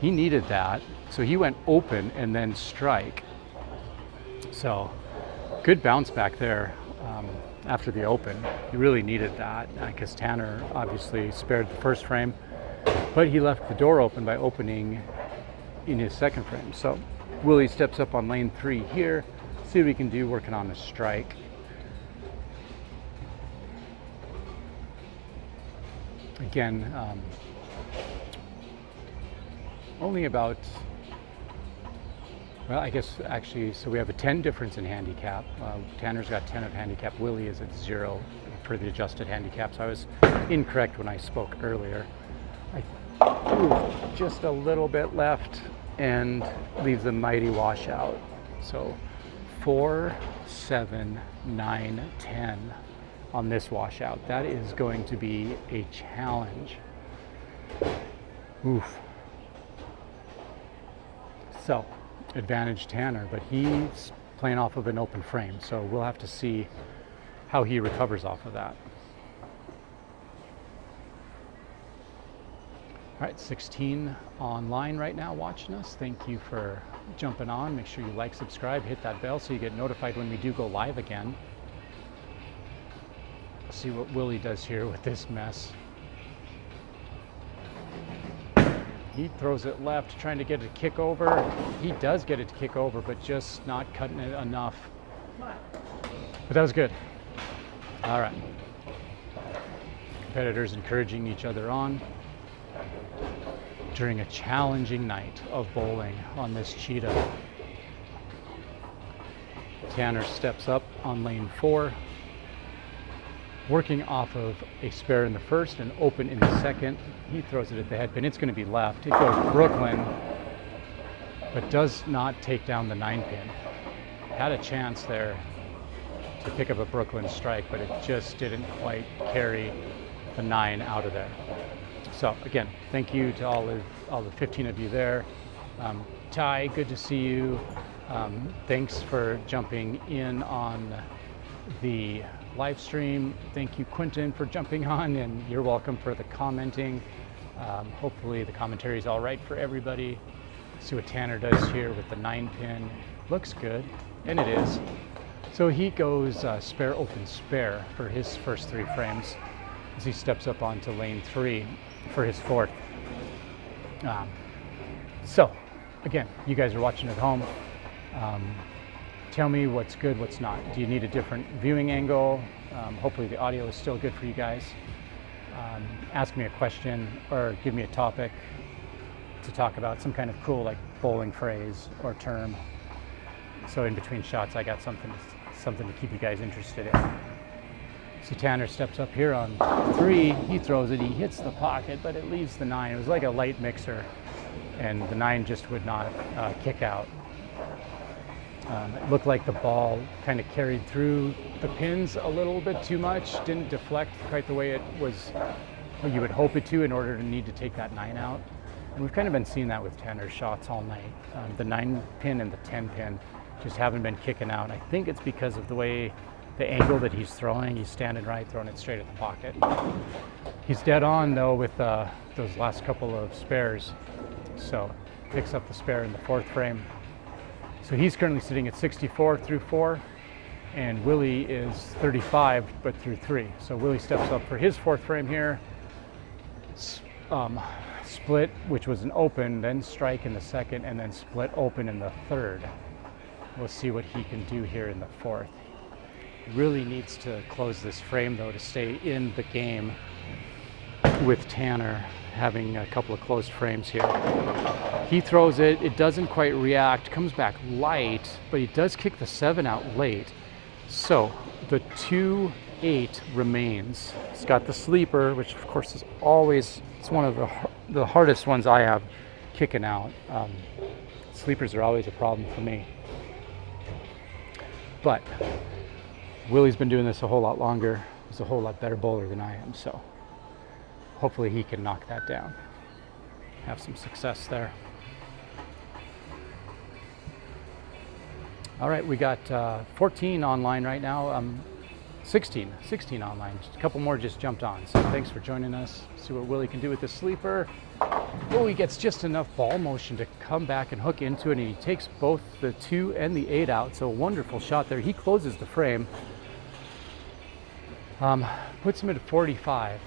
He needed that, so he went open and then strike. So good bounce back there after the open. He really needed that because Tanner obviously spared the first frame, but he left the door open by opening in his second frame. So Willie steps up on lane 3 here, see what we can do working on a strike. Again, only about, well, I guess actually, so we have a 10 difference in handicap. Tanner's got 10 of handicap. Willie is at 0 for the adjusted handicap. So I was incorrect when I spoke earlier. Just a little bit left and leaves a mighty washout. So 4, 7, 9, 10 on this washout. That is going to be a challenge. Oof. So advantage Tanner, but he's playing off of an open frame, so we'll have to see how he recovers off of that. All right, 16 online right now watching us. Thank you for jumping on. Make sure you like, subscribe, hit that bell so you get notified when we do go live again. See what Willie does here with this mess. He throws it left, trying to get it to kick over. He does get it to kick over, but just not cutting it enough. But that was good. All right. Competitors encouraging each other on during a challenging night of bowling on this Cheetah. Tanner steps up on lane 4, working off of a spare in the first and open in the second. He throws it at the head pin. It's going to be left. It goes Brooklyn, but does not take down the 9 pin. Had a chance there to pick up a Brooklyn strike, but it just didn't quite carry the 9 out of there. So again, thank you to all the 15 of you there. Ty, good to see you. Thanks for jumping in on the live stream. Thank you, Quinton, for jumping on, and you're welcome for the commenting. Hopefully the commentary is all right for everybody. See what Tanner does here with the 9 pin. Looks good, and it is. So he goes spare, open, spare for his first 3 frames as he steps up onto lane 3 for his 4th. So again, you guys are watching at home. Tell me what's good, what's not. Do you need a different viewing angle? Hopefully the audio is still good for you guys. Ask me a question or give me a topic to talk about, some kind of cool like bowling phrase or term. So in between shots, I got something to keep you guys interested in. So Tanner steps up here on 3. He throws it. He hits the pocket, but it leaves the 9. It was like a light mixer, and the 9 just would not kick out. It looked like the ball kind of carried through the pins a little bit too much, didn't deflect quite the way it was, well, you would hope it to in order to need to take that 9 out. And we've kind of been seeing that with Tanner's shots all night. The 9 pin and the 10 pin just haven't been kicking out. I think it's because of the way, the angle that he's throwing. He's standing right, throwing it straight at the pocket. He's dead on though with those last couple of spares. So picks up the spare in the 4th frame. So he's currently sitting at 64 through 4, and Willie is 35, but through 3. So Willie steps up for his 4th frame here. Split, which was an open, then strike in the 2nd, and then split open in the 3rd. We'll see what he can do here in the 4th. He really needs to close this frame though to stay in the game with Tanner having a couple of closed frames here. He throws it, it doesn't quite react, comes back light, but he does kick the 7 out late. So the 2-8 remains. It's got the sleeper, which of course is always, it's one of the hardest ones I have kicking out. Sleepers are always a problem for me. But Willie's been doing this a whole lot longer. He's a whole lot better bowler than I am, so hopefully he can knock that down, have some success there. All right, we got 14 online right now. 16 online. Just a couple more just jumped on. So thanks for joining us. See what Willie can do with the sleeper. Oh, he gets just enough ball motion to come back and hook into it, and he takes both the 2 and the 8 out. So wonderful shot there. He closes the frame. Puts him at 45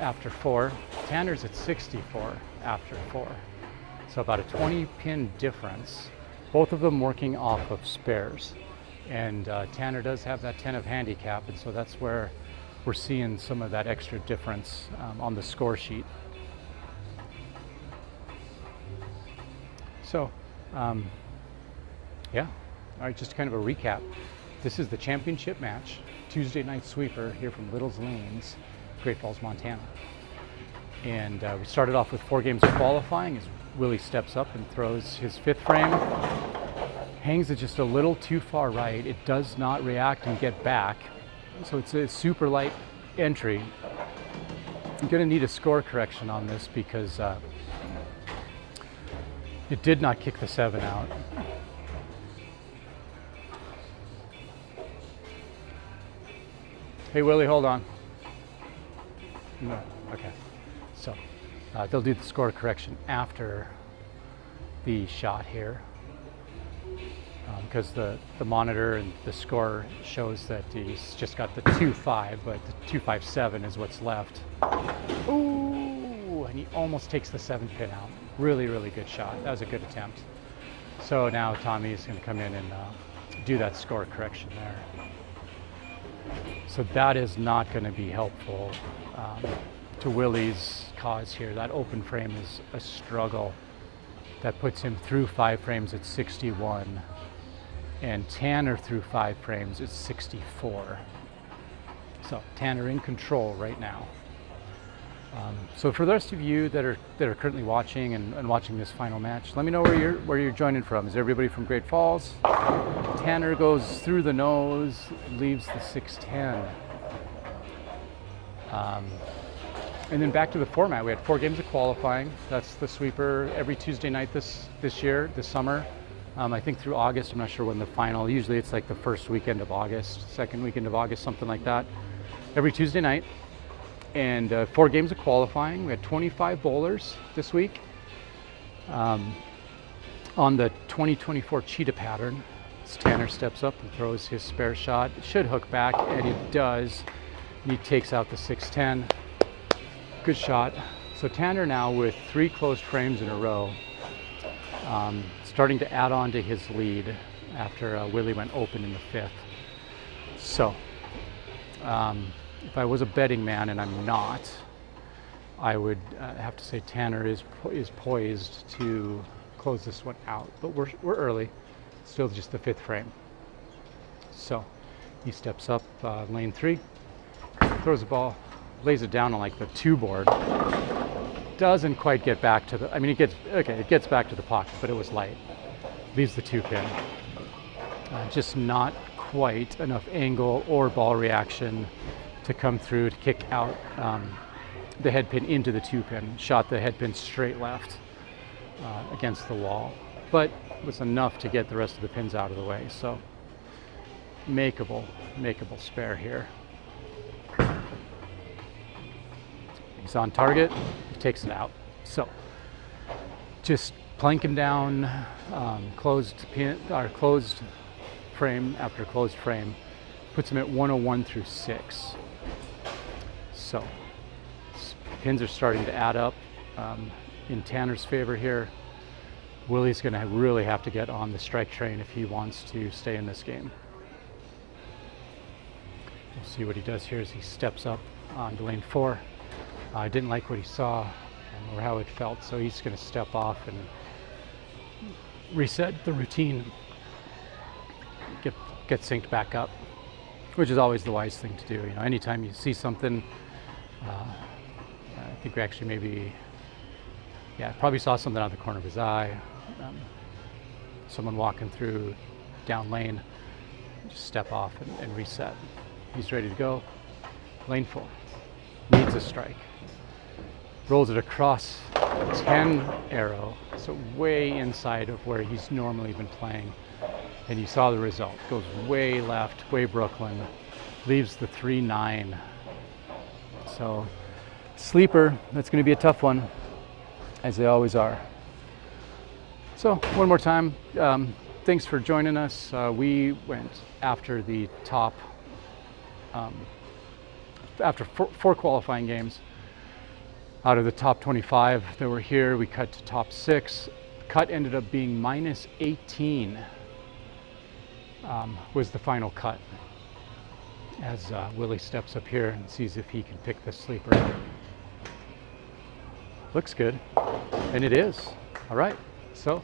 after 4. Tanner's at 64 after 4. So about a 20 pin difference. Both of them working off of spares. And Tanner does have that 10 of handicap, and so that's where we're seeing some of that extra difference on the score sheet. So, yeah, all right, just kind of a recap. This is the championship match, Tuesday night sweeper here from Little's Lanes, Great Falls, Montana. And we started off with 4 games of qualifying as Willie steps up and throws his 5th frame. Hangs it just a little too far right. It does not react and get back. So it's a super light entry. I'm gonna need a score correction on this because it did not kick the 7 out. Hey Willie, hold on. No, okay. So they'll do the score correction after the shot here. Because the monitor and the score shows that he's just got the 2.5, but the 2.57 is what's left. Ooh, and he almost takes the 7 pin out. Really, really good shot. That was a good attempt. So now Tommy is going to come in and do that score correction there. So that is not going to be helpful to Willie's cause here. That open frame is a struggle. That puts him through 5 frames at 61. And Tanner through 5 frames is 64. So Tanner in control right now. So for the rest of you that are currently watching and watching this final match, let me know where you're joining from. Is everybody from Great Falls? Tanner goes through the nose, leaves the 610. And then back to the format. We had 4 games of qualifying. That's the sweeper every Tuesday night this summer. I think through August. I'm not sure when the final. Usually it's like the first weekend of August, second weekend of August, something like that. Every Tuesday night. And 4 games of qualifying. We had 25 bowlers this week on the 2024 Cheetah pattern. As Tanner steps up and throws his spare shot. It should hook back, and it does. And he takes out the 610. Good shot. So Tanner now with 3 closed frames in a row. Starting to add on to his lead after Willie went open in the 5th. So, if I was a betting man, and I'm not, I would have to say Tanner is poised to close this one out. But we're early, still just the 5th frame. So, he steps up lane 3, throws the ball, lays it down on like the 2 board. Doesn't quite get back to the, I mean, it gets back to the pocket, but it was light. Leaves the 2 pin. Just not quite enough angle or ball reaction to come through to kick out the head pin into the 2 pin. Shot the head pin straight left against the wall, but was enough to get the rest of the pins out of the way. So makeable spare here. He's on target, he takes it out. So just plank him down, closed frame after closed frame, puts him at 101 through 6. So pins are starting to add up in Tanner's favor here. Willie's going to really have to get on the strike train if he wants to stay in this game. We'll see what he does here as he steps up onto lane 4. I didn't like what he saw or how it felt, so he's going to step off and reset the routine, get synced back up, which is always the wise thing to do. You know, anytime you see something, I think we actually probably saw something out of the corner of his eye, someone walking through down lane, just step off and reset. He's ready to go. Lane 4 needs a strike. rolls it across 10 arrow, so way inside of where he's normally been playing. And you saw the result. Goes way left, way Brooklyn, leaves the 3-9. So sleeper, that's going to be a tough one, as they always are. So one more time, thanks for joining us. We went after the top, after four qualifying games. Out of the top 25 that were here, we cut to top 6. Cut ended up being minus 18, was the final cut. As Willie steps up here and sees if he can pick the sleeper up. Looks good, and it is. All right, so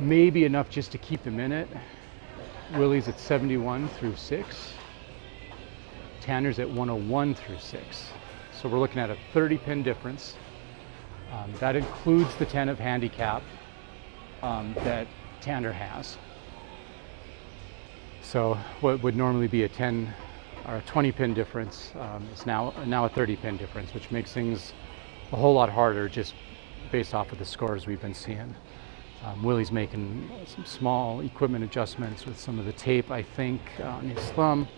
maybe enough just to keep him in it. Willie's at 71 through 6. Tanner's at 101 through 6. So we're looking at a 30 pin difference. That includes the 10 of handicap that Tanner has. So what would normally be a 10 or a 20 pin difference is now a 30 pin difference, which makes things a whole lot harder just based off of the scores we've been seeing. Willie's making some small equipment adjustments with some of the tape, I think, on his thumb.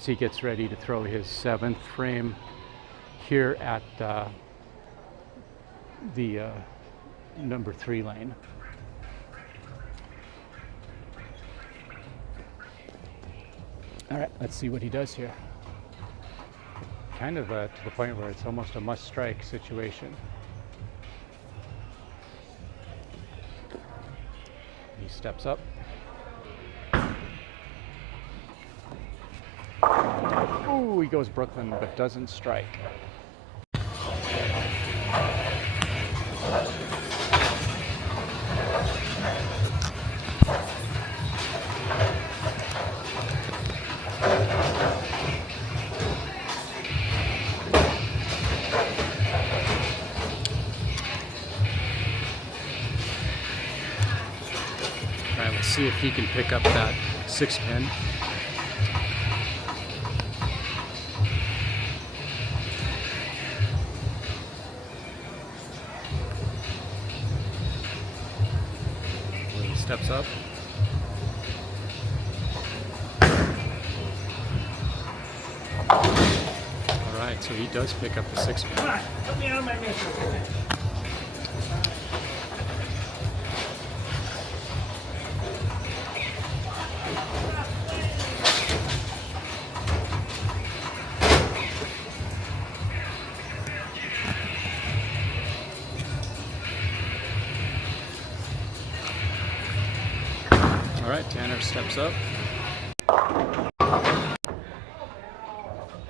So he gets ready to throw his 7th frame here at the number 3 lane. All right, let's see what he does here. Kind of to the point where it's almost a must-strike situation. He steps up. Ooh, he goes Brooklyn, but doesn't strike. All right, let's see if he can pick up that 6 pin. Steps up. All right, so he does pick up the 6 pin. Come on, put me on my mission. All right, Tanner steps up.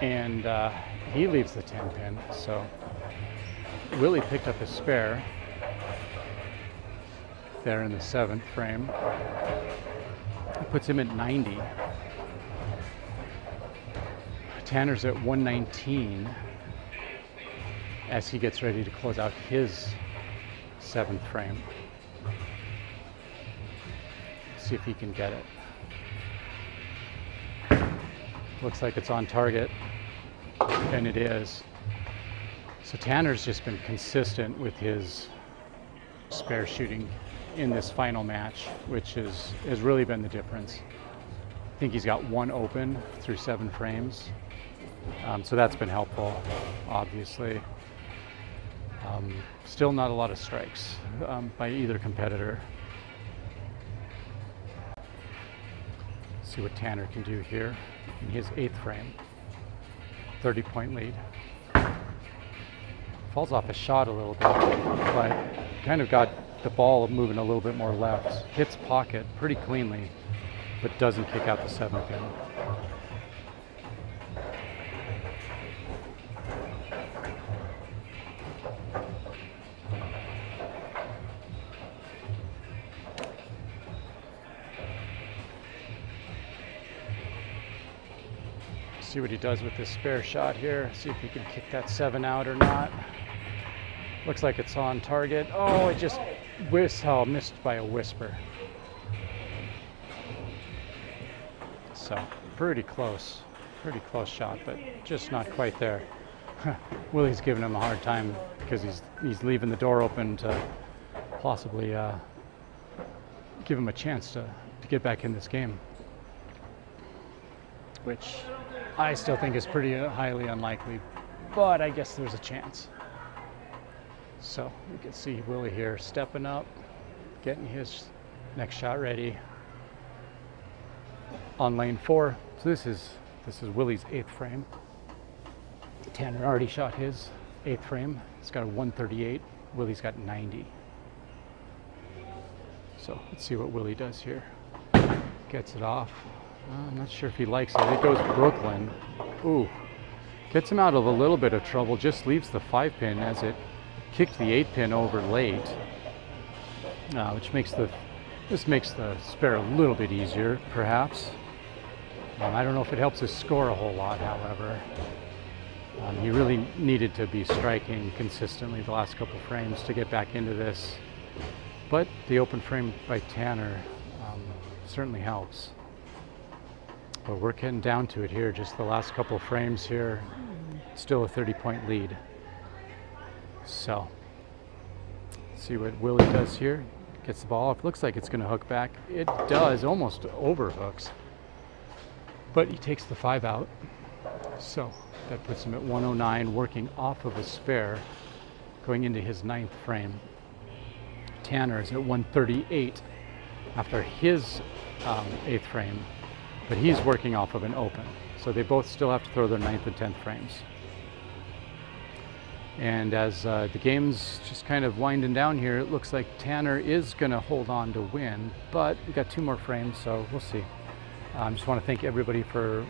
And he leaves the 10 pin, so Willie picked up a spare there in the 7th frame. It puts him at 90. Tanner's at 119 as he gets ready to close out his 7th frame. See if he can get it. Looks like it's on target, and it is. So Tanner's just been consistent with his spare shooting in this final match, which has really been the difference. I think he's got 1 open through 7 frames, so that's been helpful, obviously. Still not a lot of strikes by either competitor. See what Tanner can do here in his 8th frame. 30-point lead. Falls off a shot a little bit, but kind of got the ball moving a little bit more left. Hits pocket pretty cleanly, but doesn't kick out the 7th pin. See what he does with this spare shot here. See if he can kick that 7 out or not. Looks like it's on target. Oh, it just missed by a whisper. So pretty close shot, but just not quite there. Willie's giving him a hard time because he's leaving the door open to possibly give him a chance to get back in this game, which I still think is pretty highly unlikely, but I guess there's a chance. So you can see Willie here stepping up, getting his next shot ready on lane 4. So this is Willie's 8th frame. Tanner already shot his 8th frame. It's got a 138. Willie's got 90. So let's see what Willie does here. Gets it off. I'm not sure if he likes it. It goes Brooklyn. Ooh. Gets him out of a little bit of trouble. Just leaves the 5-pin as it kicked the 8-pin over late. Which makes the spare a little bit easier, perhaps. I don't know if it helps us score a whole lot, however. He really needed to be striking consistently the last couple frames to get back into this. But the open frame by Tanner certainly helps. But we're getting down to it here, just the last couple frames here. Still a 30-point lead. So, see what Willie does here. Gets the ball off. Looks like it's going to hook back. It does, almost overhooks. But he takes the 5 out. So that puts him at 109, working off of a spare, going into his 9th frame. Tanner is at 138 after his 8th frame, but he's working off of an open. So they both still have to throw their 9th and 10th frames. And as the game's just kind of winding down here, it looks like Tanner is going to hold on to win, but we got 2 more frames, so we'll see. I just want to thank everybody for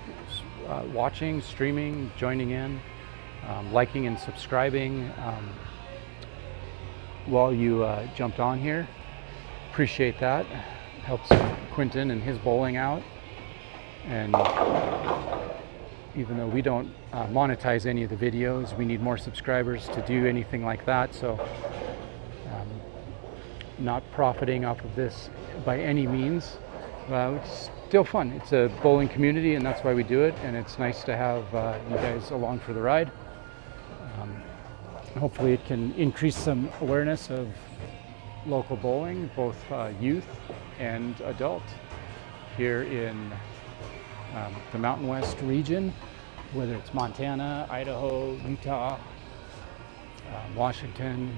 watching, streaming, joining in, liking and subscribing while you jumped on here. Appreciate that. Helps Quinton and his bowling out. And even though we don't monetize any of the videos, we need more subscribers to do anything like that. So not profiting off of this by any means. It's still fun. It's a bowling community, and that's why we do it. And it's nice to have you guys along for the ride. Hopefully it can increase some awareness of local bowling, both youth and adult, here in the Mountain West region, whether it's Montana, Idaho, Utah, Washington,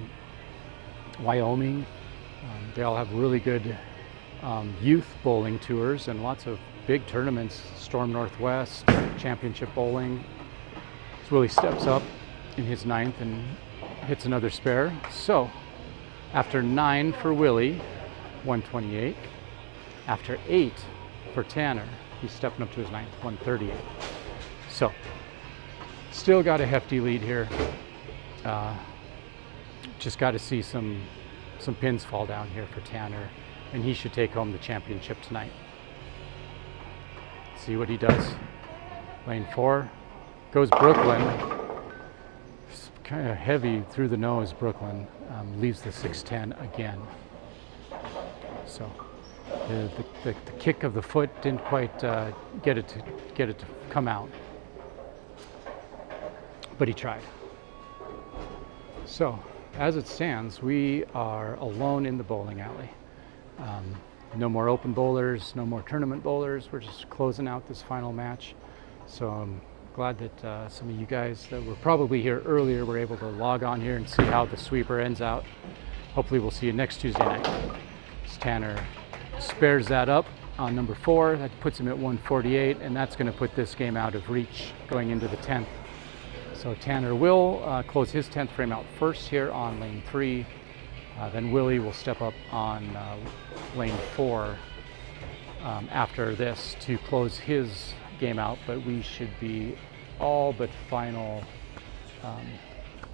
Wyoming. They all have really good youth bowling tours and lots of big tournaments. Storm Northwest, Championship Bowling. So Willie steps up in his 9th and hits another spare. So after 9 for Willie, 128. After 8 for Tanner, he's stepping up to his 9th, 138. So still got a hefty lead here. Just got to see some pins fall down here for Tanner, and he should take home the championship tonight. See what he does. Lane 4 goes Brooklyn. It's kind of heavy through the nose. Brooklyn leaves the 610 again. So the kick of the foot didn't quite get it to come out, but he tried. So as it stands, we are alone in the bowling alley. No more open bowlers, no more tournament bowlers. We're just closing out this final match. So I'm glad that some of you guys that were probably here earlier were able to log on here and see how the sweeper ends out. Hopefully we'll see you next Tuesday night. As Tanner spares that up on number 4. That puts him at 148, and that's going to put this game out of reach going into the 10th. So Tanner will close his 10th frame out first here on lane 3. Then Willie will step up on lane 4 after this to close his game out, but we should be all but final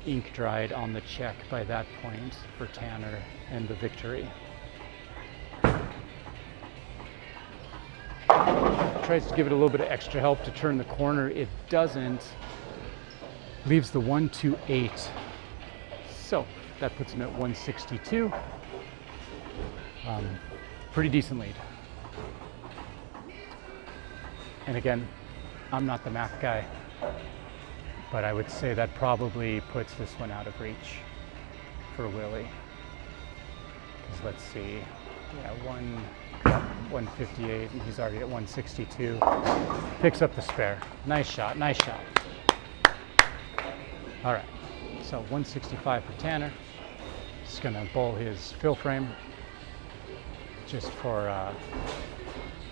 ink dried on the check by that point for Tanner and the victory. Tries to give it a little bit of extra help to turn the corner. It doesn't. Leaves the 128. So that puts him at 162. Pretty decent lead. And again, I'm not the math guy, but I would say that probably puts this one out of reach for Willie. Because let's see, yeah, 158, and he's already at 162. Picks up the spare. Nice shot, nice shot. All right, so 165 for Tanner. Just gonna bowl his fill frame just for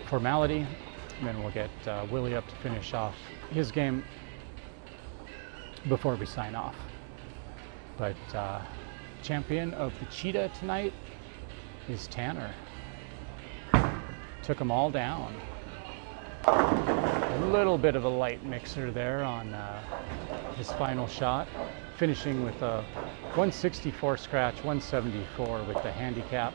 formality. And then we'll get Willie up to finish off his game before we sign off. But champion of the Cheetah tonight is Tanner. Took them all down. A little bit of a light mixer there on his final shot, finishing with a 164 scratch, 174 with the handicap.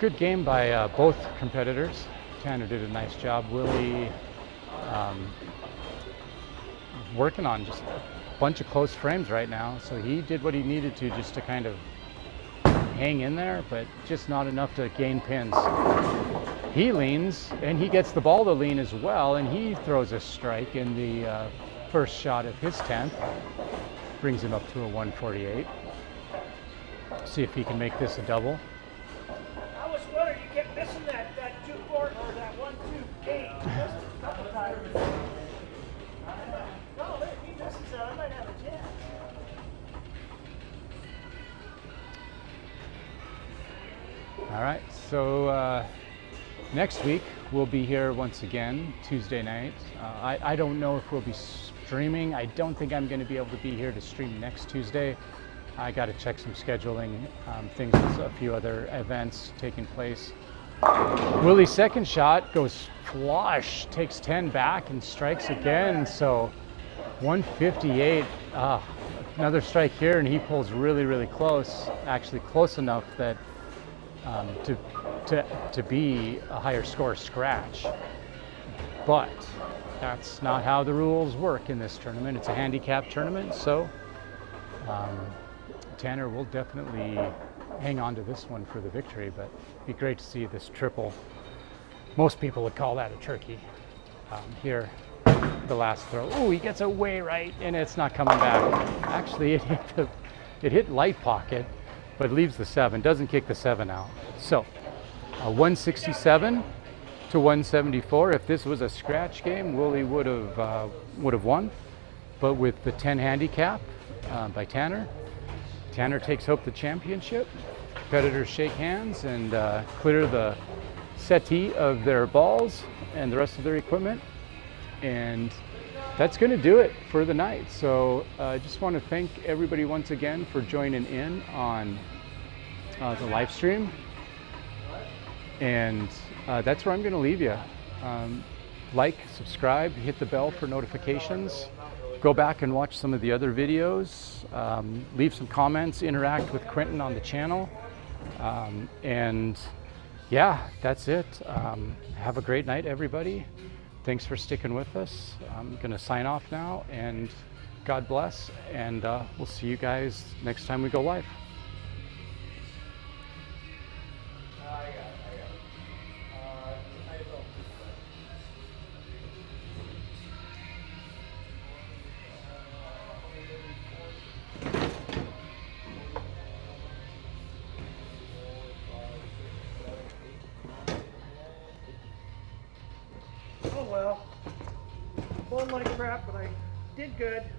Good game by both competitors. Tanner did a nice job. Willie working on just a bunch of close frames right now, so he did what he needed to just to kind of hang in there, but just not enough to gain pins. He leans, and he gets the ball to lean as well, and he throws a strike in the first shot of his 10th. Brings him up to a 148. See if he can make this a double. I was wondering, you kept missing that 2-4 or that 1-2 game. You missed it a couple times. No, if he misses that, I might have a chance. All right, so next week we'll be here once again, Tuesday night. I don't know if we'll be streaming. I don't think I'm going to be able to be here to stream next Tuesday. I got to check some scheduling, things with a few other events taking place. Willie's second shot goes flush, takes 10 back and strikes again. So 158, another strike here, and he pulls really, really close, actually close enough that to be a higher score scratch. But that's not how the rules work in this tournament. It's a handicap tournament, so Tanner will definitely hang on to this one for the victory, but it'd be great to see this triple. Most people would call that a turkey. Here, the last throw. Oh, he gets away right, and it's not coming back. Actually, it hit light pocket, but leaves the 7, doesn't kick the 7 out. So, 167 to 174. If this was a scratch game, Willie would have won. But with the 10 handicap by Tanner, Tanner takes home the championship. Competitors shake hands and clear the settee of their balls and the rest of their equipment. And that's going to do it for the night. So I just want to thank everybody once again for joining in on the live stream. And that's where I'm going to leave you. Like, subscribe, hit the bell for notifications. Go back and watch some of the other videos. Leave some comments, interact with Quinton on the channel. And yeah, that's it. Have a great night, everybody. Thanks for sticking with us. I'm going to sign off now, and God bless. And we'll see you guys next time we go live. Oh well. Bowled like crap, but I did good.